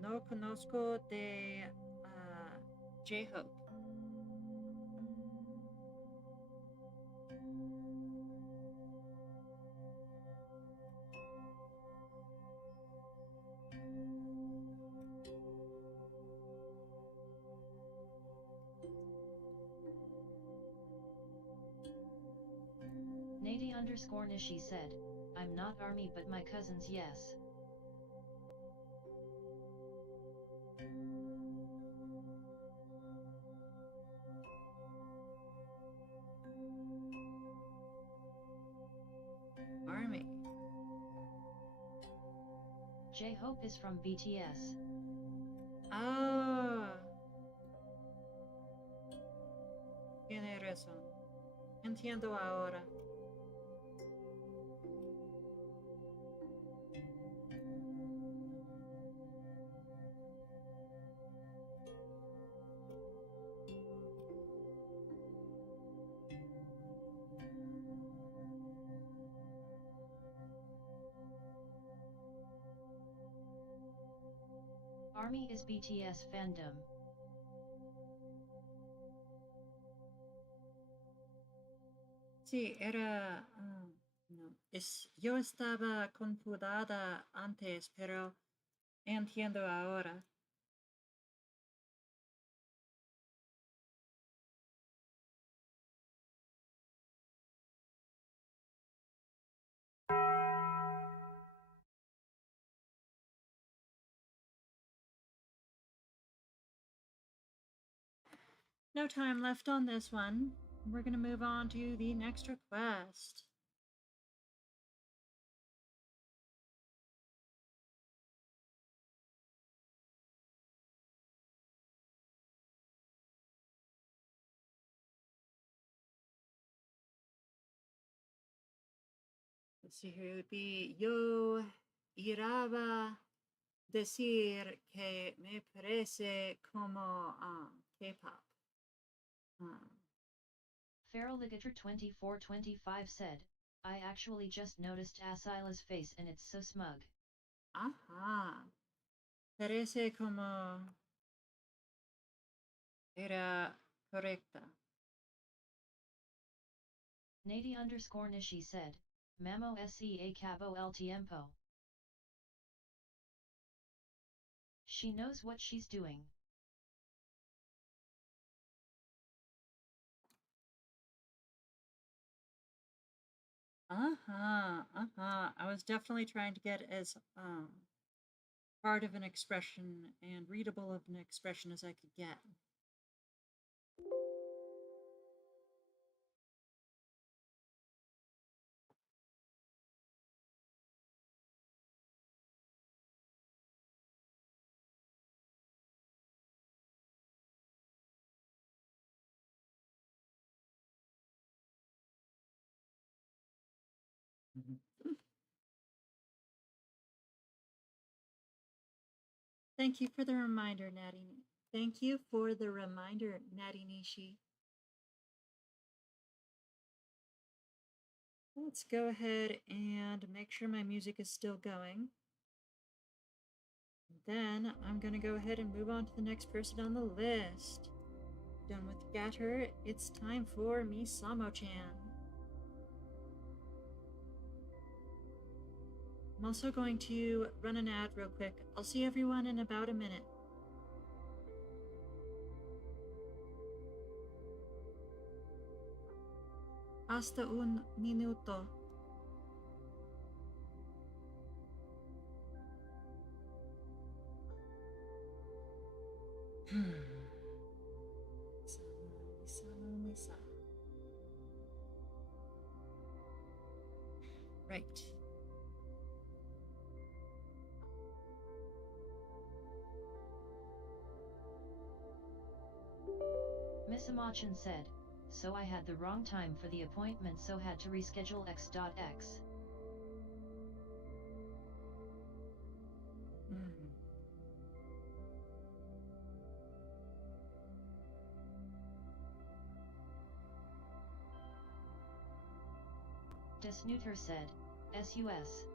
No conozco de J-Hope. Nady_Nishi said, I'm not army but my cousins yes. Army. J-Hope is from BTS. Ah. Tiene razón. Entiendo ahora. Army is BTS fandom. Sí, era... no. Yo estaba confundida antes, pero entiendo ahora. No time left on this one. We're going to move on to the next request. Let's see here. It would be Yo iraba decir que me parece como K-pop. Farrelligator2425 said, I actually just noticed Asila's face and it's so smug. Ajá. Parece como era correcta. Nady_Nishi said, Mamo se acabo el tiempo. She knows what she's doing. I was definitely trying to get as hard of an expression and readable of an expression as I could get. Thank you for the reminder, Natty. Thank you for the reminder, Natty Nishi. Let's go ahead and make sure my music is still going. Then I'm going to go ahead and move on to the next person on the list. Done with Gatter, it's time for Misamo-chan. I'm also going to run an ad real quick. I'll see everyone in about a minute. Hasta un minuto. Misamo. Right. Miss Amachan said, so I had the wrong time for the appointment, so had to reschedule x.x. Snooter said, SUS.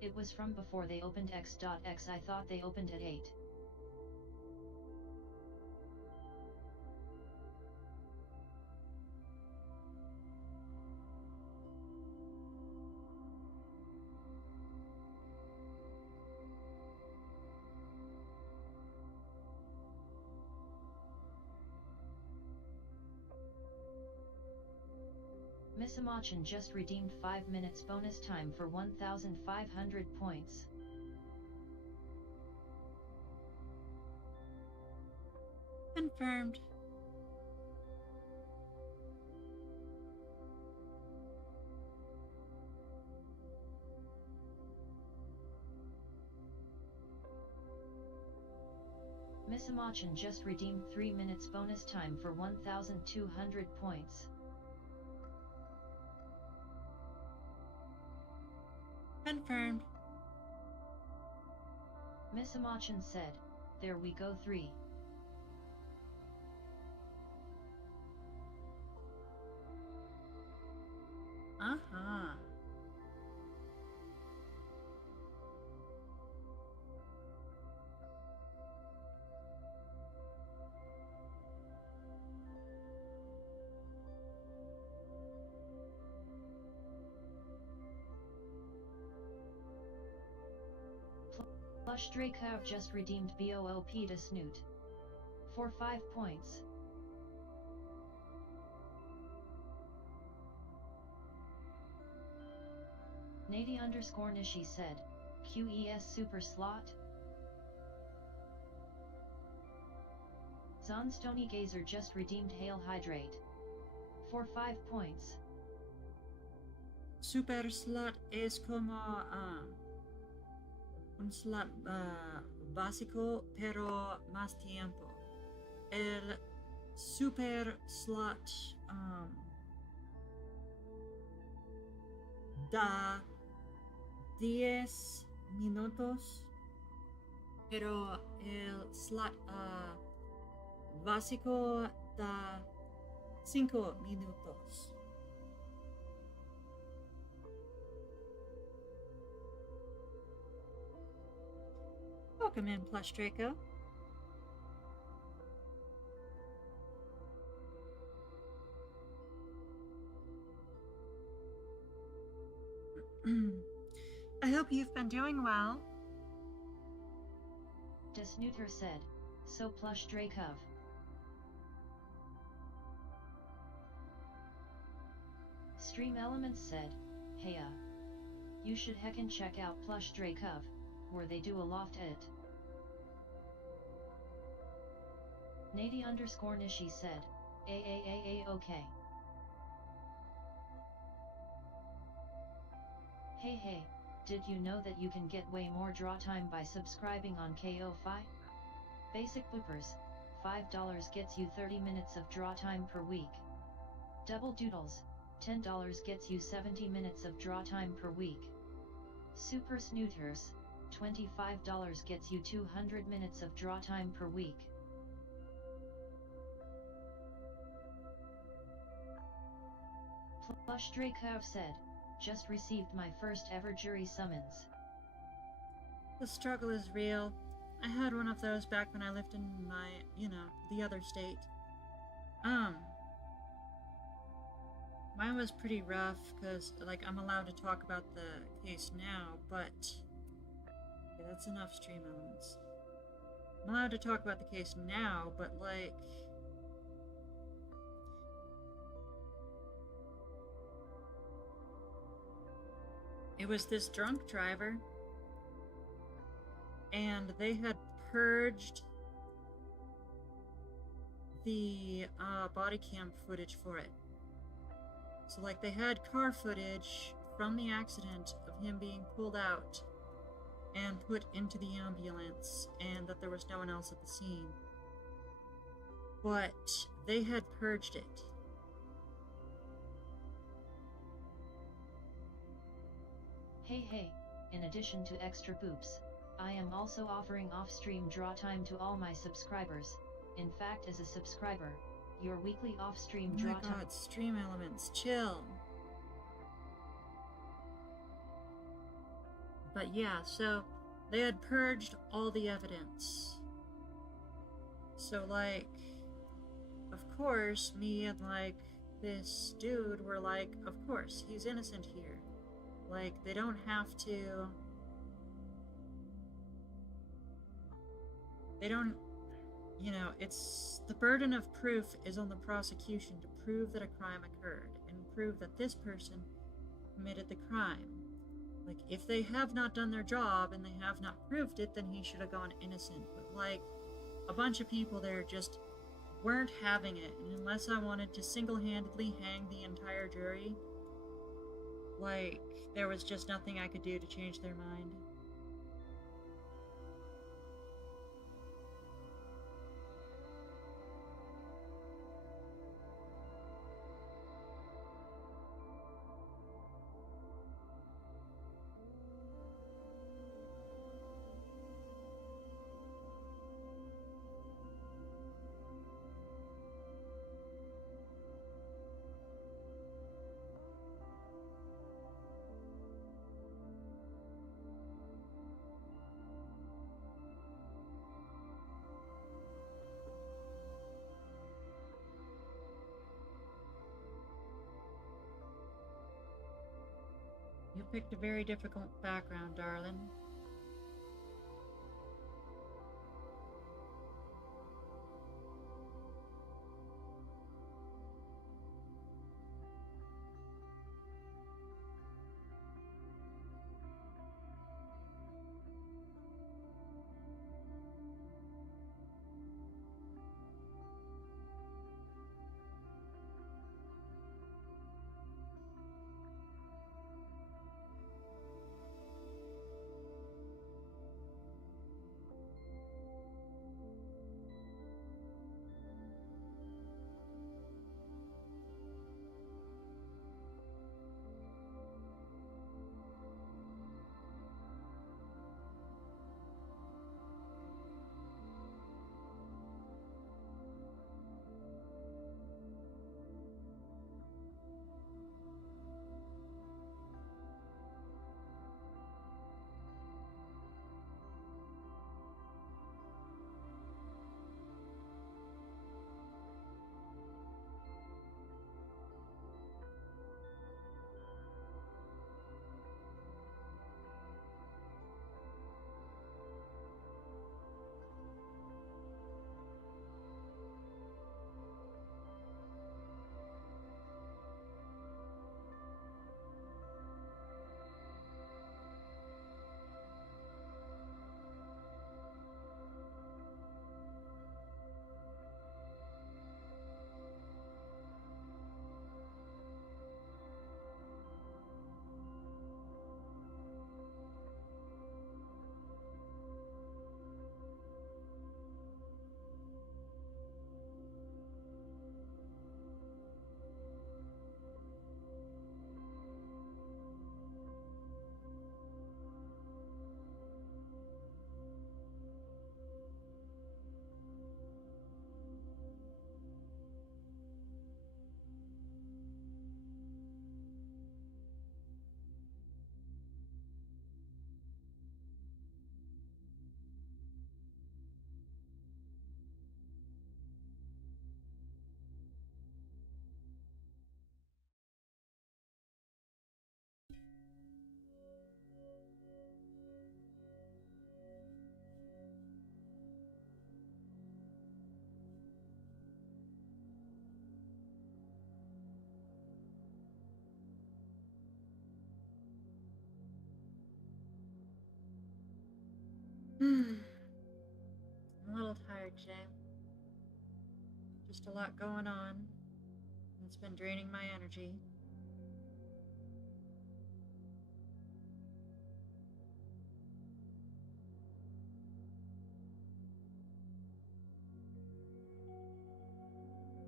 It was from before they opened x.x. I thought they opened at 8. Miss Amachan just redeemed 5 minutes bonus time for 1,500 points. Confirmed. Miss Amachan just redeemed 3 minutes bonus time for 1,200 points. Confirmed. Miss Amachan said, there we go 3. Uh-huh. Plush Draco just redeemed BOOP to Snoot. For 5 points. Nady_Nishi said, QES Super Slot. Zonstony Gazer just redeemed Hail Hydrate. For 5 points. Super slot es como un slot básico pero más tiempo. El super slot da 10 minutos, pero el slot básico da 5 minutos. Welcome in, Plush Draco. I hope you've been doing well. Snooter said, so Plush Dracov. Stream Elements said, heya. You should heckin' check out Plush Dracov, where they do a loft it. Nady_Nishi said, okay. Hey, did you know that you can get way more draw time by subscribing on KO-Fi? Basic bloopers, $5 gets you 30 minutes of draw time per week. Double Doodles, $10 gets you 70 minutes of draw time per week. Super Snooters, $25 gets you 200 minutes of draw time per week. Plush Dracov said, Just received my first ever jury summons. The struggle is real. I had one of those back when I lived in my, the other state. Mine was pretty rough, because, like, I'm allowed to talk about the case now, but... Okay, that's enough stream elements. I'm allowed to talk about the case now, but, like... It was this drunk driver, and they had purged the body cam footage for it. So, like, they had car footage from the accident of him being pulled out and put into the ambulance, and that there was no one else at the scene. But they had purged it. Hey, in addition to extra boops, I am also offering off-stream draw time to all my subscribers. In fact, as a subscriber, your weekly off-stream draw time... Oh my god, stream elements, chill. But yeah, so they had purged all the evidence. So, like, of course, me and, like, this dude were like, of course, he's innocent here. Like, they don't have to... They don't... it's... The burden of proof is on the prosecution to prove that a crime occurred, and prove that this person committed the crime. Like, if they have not done their job, and they have not proved it, then he should have gone innocent. But, like, a bunch of people there just weren't having it, and unless I wanted to single-handedly hang the entire jury, like, there was just nothing I could do to change their mind. You picked a very difficult background, darling. I'm a little tired today. Just a lot going on. It's been draining my energy.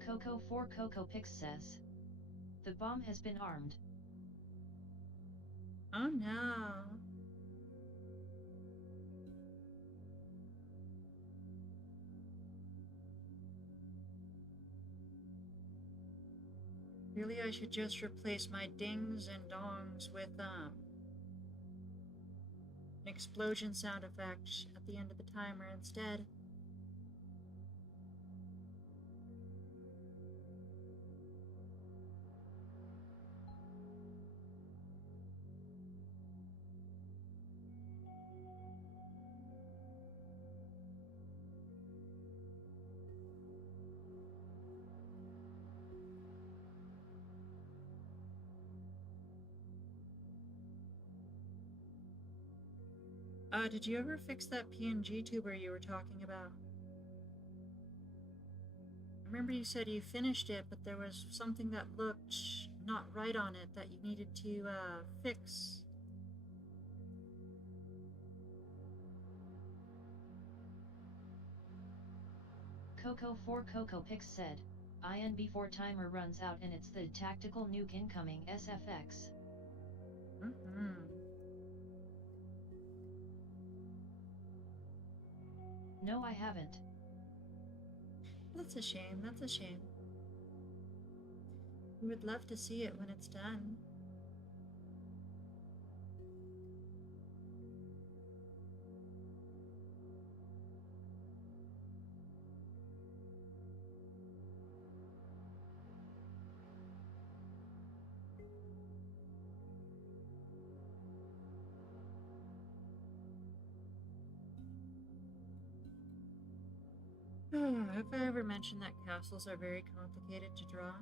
Coco 4 Coco Pix says, the bomb has been armed. Oh no. Really, I should just replace my dings and dongs with an explosion sound effect at the end of the timer instead. Did you ever fix that PNG tuber you were talking about? I remember you said you finished it, but there was something that looked not right on it that you needed to fix. Coco 4 Coco Pix said, INB4 timer runs out and it's the tactical nuke incoming SFX. No, I haven't. That's a shame, that's a shame. We would love to see it when it's done. Have I ever mentioned that castles are very complicated to draw?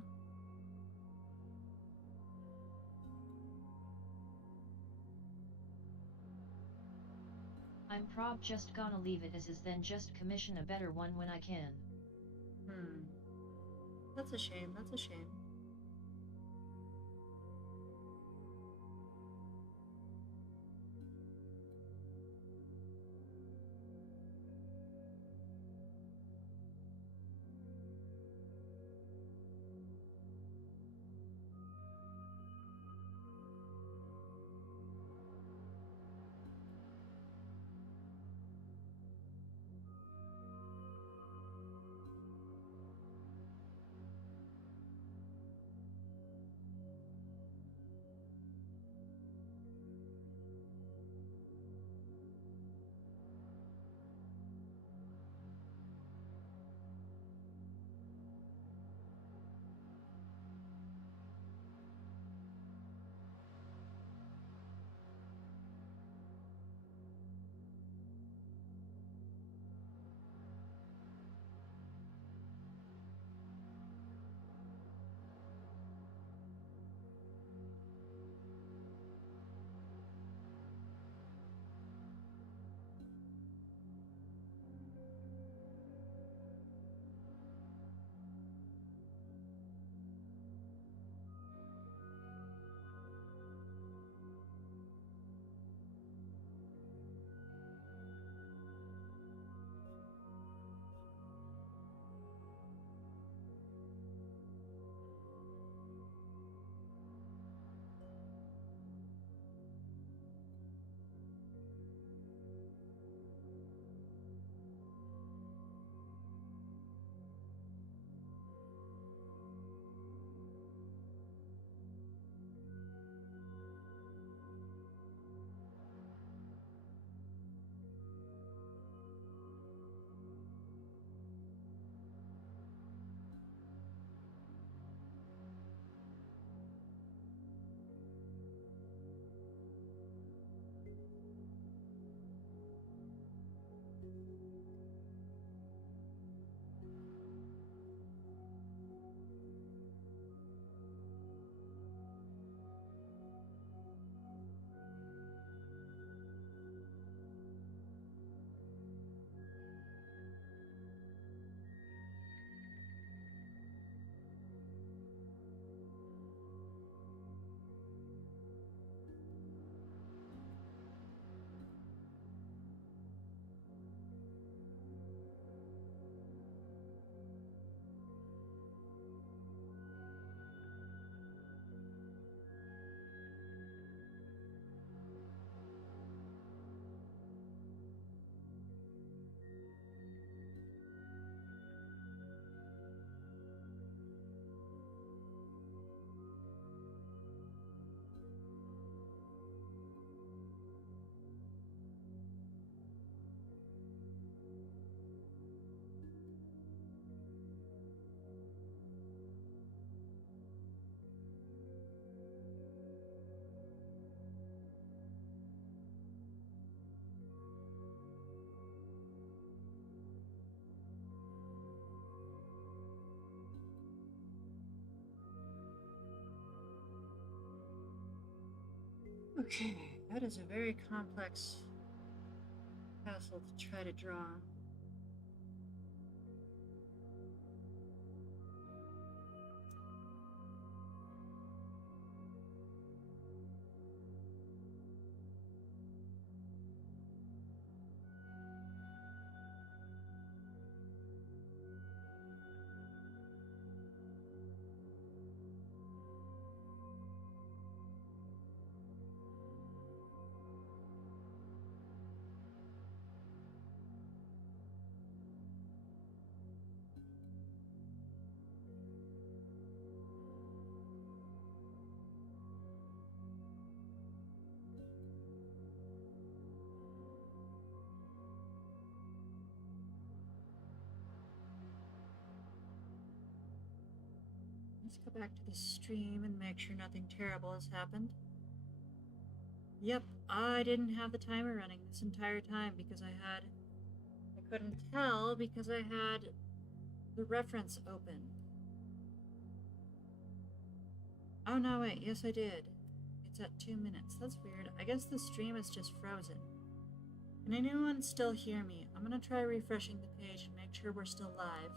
I'm prob just gonna leave it as is, then just commission a better one when I can. That's a shame, that's a shame. Okay, that is a very complex castle to try to draw. Let's go back to the stream and make sure nothing terrible has happened. Yep, I didn't have the timer running this entire time because I couldn't tell because I had the reference open. Oh no, wait, yes I did. It's at 2 minutes. That's weird. I guess the stream is just frozen. Can anyone still hear me? I'm gonna try refreshing the page and make sure we're still live.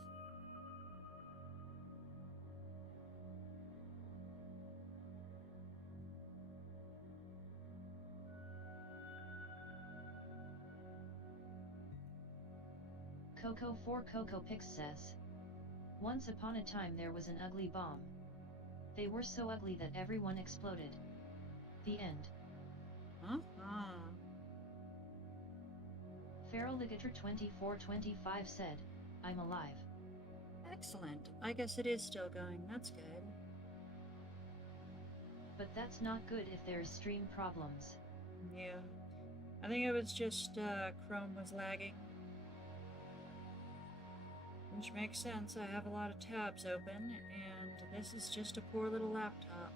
Coco for Coco Pix says, once upon a time there was an ugly bomb. They were so ugly that everyone exploded. The end. Uh-huh. Feraligator 2425 said, I'm alive. Excellent. I guess it is still going. That's good. But that's not good if there's stream problems. Yeah. I think it was just Chrome was lagging. Which makes sense. I have a lot of tabs open, and this is just a poor little laptop.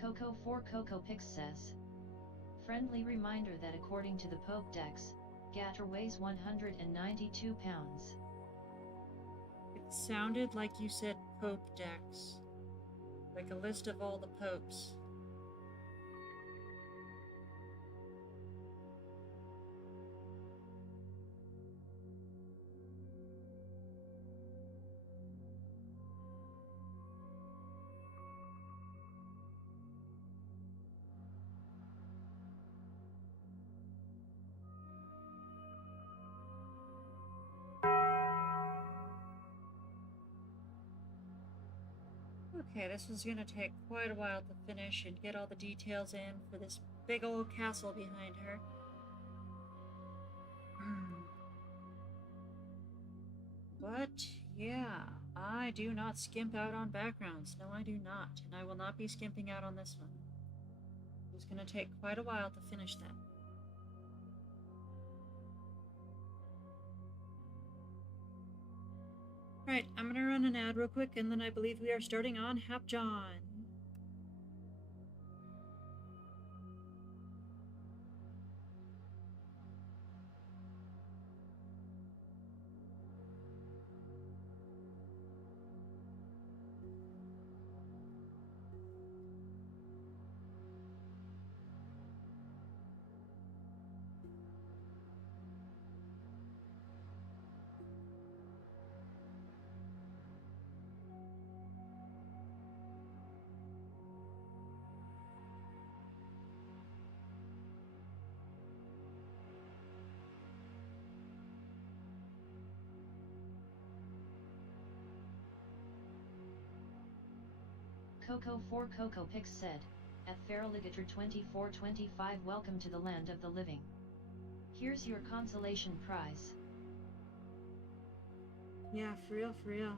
Coco for Coco Pix says, friendly reminder that according to the Pokedex, Gator weighs 192 pounds. It sounded like you said Pope Dex. Like a list of all the popes. Okay, this was gonna take quite a while to finish and get all the details in for this big old castle behind her. But, yeah, I do not skimp out on backgrounds. No, I do not. And I will not be skimping out on this one. It's gonna take quite a while to finish that. Alright, I'm gonna run an ad real quick, and then I believe we are starting on Hap John. Coco 4 Coco Pix said, at Faraligator 2425, welcome to the land of the living. Here's your consolation prize. Yeah, for real, for real.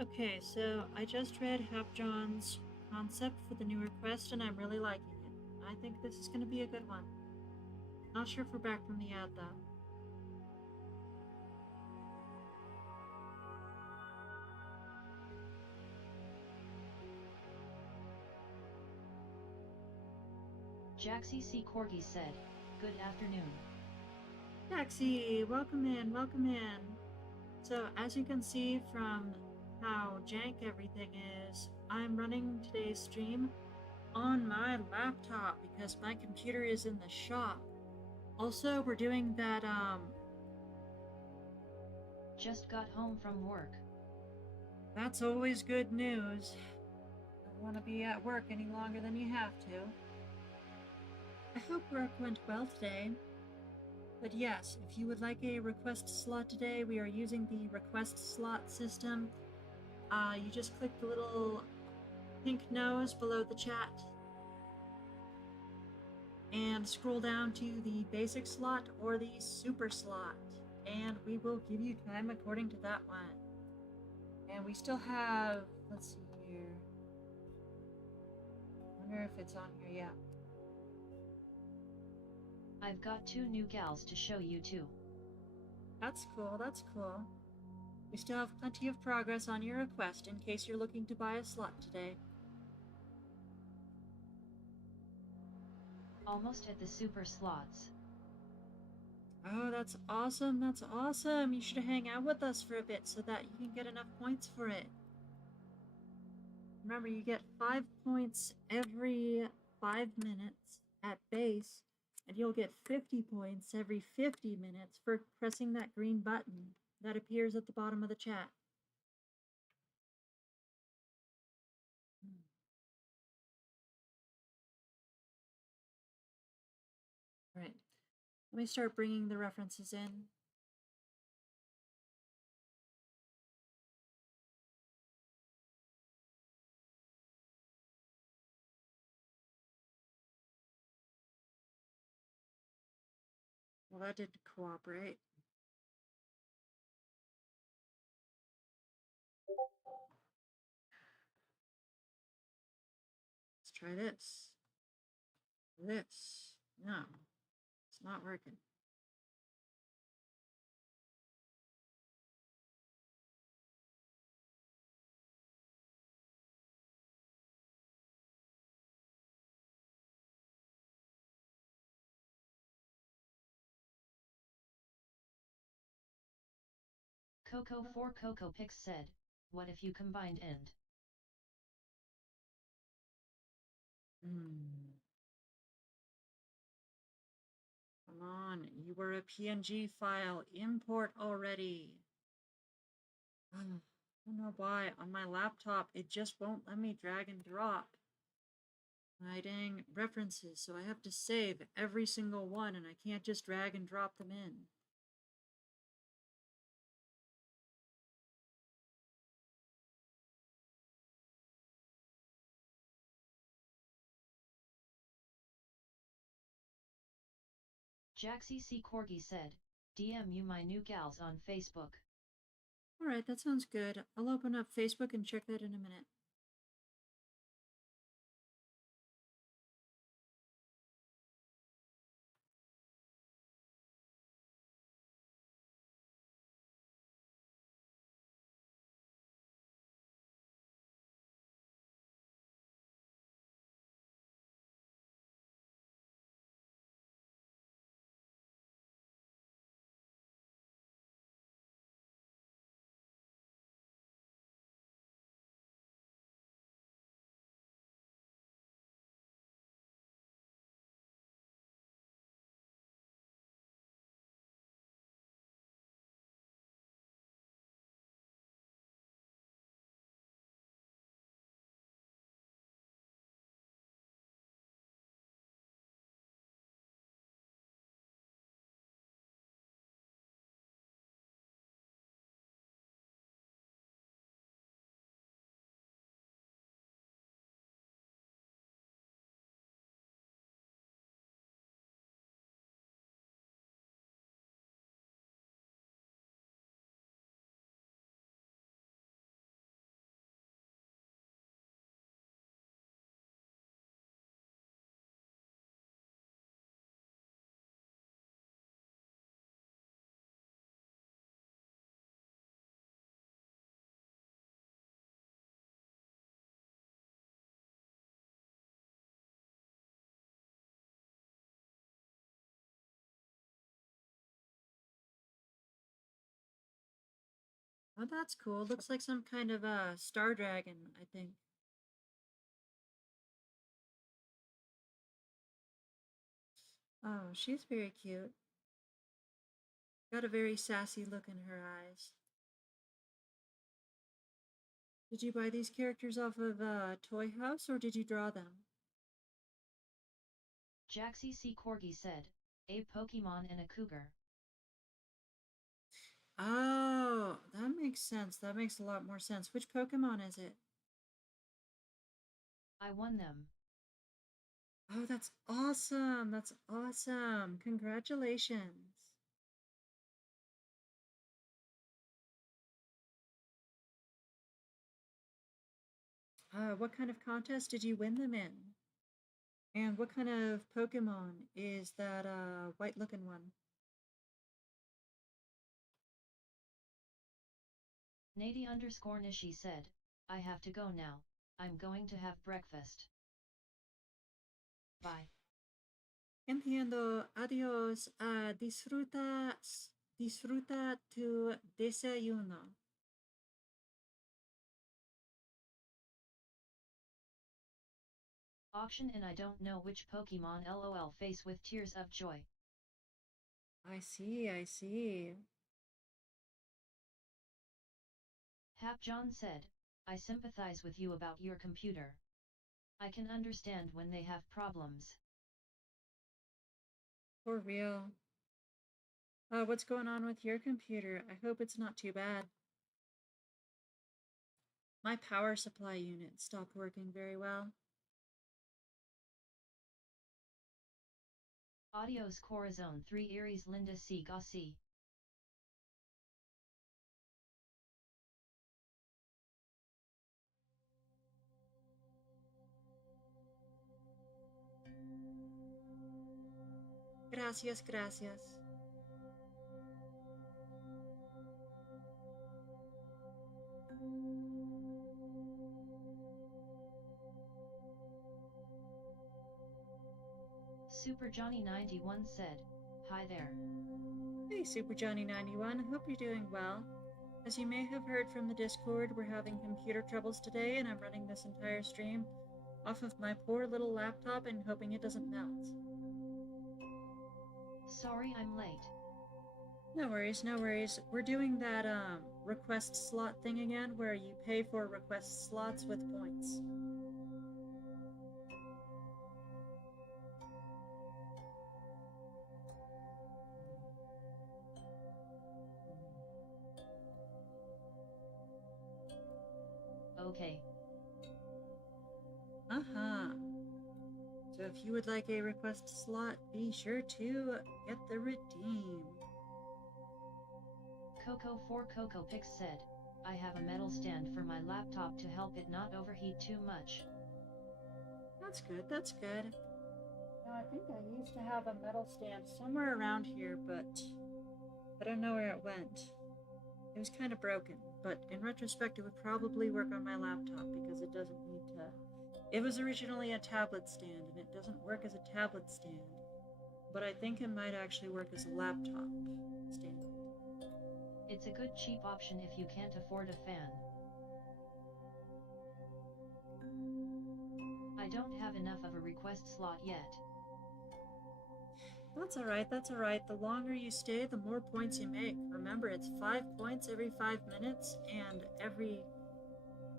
Okay, so I just read Hapjohn's concept for the new request and I'm really liking it. I think this is going to be a good one. Not sure if we're back from the ad though. Jaxie C. Corgi said, good afternoon. Jaxie, welcome in, welcome in. So as you can see from how jank everything is, I'm running today's stream on my laptop because my computer is in the shop. Also, we're doing that, Just got home from work. That's always good news. Don't want to be at work any longer than you have to. I hope work went well today. But yes, if you would like a request slot today, we are using the request slot system. You just click the little pink nose below the chat and scroll down to the basic slot or the super slot, and we will give you time according to that one. And we still have, let's see here. I wonder if it's on here yet. I've got 2 new gals to show you too. That's cool, that's cool. We still have plenty of progress on your request in case you're looking to buy a slot today. Almost at the super slots. Oh, that's awesome, that's awesome. You should hang out with us for a bit so that you can get enough points for it. Remember, you get 5 points every 5 minutes at base, and you'll get 50 points every 50 minutes for pressing that green button that appears at the bottom of the chat. All right, let me start bringing the references in. Well, that didn't cooperate. Let's try this. This. No, it's not working. Coco 4 Coco Pix said, what if you combined end? Come on, you were a PNG file. Import already. I don't know why. On my laptop, it just won't let me drag and drop. My dang references, so I have to save every single one, and I can't just drag and drop them in. Jaxie C. Corgi said, DM you my new gals on Facebook. Alright, that sounds good. I'll open up Facebook and check that in a minute. Oh, that's cool. Looks like some kind of star dragon, I think. Oh, she's very cute. Got a very sassy look in her eyes. Did you buy these characters off of Toy House or did you draw them? Jaxie C. Corgi said, a Pokemon and a cougar. Oh, that makes sense. That makes a lot more sense. Which Pokemon is it? I won them. Oh, that's awesome. That's awesome. Congratulations. What kind of contest did you win them in? And what kind of Pokemon is that white looking one? Nady_Nishi said, I have to go now. I'm going to have breakfast. Bye. Entiendo. Adiós. Disfruta tu desayuno. Auction and I don't know which Pokemon lol face with tears of joy. I see, I see. Hap John said, I sympathize with you about your computer. I can understand when they have problems. For real. What's going on with your computer? I hope it's not too bad. My power supply unit stopped working very well. Adios Corazon 3 Aries Linda C. Gossi. Gracias, gracias. Super Johnny 91 said, hi there. Hey, Super Johnny 91. Hope you're doing well. As you may have heard from the Discord, we're having computer troubles today, and I'm running this entire stream off of my poor little laptop and hoping it doesn't melt. Sorry I'm late. No worries, no worries. We're doing that request slot thing again where you pay for request slots with points. Okay. Uh-huh. So if you would like a request slot, be sure to get the redeem. Coco 4 Coco Pix said, I have a metal stand for my laptop to help it not overheat too much. That's good, that's good. Now, I think I used to have a metal stand somewhere around here, but I don't know where it went. It was kind of broken, but in retrospect, it would probably work on my laptop because it doesn't need to. It was originally a tablet stand, and it doesn't work as a tablet stand, but I think it might actually work as a laptop stand. It's a good cheap option if you can't afford a fan. I don't have enough of a request slot yet. That's alright, that's alright. The longer you stay, the more points you make. Remember, it's 5 points every 5 minutes, and every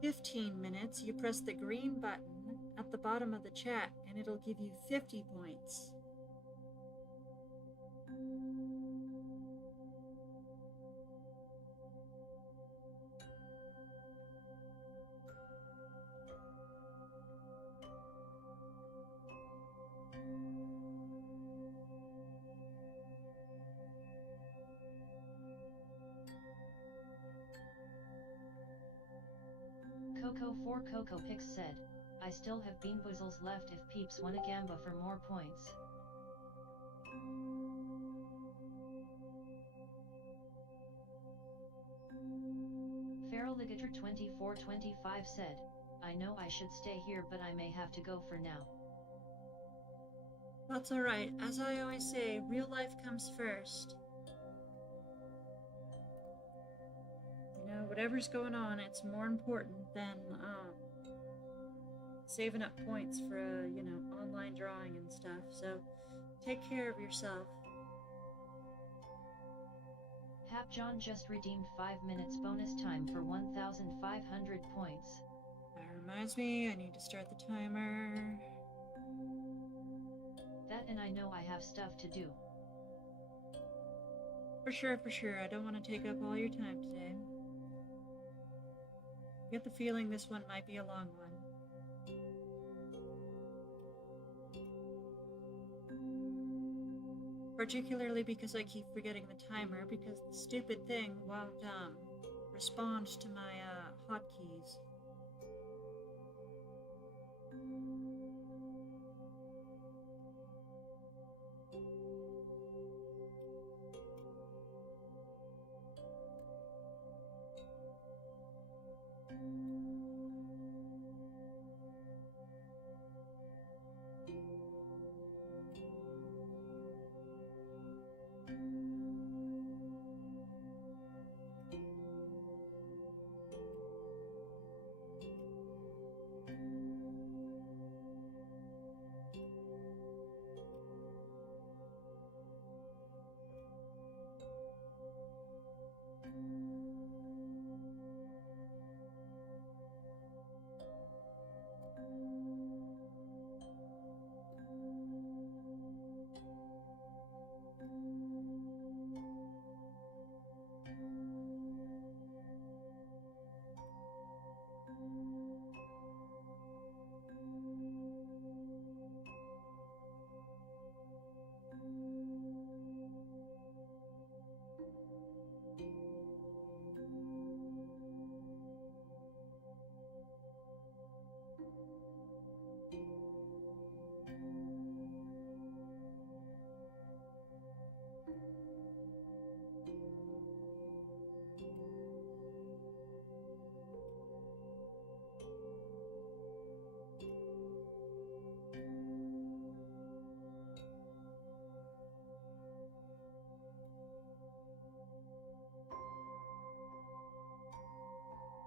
15 minutes you press the green button at the bottom of the chat, and it'll give you 50 points. Coco 4 Coco Pix said, I still have bean boozles left if peeps want a gamba for more points. Feral Ligator 2425 said, I know I should stay here but I may have to go for now. That's alright. As I always say, real life comes first. You know, whatever's going on, it's more important than saving up points for online drawing and stuff. So take care of yourself. Hap John just redeemed 5 minutes bonus time for 1,500 points. That reminds me, I need to start the timer. That, and I know I have stuff to do. For sure. I don't want to take up all your time today. I get the feeling this one might be a long one. Particularly because I keep forgetting the timer because the stupid thing won't respond to my hotkeys.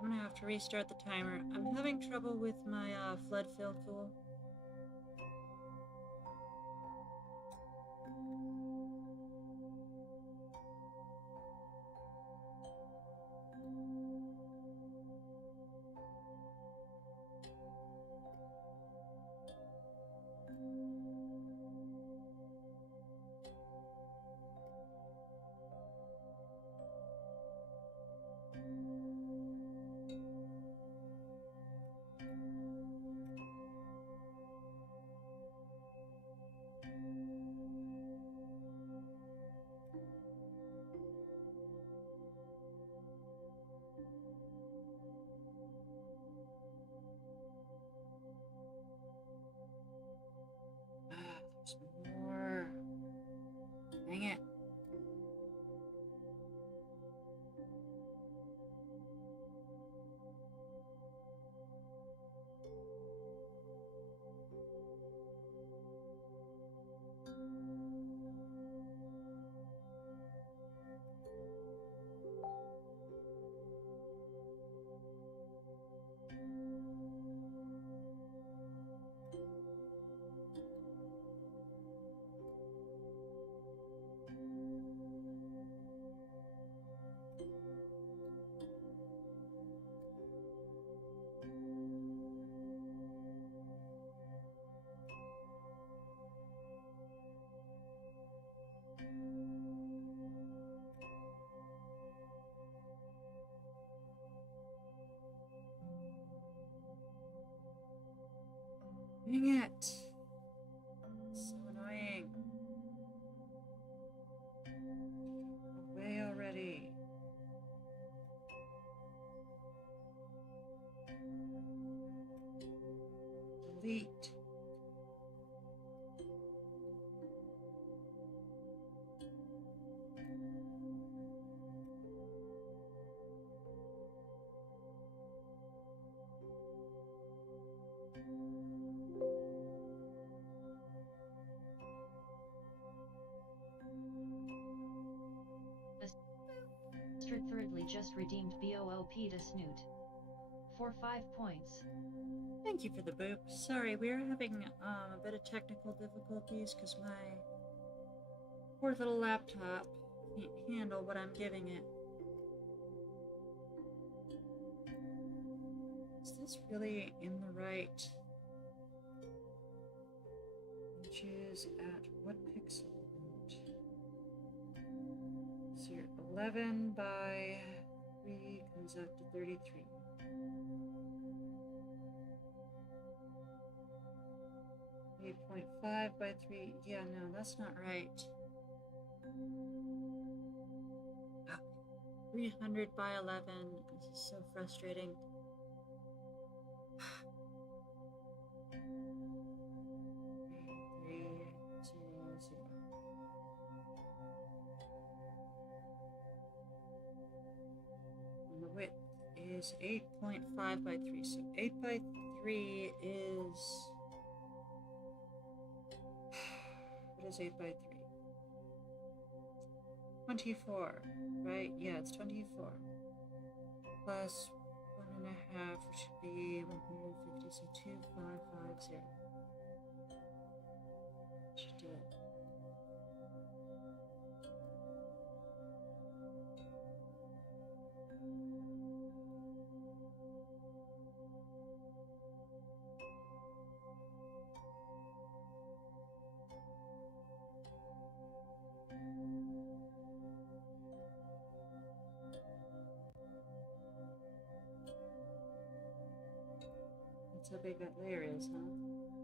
I'm gonna have to restart the timer. I'm having trouble with my flood fill tool. There's more. Dang it. Dang it. So annoying. Away already. Delete. Thirdly just redeemed BOOP to Snoot. For 5 points. Thank you for the boop. Sorry, we are having a bit of technical difficulties because my poor little laptop can't handle what I'm giving it. Is this really in the right inches at what pixel? So your 11 by 3 comes up to 33. 8.5 by 3. Yeah, no, that's not right. 300 by 11. This is so frustrating. Three, 0, 0. And the width is 8.5 by 3. So 8 by 3 is... What is 8 by 3? 24, right? Yeah, it's 24. Plus 1.5, which should be 150, so 2550. Should do it. That's how big that layer is, huh?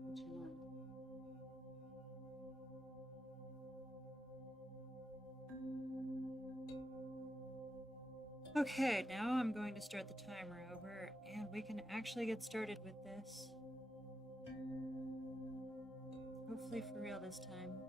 What you want? Okay, now I'm going to start the timer over, and we can actually get started with this. Hopefully for real this time.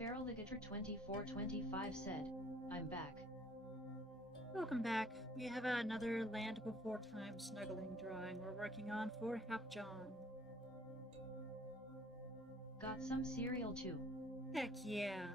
Feraligator2425 said, I'm back. Welcome back. We have another Land Before Time snuggling drawing we're working on for Hap John. Got some cereal too. Heck yeah.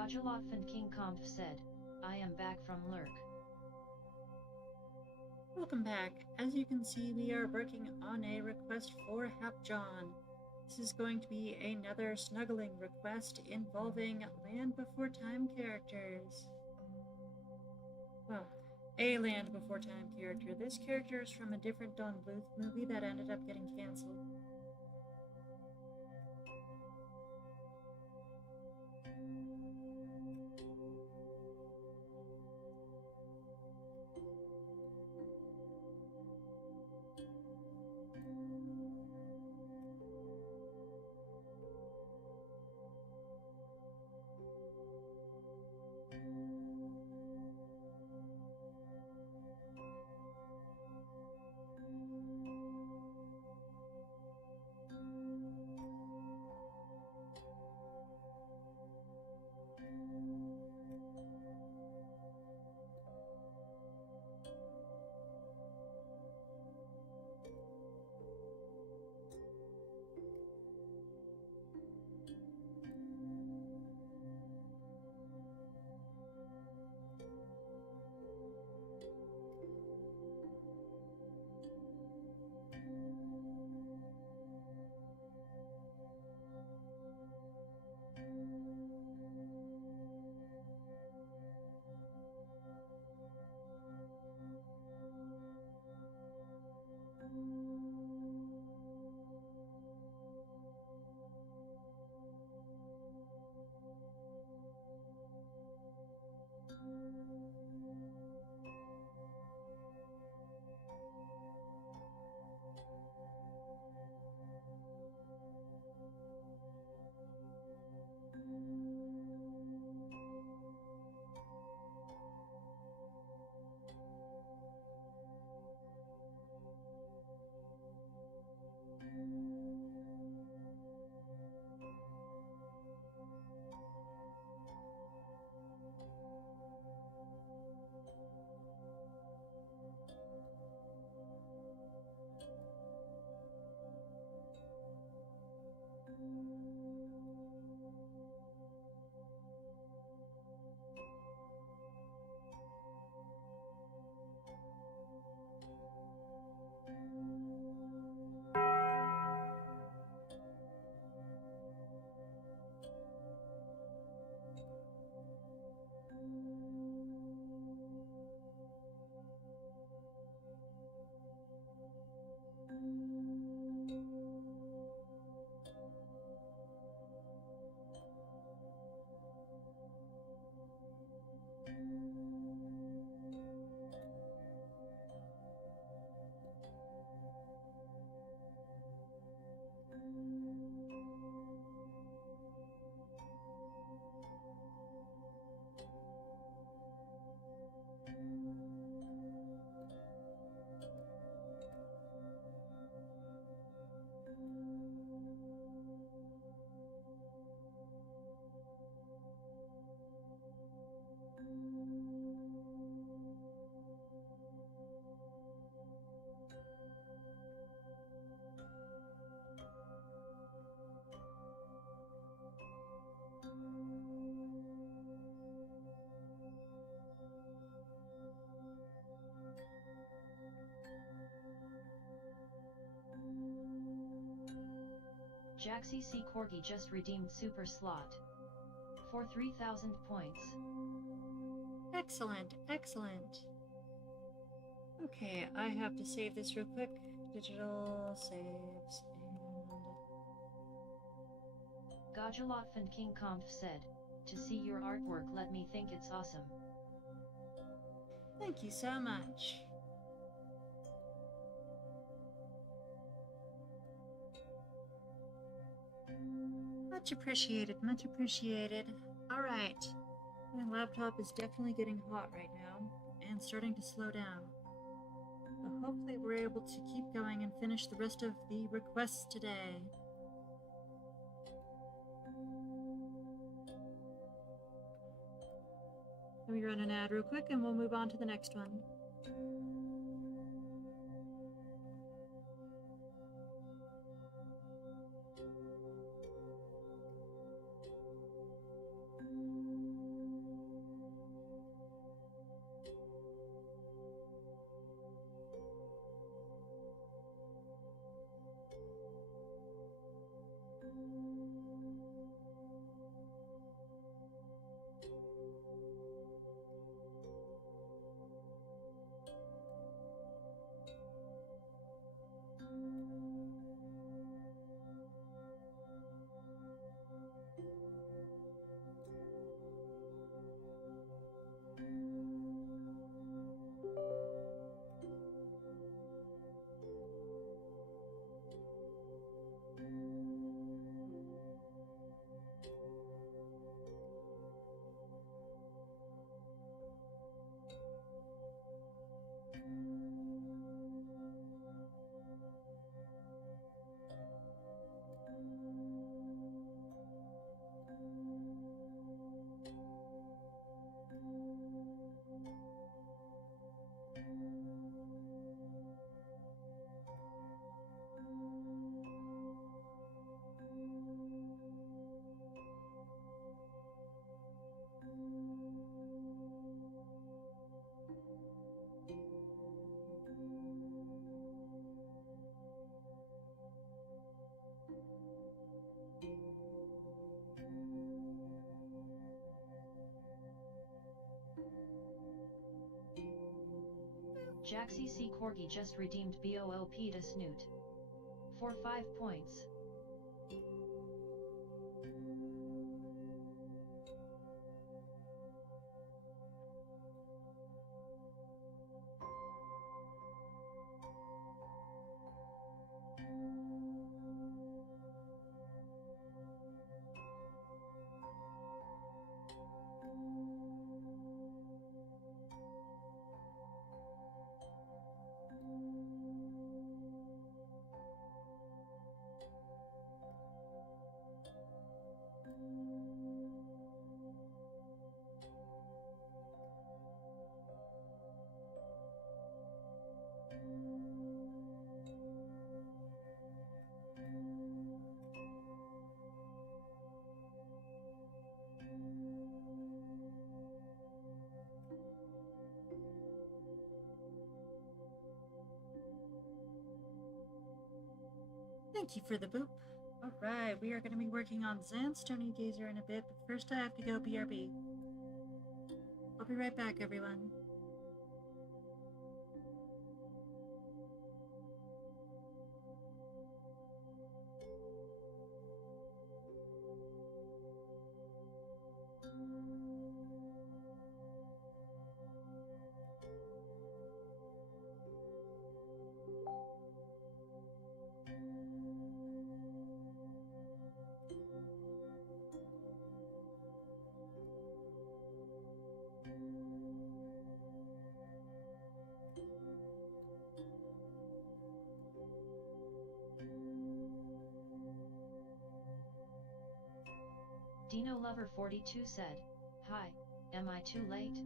Gajalotfan King Kampf said, I am back from lurk. Welcome back. As you can see, we are working on a request for Hap John. This is going to be another snuggling request involving Land Before Time characters. Well, a Land Before Time character. This character is from a different Don Bluth movie that ended up getting canceled. Jaxie C. Corgi just redeemed Super Slot for 3,000 points. Excellent, excellent. Okay, I have to save this real quick. Digital saves and... Gajalotf and King Conf said, "To see your artwork let me think it's awesome." Thank you so much. Much appreciated, much appreciated. Alright, my laptop is definitely getting hot right now, and starting to slow down. But hopefully we're able to keep going and finish the rest of the requests today. Let me run an ad real quick and we'll move on to the next one. Jaxie C. Corgi just redeemed BOOP to Snoot for 5 points. Thank you for the boop. Alright, we are going to be working on Sandstony Gazer in a bit, but first I have to go BRB. I'll be right back, everyone. Dino Lover 42 said, "Hi, am I too late?"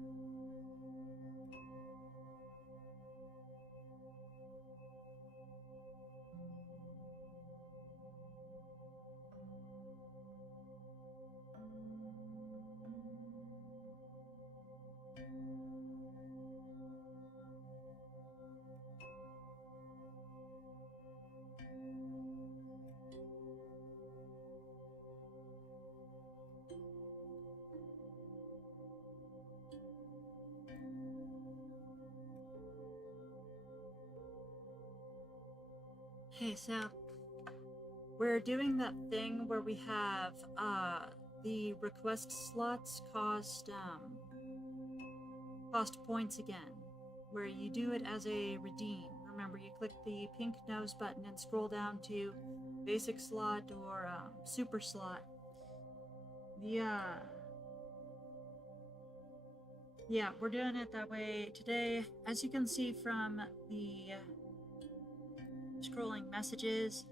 Okay, so we're doing that thing where we have the request slots cost points again, where you do it as a redeem. Remember, you click the pink nose button and scroll down to basic slot or super slot. Yeah, we're doing it that way today. As you can see from the scrolling messages,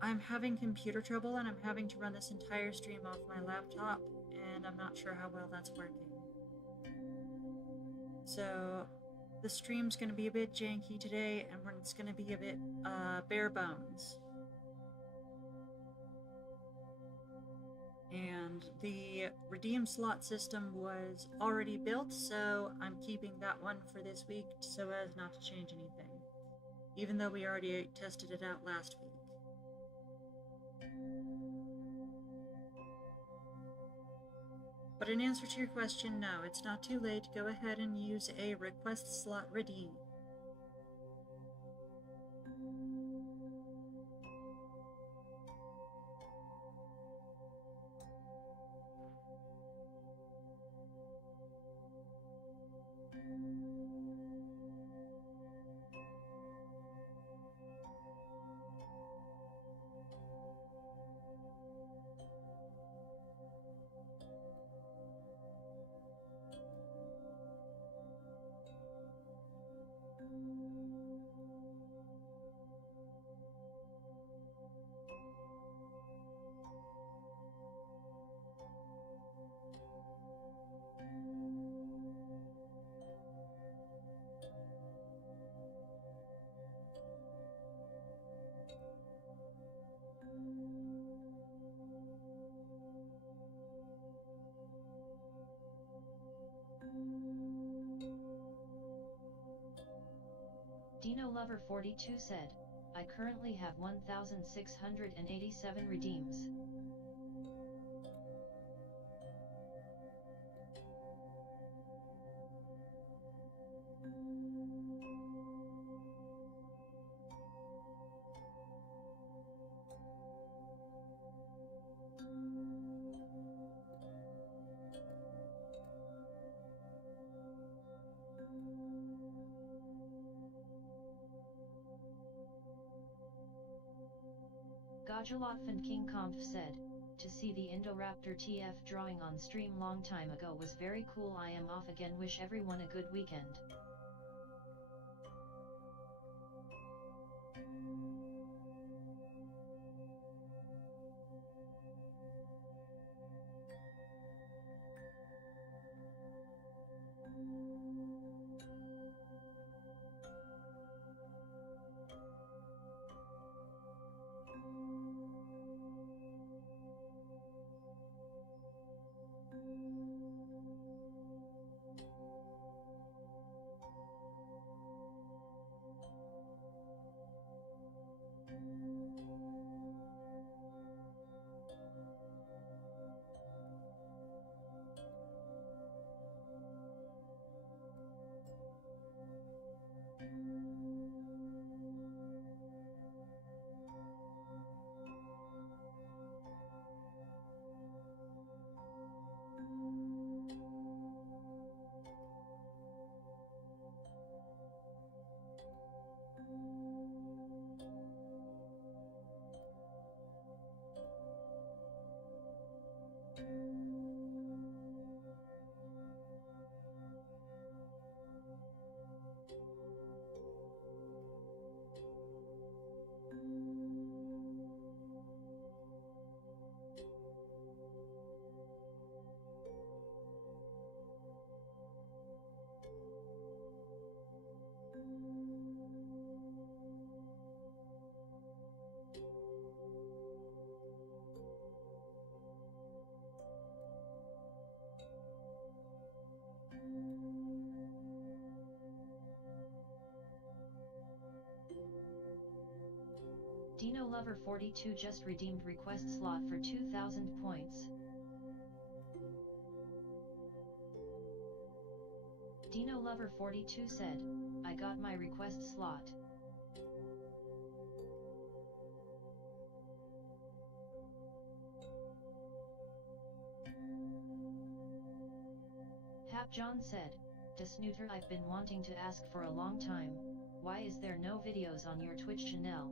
I'm having computer trouble and I'm having to run this entire stream off my laptop, and I'm not sure how well that's working. So the stream's going to be a bit janky today, and it's going to be a bit bare bones. And the redeem slot system was already built, so I'm keeping that one for this week so as not to change anything, even though we already tested it out last week. But in answer to your question, no, it's not too late. Go ahead and use a request slot redeem. Dino Lover 42 said, I currently have 1,687 redeems. Gajalotf and King Conf said, to see the Indoraptor TF drawing on stream long time ago was very cool. I am off again. Wish everyone a good weekend. Dino Lover 42 just redeemed request slot for 2,000 points. Dino Lover 42 said, I got my request slot. John said, to Snooter, I've been wanting to ask for a long time, why is there no videos on your Twitch channel?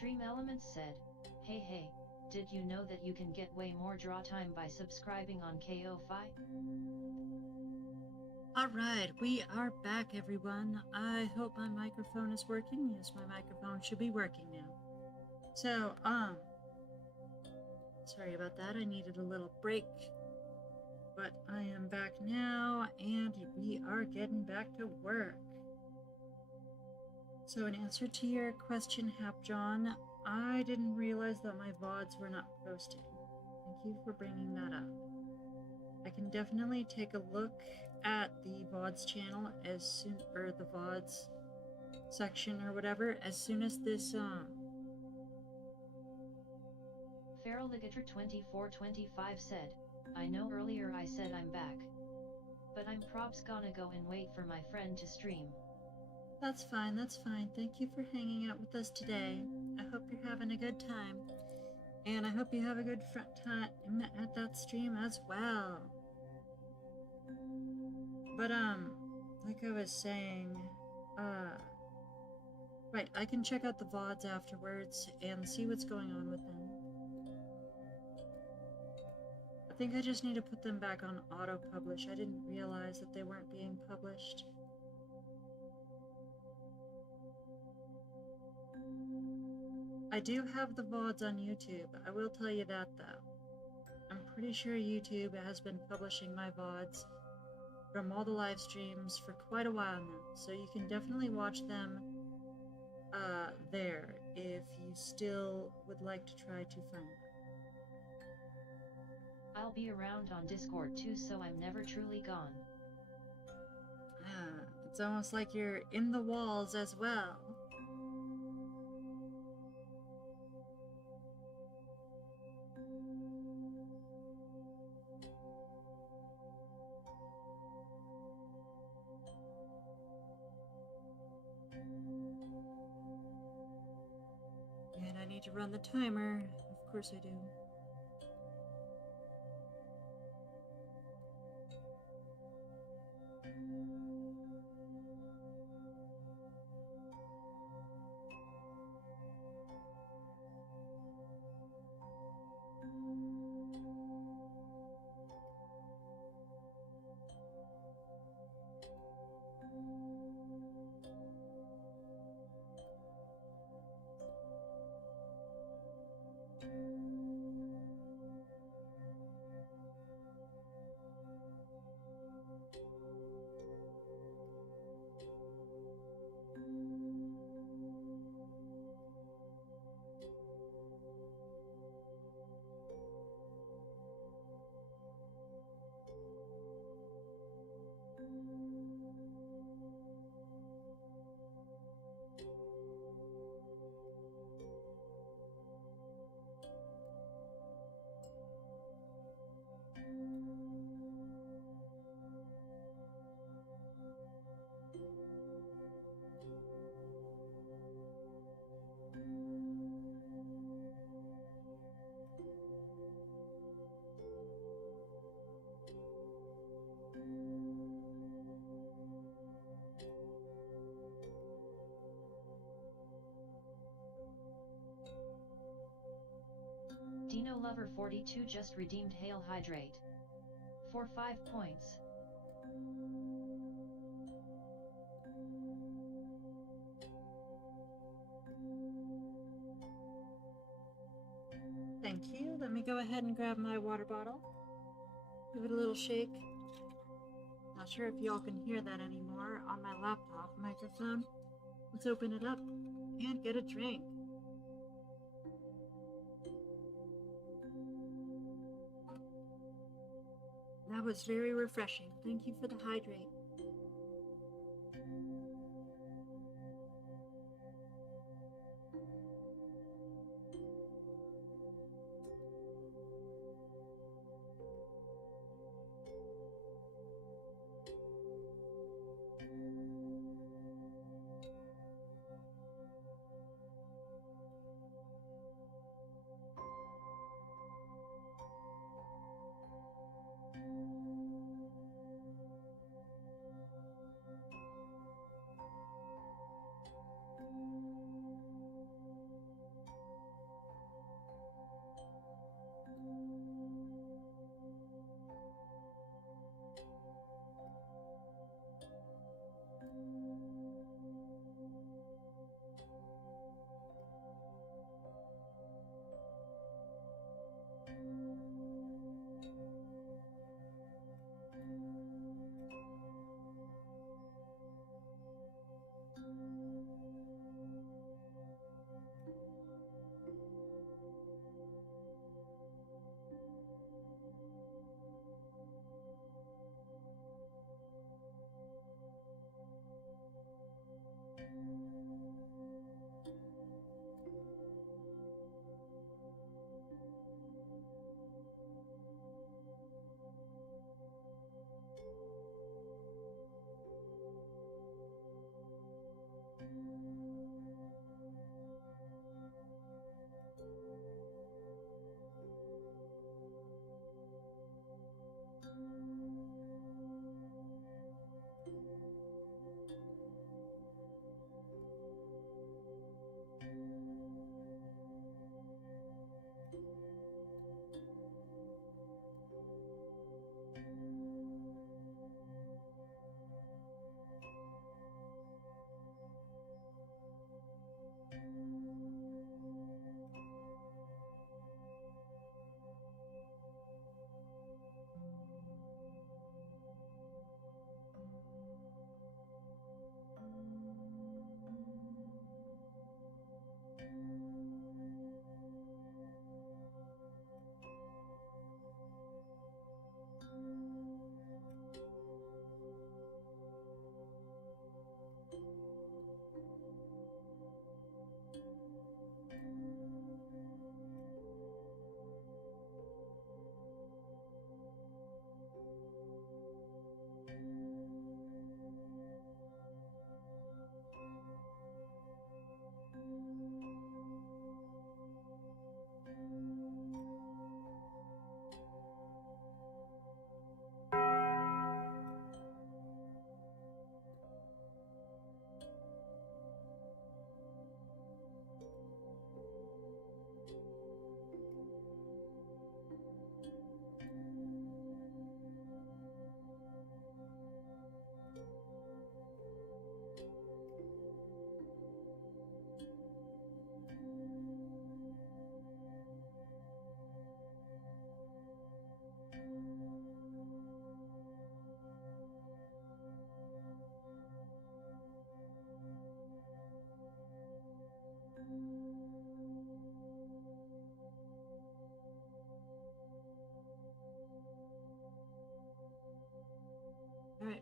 Stream Elements said, hey, did you know that you can get way more draw time by subscribing on KO-Fi? Alright, we are back, everyone. I hope my microphone is working. Yes, my microphone should be working now. So, sorry about that. I needed a little break. But I am back now, and we are getting back to work. So in answer to your question, Hap John, I didn't realize that my VODs were not posting. Thank you for bringing that up. I can definitely take a look at the VODs channel as soon, or the VODs section or whatever, as soon as this, Feraligator 2425 said, I know earlier I said I'm back. But I'm probs gonna go and wait for my friend to stream. That's fine, that's fine. Thank you for hanging out with us today. I hope you're having a good time. And I hope you have a good front time at that stream as well. But, like I was saying, right, I can check out the VODs afterwards and see what's going on with them. I think I just need to put them back on auto-publish. I didn't realize that they weren't being published. I do have the VODs on YouTube. I will tell you that, though. I'm pretty sure YouTube has been publishing my VODs from all the live streams for quite a while now, so you can definitely watch them there if you still would like to try to find them. I'll be around on Discord too, so I'm never truly gone. It's almost like you're in the walls as well. And I need to run the timer. Of course I do. Dino Lover 42 just redeemed Hail Hydrate. For 5 points. Thank you. Let me go ahead and grab my water bottle. Give it a little shake. Not sure if y'all can hear that anymore on my laptop microphone. Let's open it up and get a drink. That was very refreshing. Thank you for the hydrate.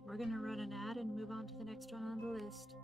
we're gonna run an ad and move on to the next one on the list.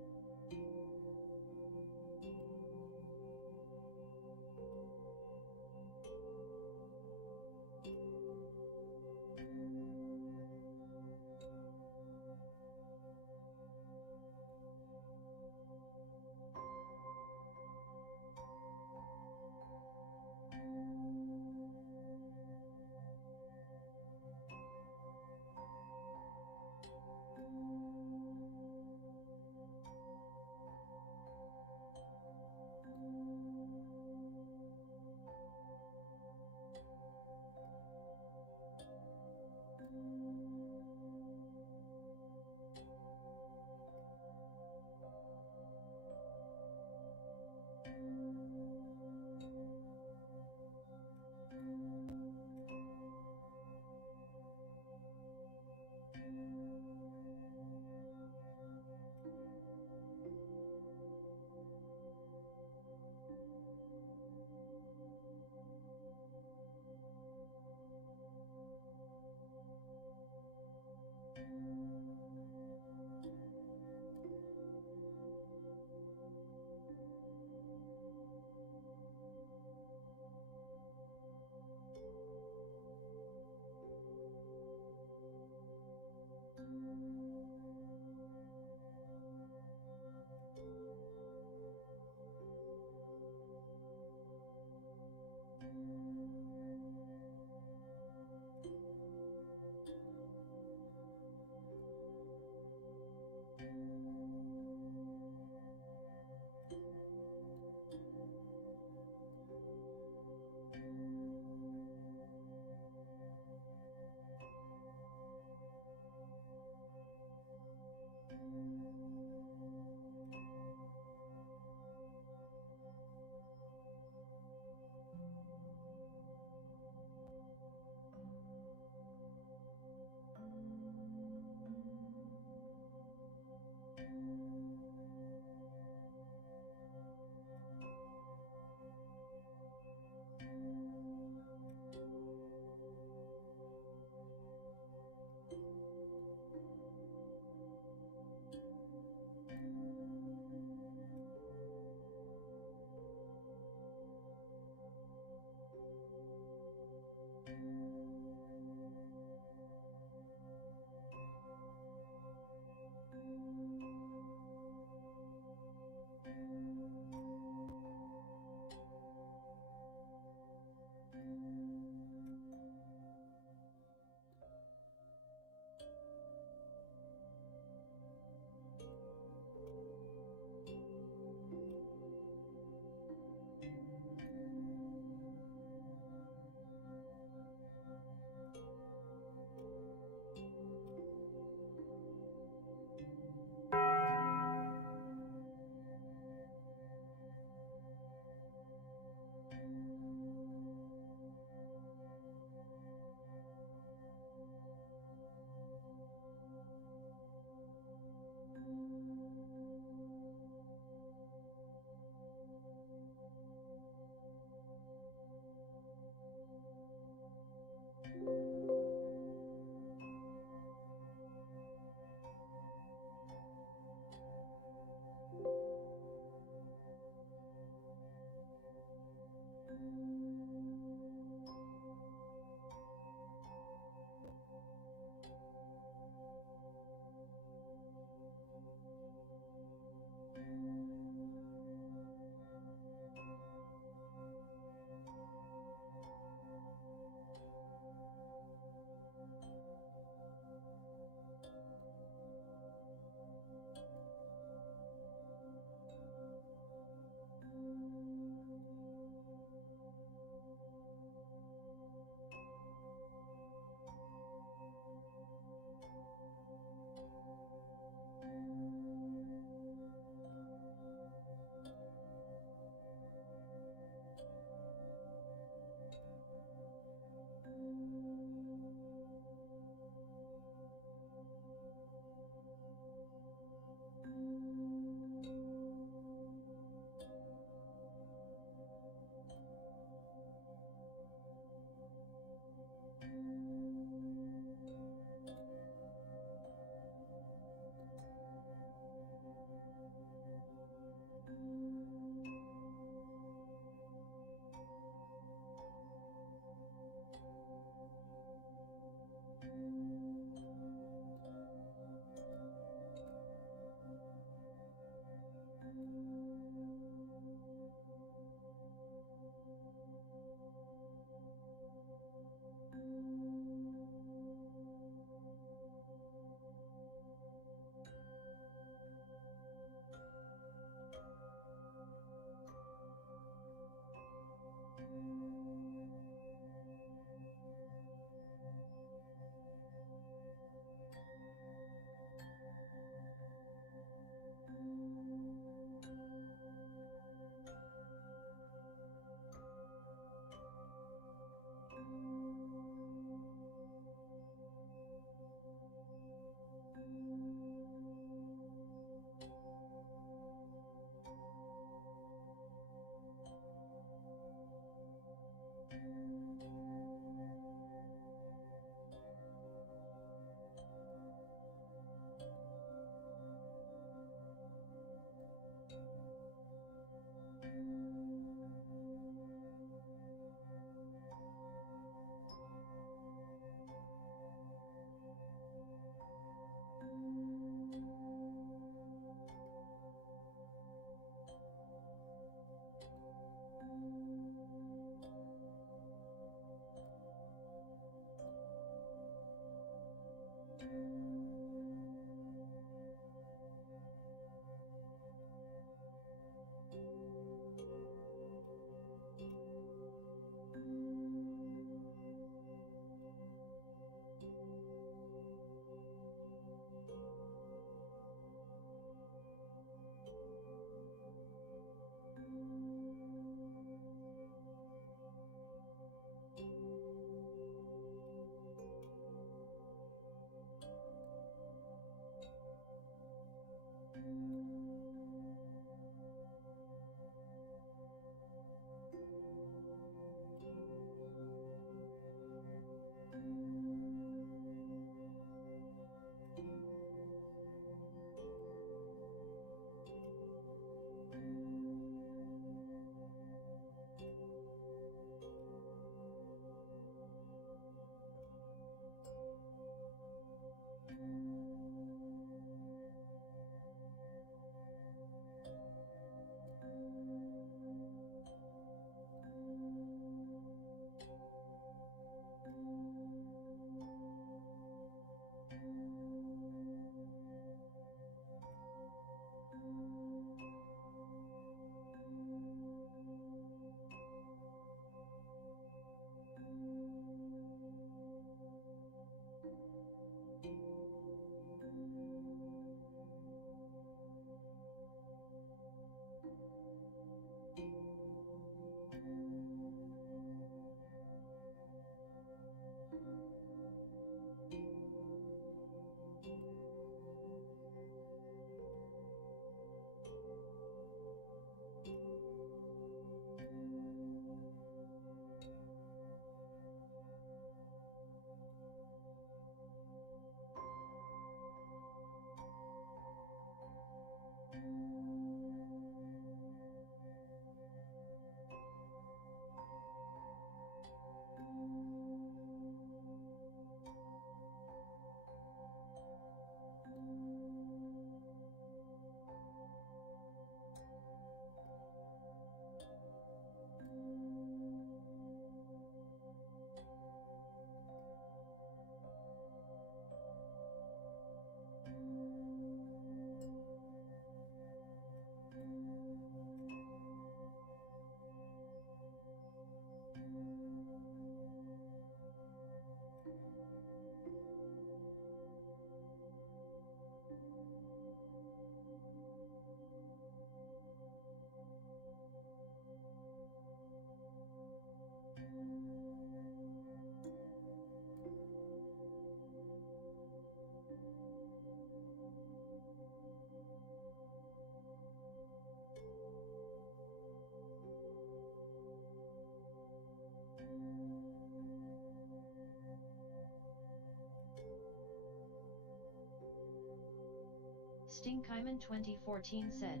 Stinkhyman 2014 said,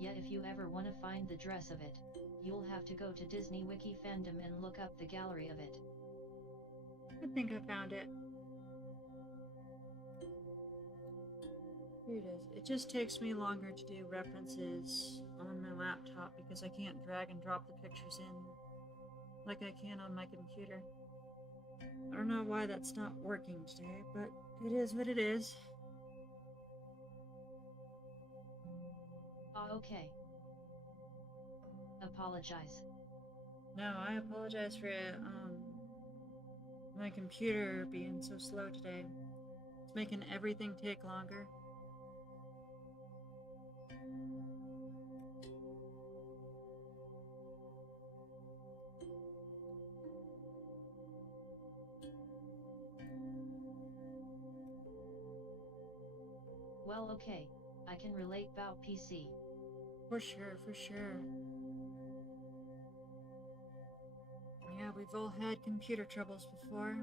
yeah, if you ever wanna find the dress of it, you'll have to go to Disney Wiki fandom and look up the gallery of it. I think I found it. Here it is. It just takes me longer to do references on my laptop because I can't drag and drop the pictures in like I can on my computer. I don't know why that's not working today, but it is what it is. Okay. Apologize. No, I apologize for my computer being so slow today. It's making everything take longer. Well, okay, I can relate about PC. For sure, for sure. Yeah, we've all had computer troubles before.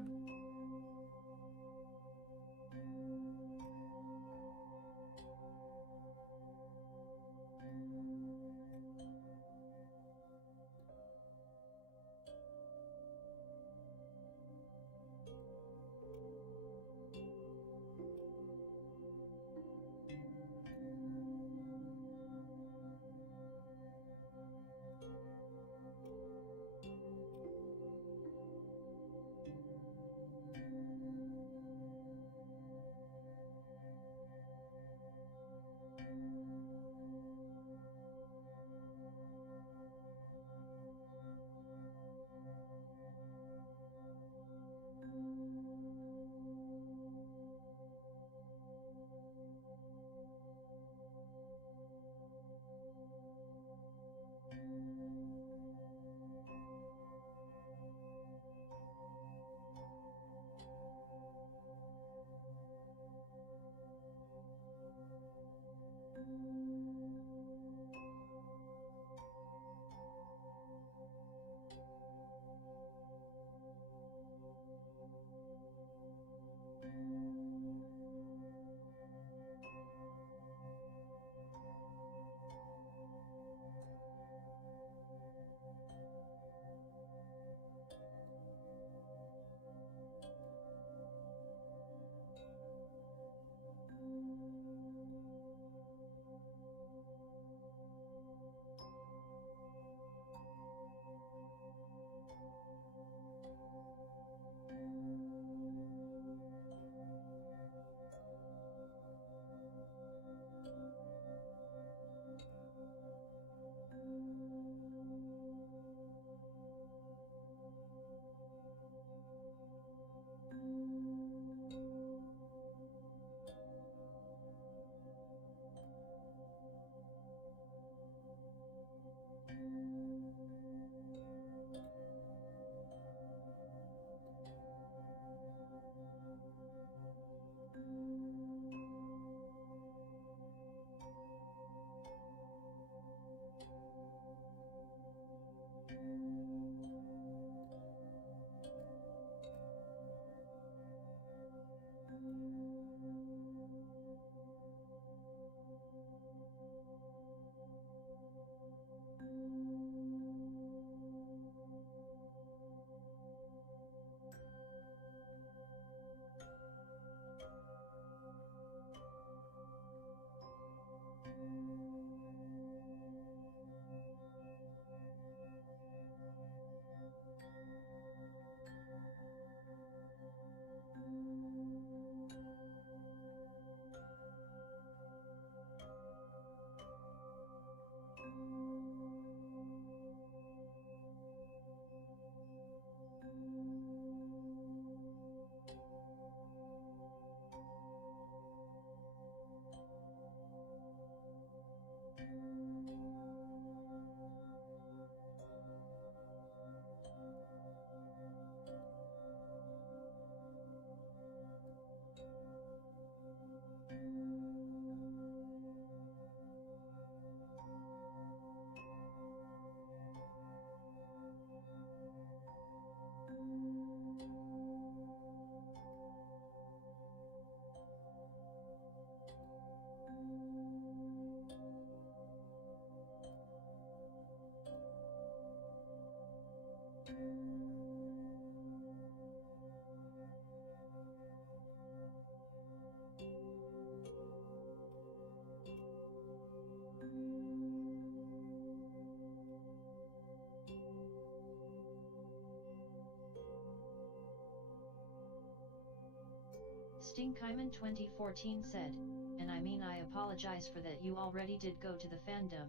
Stinkyman 2014 said, and I mean I apologize for that, you already did go to the fandom,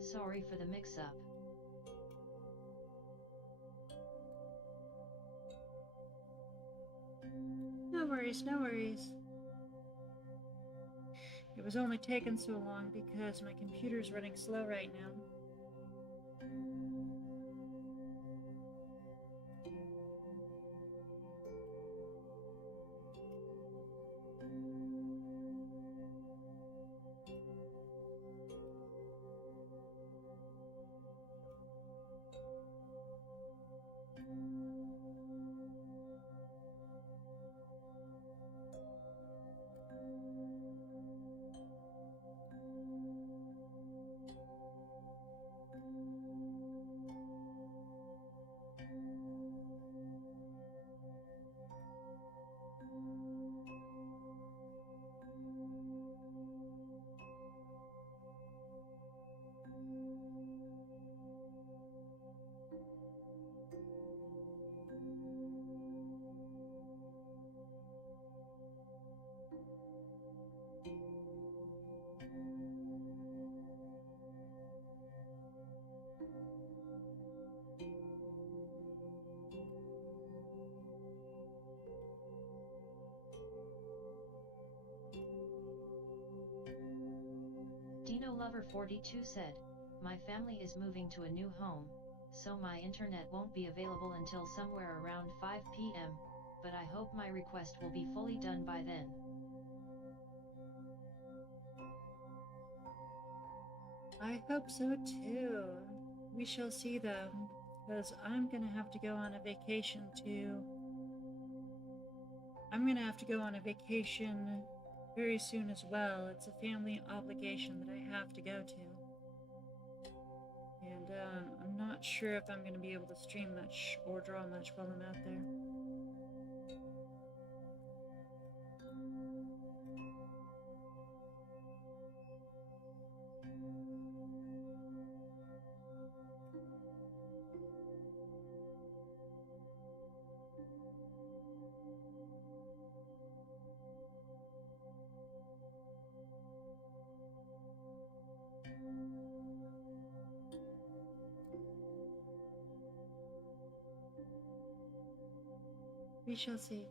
sorry for the mix-up. No worries, no worries. It was only taking so long because my computer's running slow right now. Dino Lover 42 said, my family is moving to a new home, so my internet won't be available until somewhere around 5 p.m, but I hope my request will be fully done by then. I hope so too. We shall see though, because I'm gonna have to go on a vacation too. I'm gonna have to go on a vacation very soon as well. It's a family obligation that I have to go to. And I'm not sure if I'm gonna be able to stream much or draw much while I'm out there. We shall see.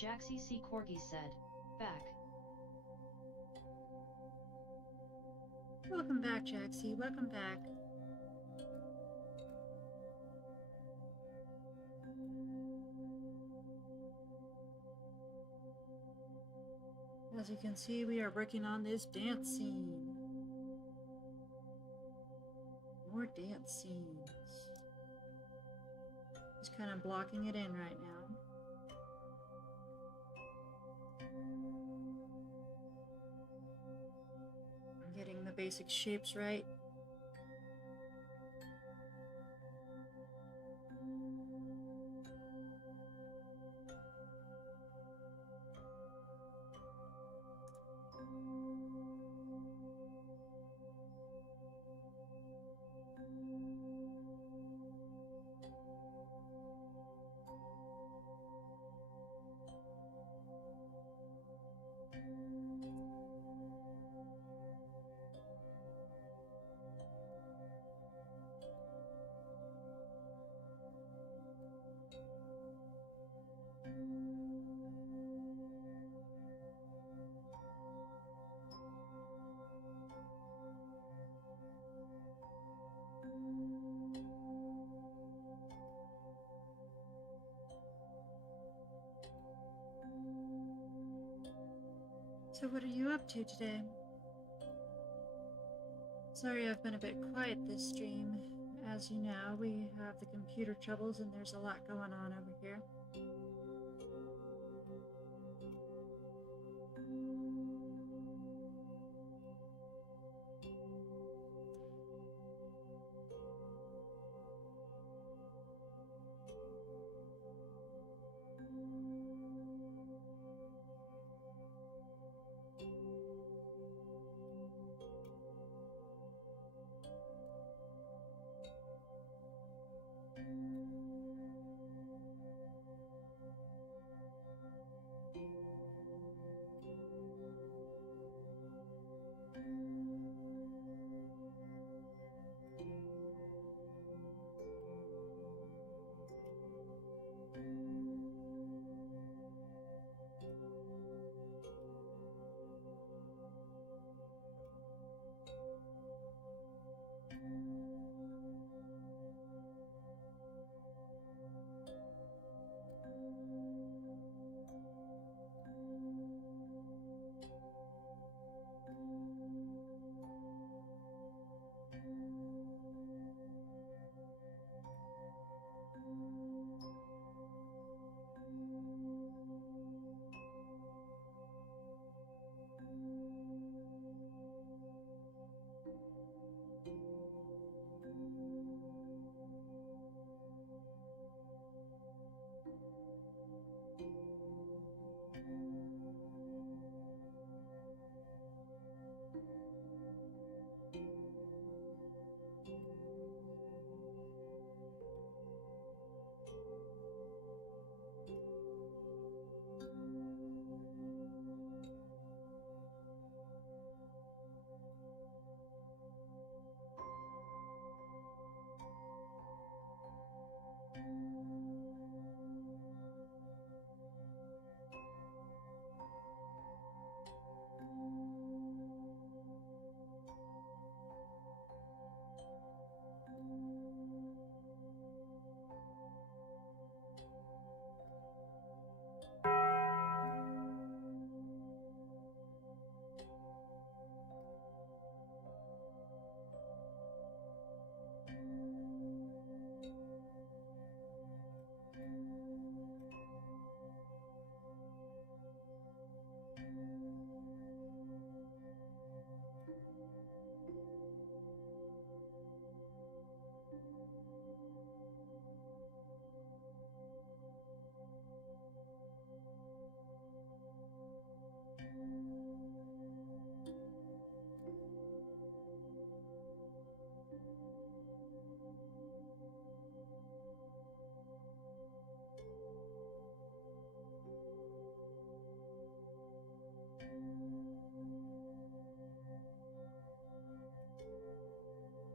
Jaxie C. Corgi said, back. Welcome back, Jaxie. Welcome back. As you can see, we are working on this dance scene. More dance scenes. Just kind of blocking it in right now. I'm getting the basic shapes right. So what are you up to today? Sorry I've been a bit quiet this stream. As you know, we have the computer troubles and there's a lot going on over here.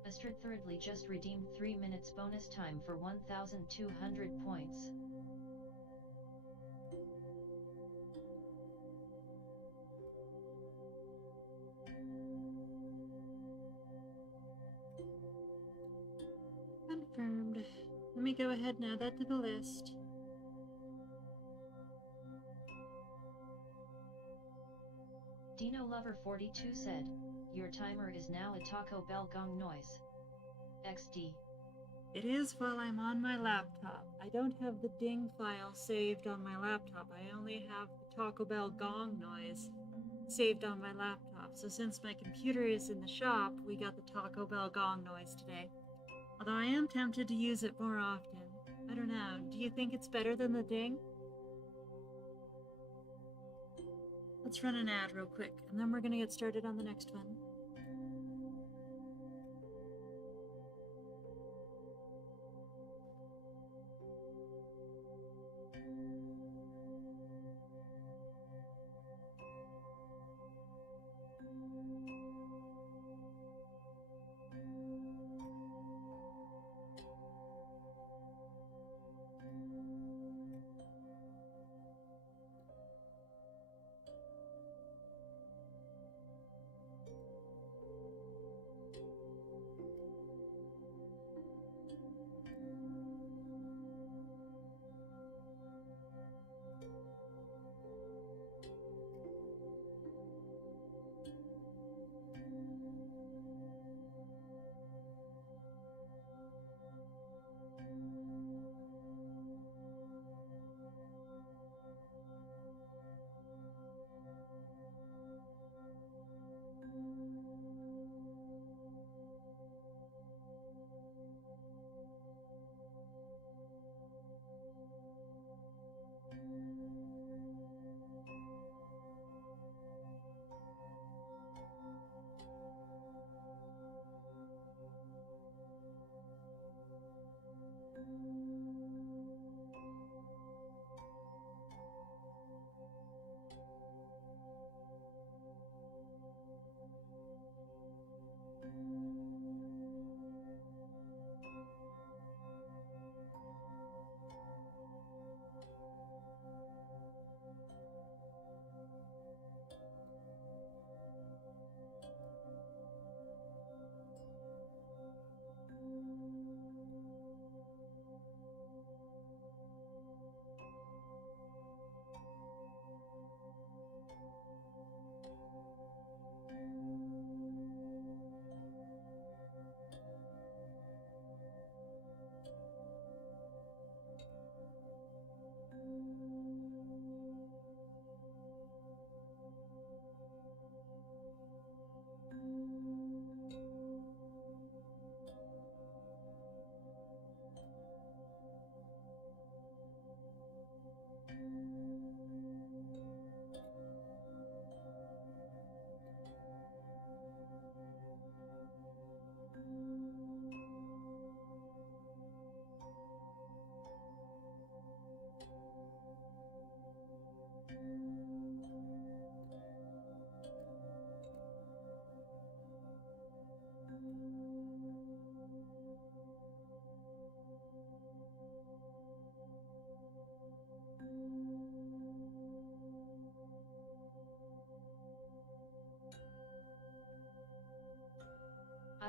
Astrid thirdly just redeemed 3 minutes bonus time for 1,200 points. go ahead and add that to the list. Dino Lover 42 said, your timer is now a Taco Bell gong noise. XD. It is while I'm on my laptop. I don't have the ding file saved on my laptop. I only have the Taco Bell gong noise saved on my laptop. So since my computer is in the shop, we got the Taco Bell gong noise today. Although I am tempted to use it more often. I don't know. Do you think it's better than the ding? Let's run an ad real quick, and then we're going to get started on the next one.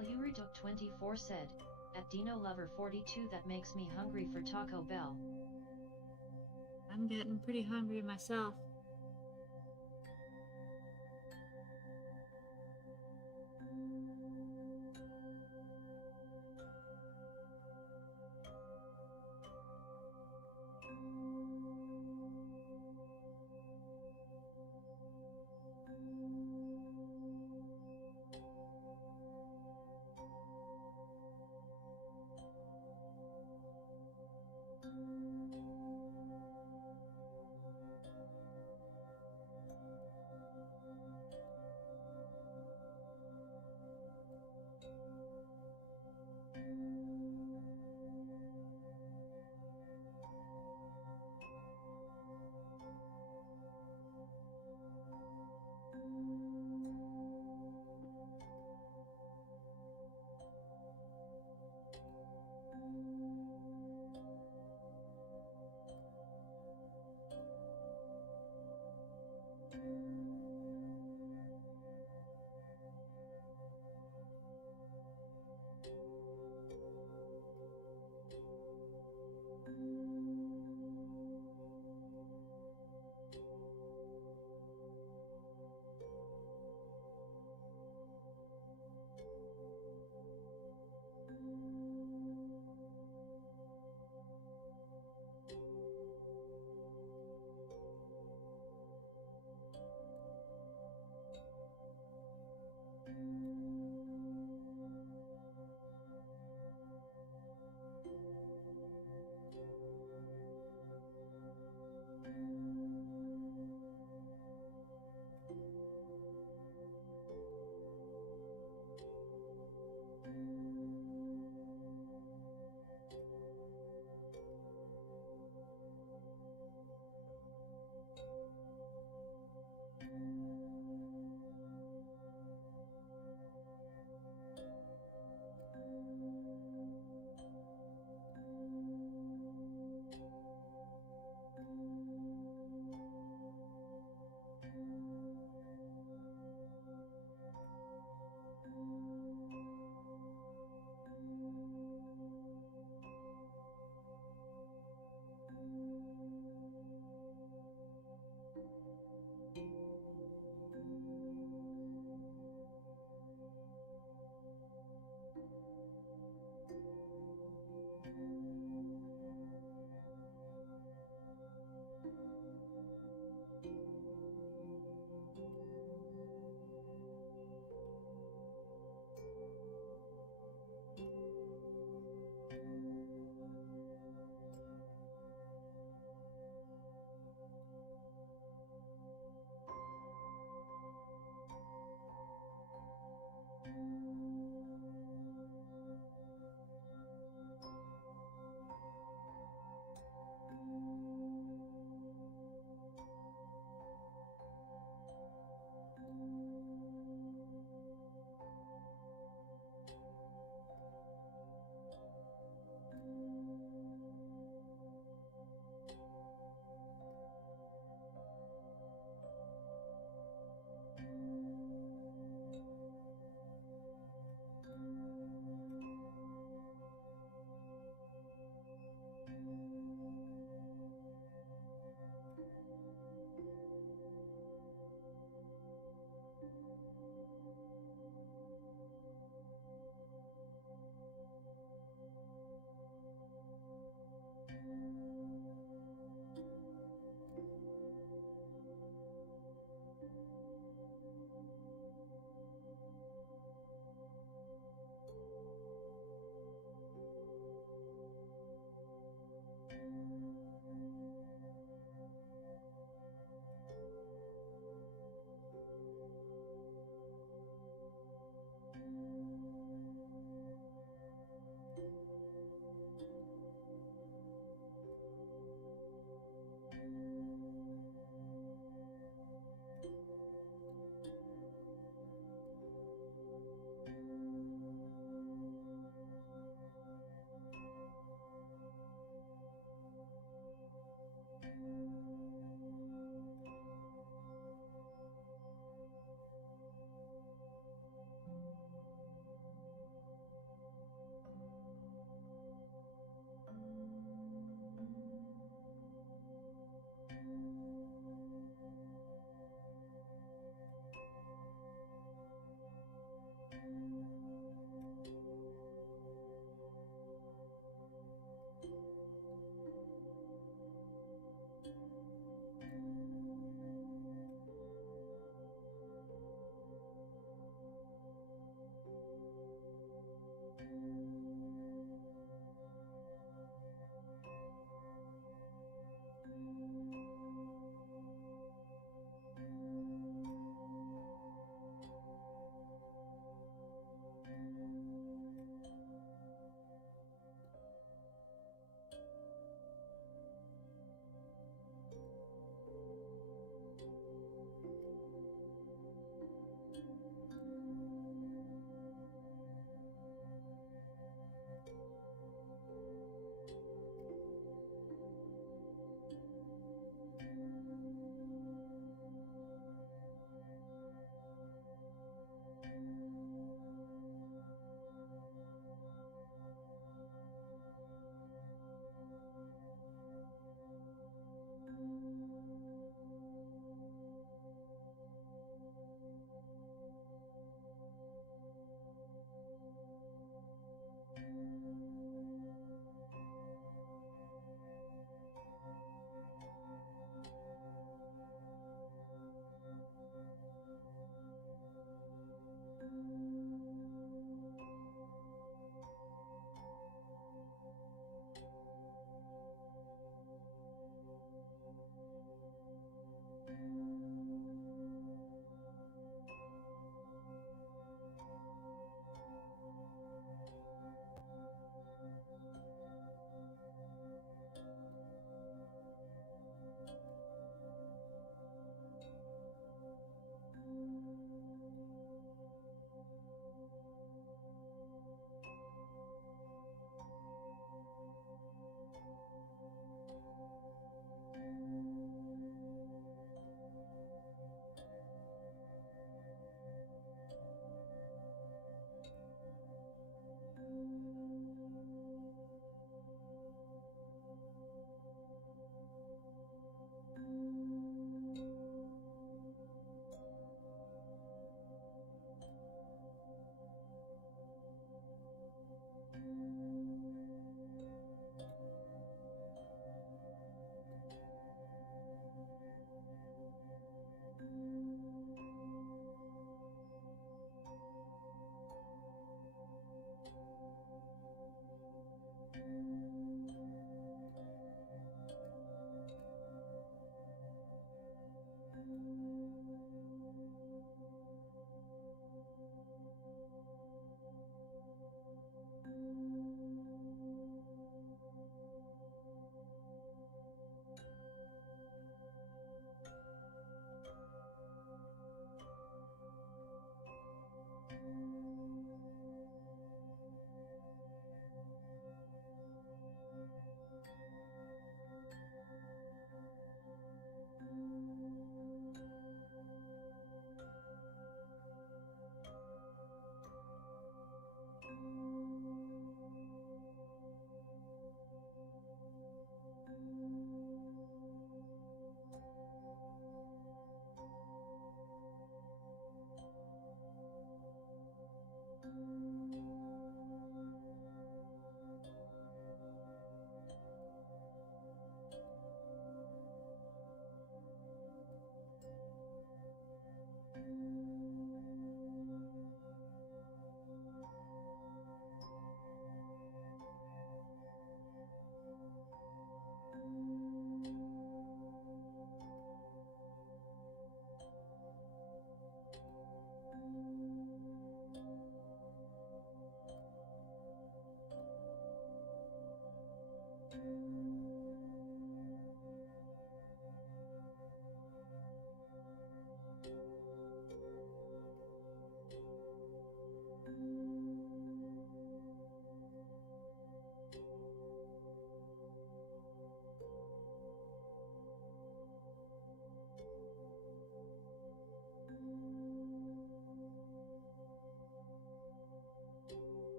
Alyuritok24 said, at Dino Lover 42 that makes me hungry for Taco Bell. I'm getting pretty hungry myself.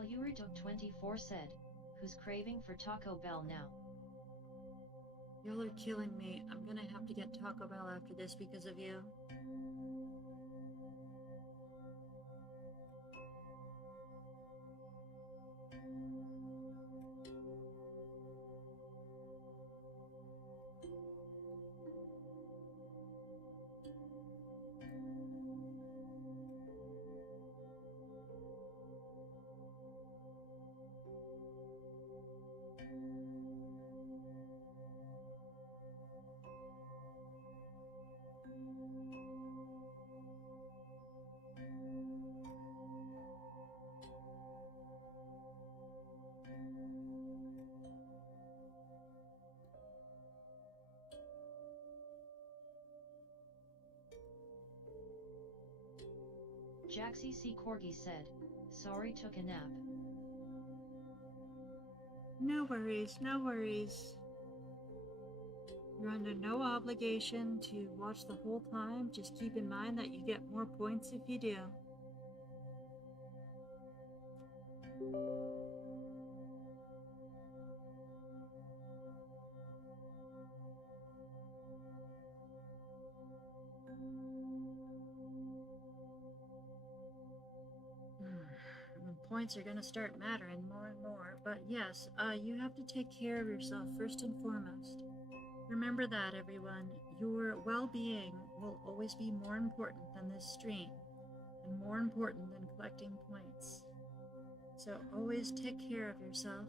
Valueritok24 said, who's craving for Taco Bell now? Y'all are killing me. I'm gonna have to get Taco Bell after this because of you. Jaxie C. Corgi said, sorry took a nap. No worries, no worries. You're under no obligation to watch the whole time. Just keep in mind that you get more points if you do. Points are going to start mattering more and more, but yes, you have to take care of yourself first and foremost. Remember that, everyone. Your well-being will always be more important than this stream, and more important than collecting points. So always take care of yourself.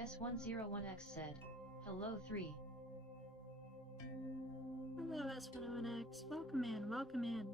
S101X said, hello 3. Hello, S101X. Welcome in, welcome in.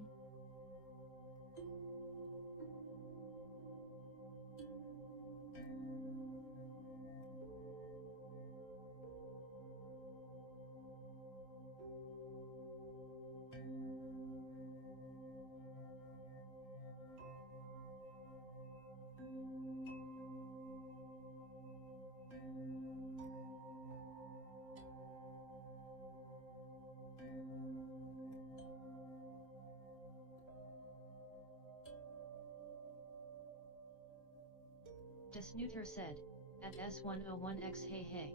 Snooter said, at S101X hey hey.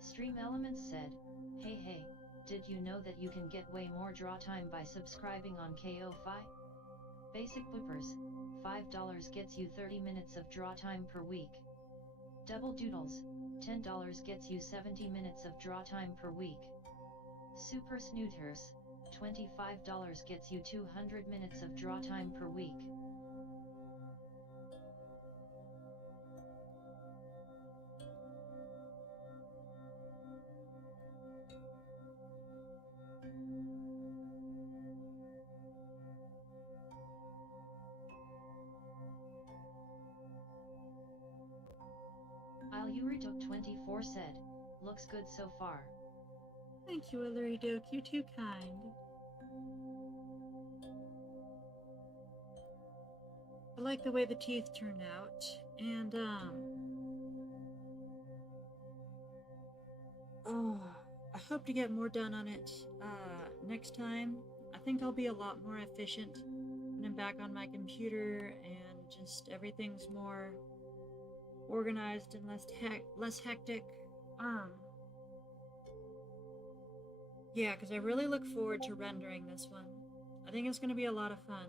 Stream Elements said, hey hey, did you know that you can get way more draw time by subscribing on KO-Fi? Basic Boopers, $5 gets you 30 minutes of draw time per week. Double Doodles, $10 gets you 70 minutes of draw time per week. Super Snooters, $25 gets you 200 minutes of draw time per week. Yuritok24 said, looks good so far. Thank you, Illuridok, you're too kind. I like the way the teeth turned out, and I hope to get more done on it next time. I think I'll be a lot more efficient when I'm back on my computer, and just everything's more organized and less hectic. Yeah, because I really look forward to rendering this one. I think it's going to be a lot of fun.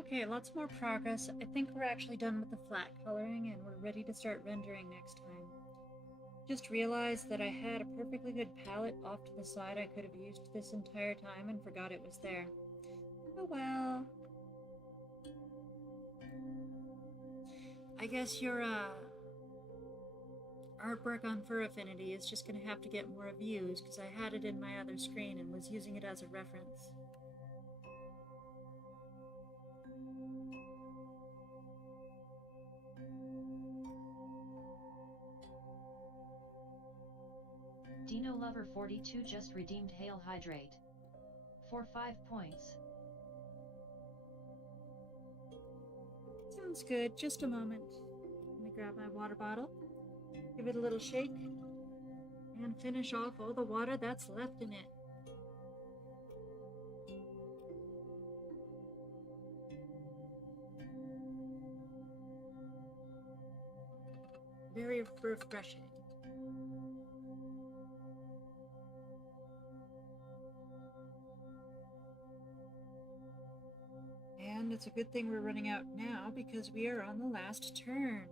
Okay, lots more progress. I think we're actually done with the flat coloring and we're ready to start rendering next time. Just realized that I had a perfectly good palette off to the side I could have used this entire time and forgot it was there. Oh well. I guess your artwork on Fur Affinity is just gonna have to get more views because I had it in my other screen and was using it as a reference. Dino Lover 42 just redeemed Hail Hydrate for 5 points. Sounds good. Just a moment. Let me grab my water bottle, give it a little shake, and finish off all the water that's left in it. Very refreshing. And it's a good thing we're running out now because we are on the last turn.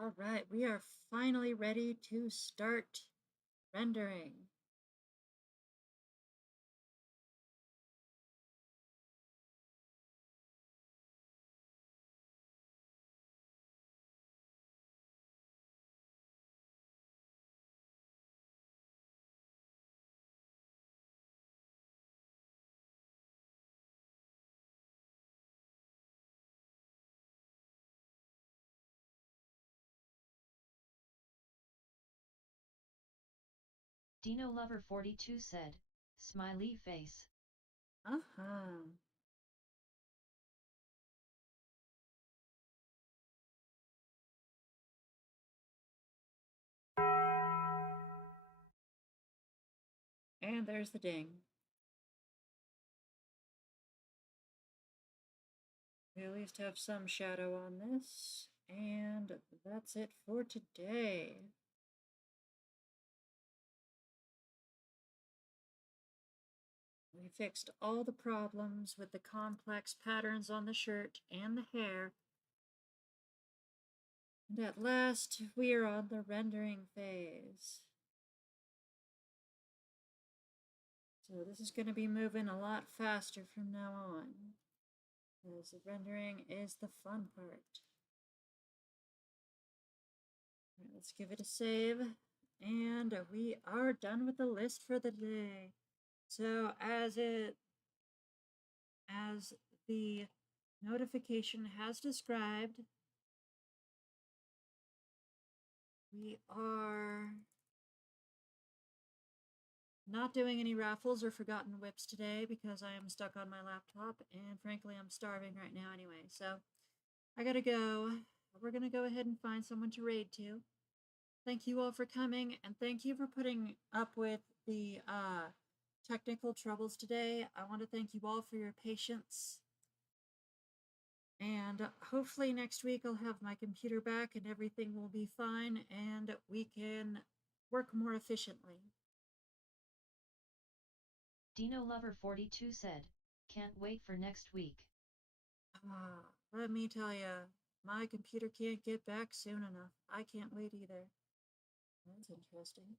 All right, we are finally ready to start rendering. Dino Lover 42 said, smiley face. Uh-huh. And there's the ding. We at least have some shadow on this. And that's it for today. We fixed all the problems with the complex patterns on the shirt and the hair. And at last, we are on the rendering phase. So this is going to be moving a lot faster from now on, because the rendering is the fun part. All right, let's give it a save. And we are done with the list for the day. So as the notification has described, we are not doing any raffles or forgotten whips today because I am stuck on my laptop and frankly I'm starving right now anyway. So I gotta go. We're gonna go ahead and find someone to raid to. Thank you all for coming and thank you for putting up with the technical troubles today. I want to thank you all for your patience. And hopefully next week I'll have my computer back and everything will be fine and we can work more efficiently. Dino Lover 42 said, can't wait for next week. Let me tell you, my computer can't get back soon enough. I can't wait either. That's interesting.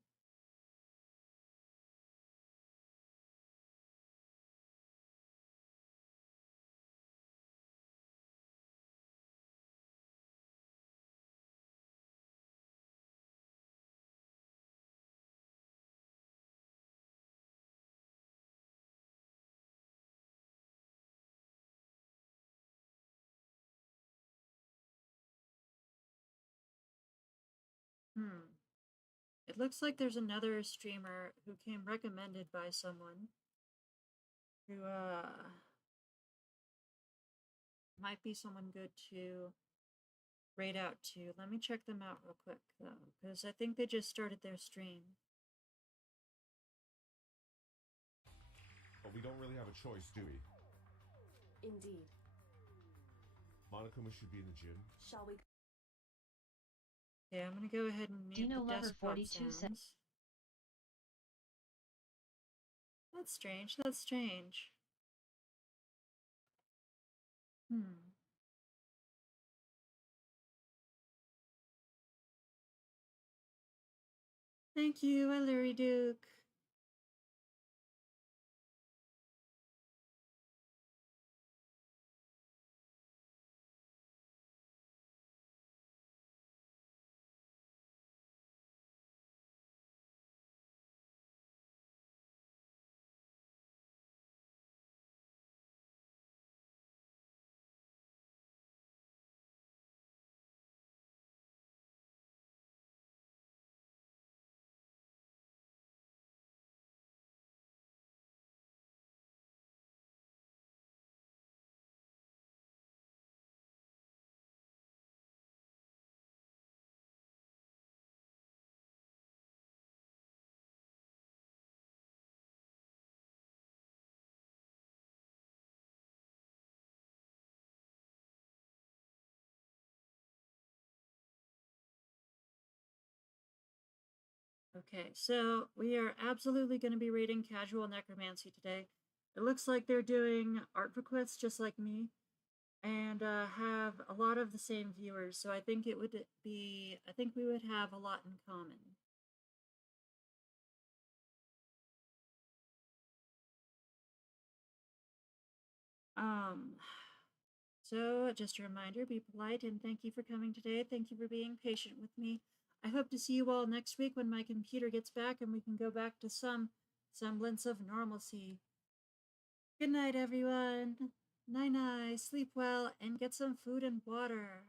It looks like there's another streamer who came recommended by someone who might be someone good to raid out to. Let me check them out real quick though, because I think they just started their stream. But we don't really have a choice, do we? Indeed. Monokuma should be in the gym. Shall we? Yeah, I'm gonna go ahead and mute Dino the Lover desktop 42 sounds. That's strange. That's strange. Thank you, Larry Duke. Okay, so we are absolutely going to be reading Casual Necromancy today. It looks like they're doing art requests just like me, and and have a lot of the same viewers. So I think I think we would have a lot in common. Um, so just a reminder, be polite and thank you for coming today. Thank you for being patient with me. I hope to see you all next week when my computer gets back and we can go back to some semblance of normalcy. Good night, everyone. Night night, sleep well, and get some food and water.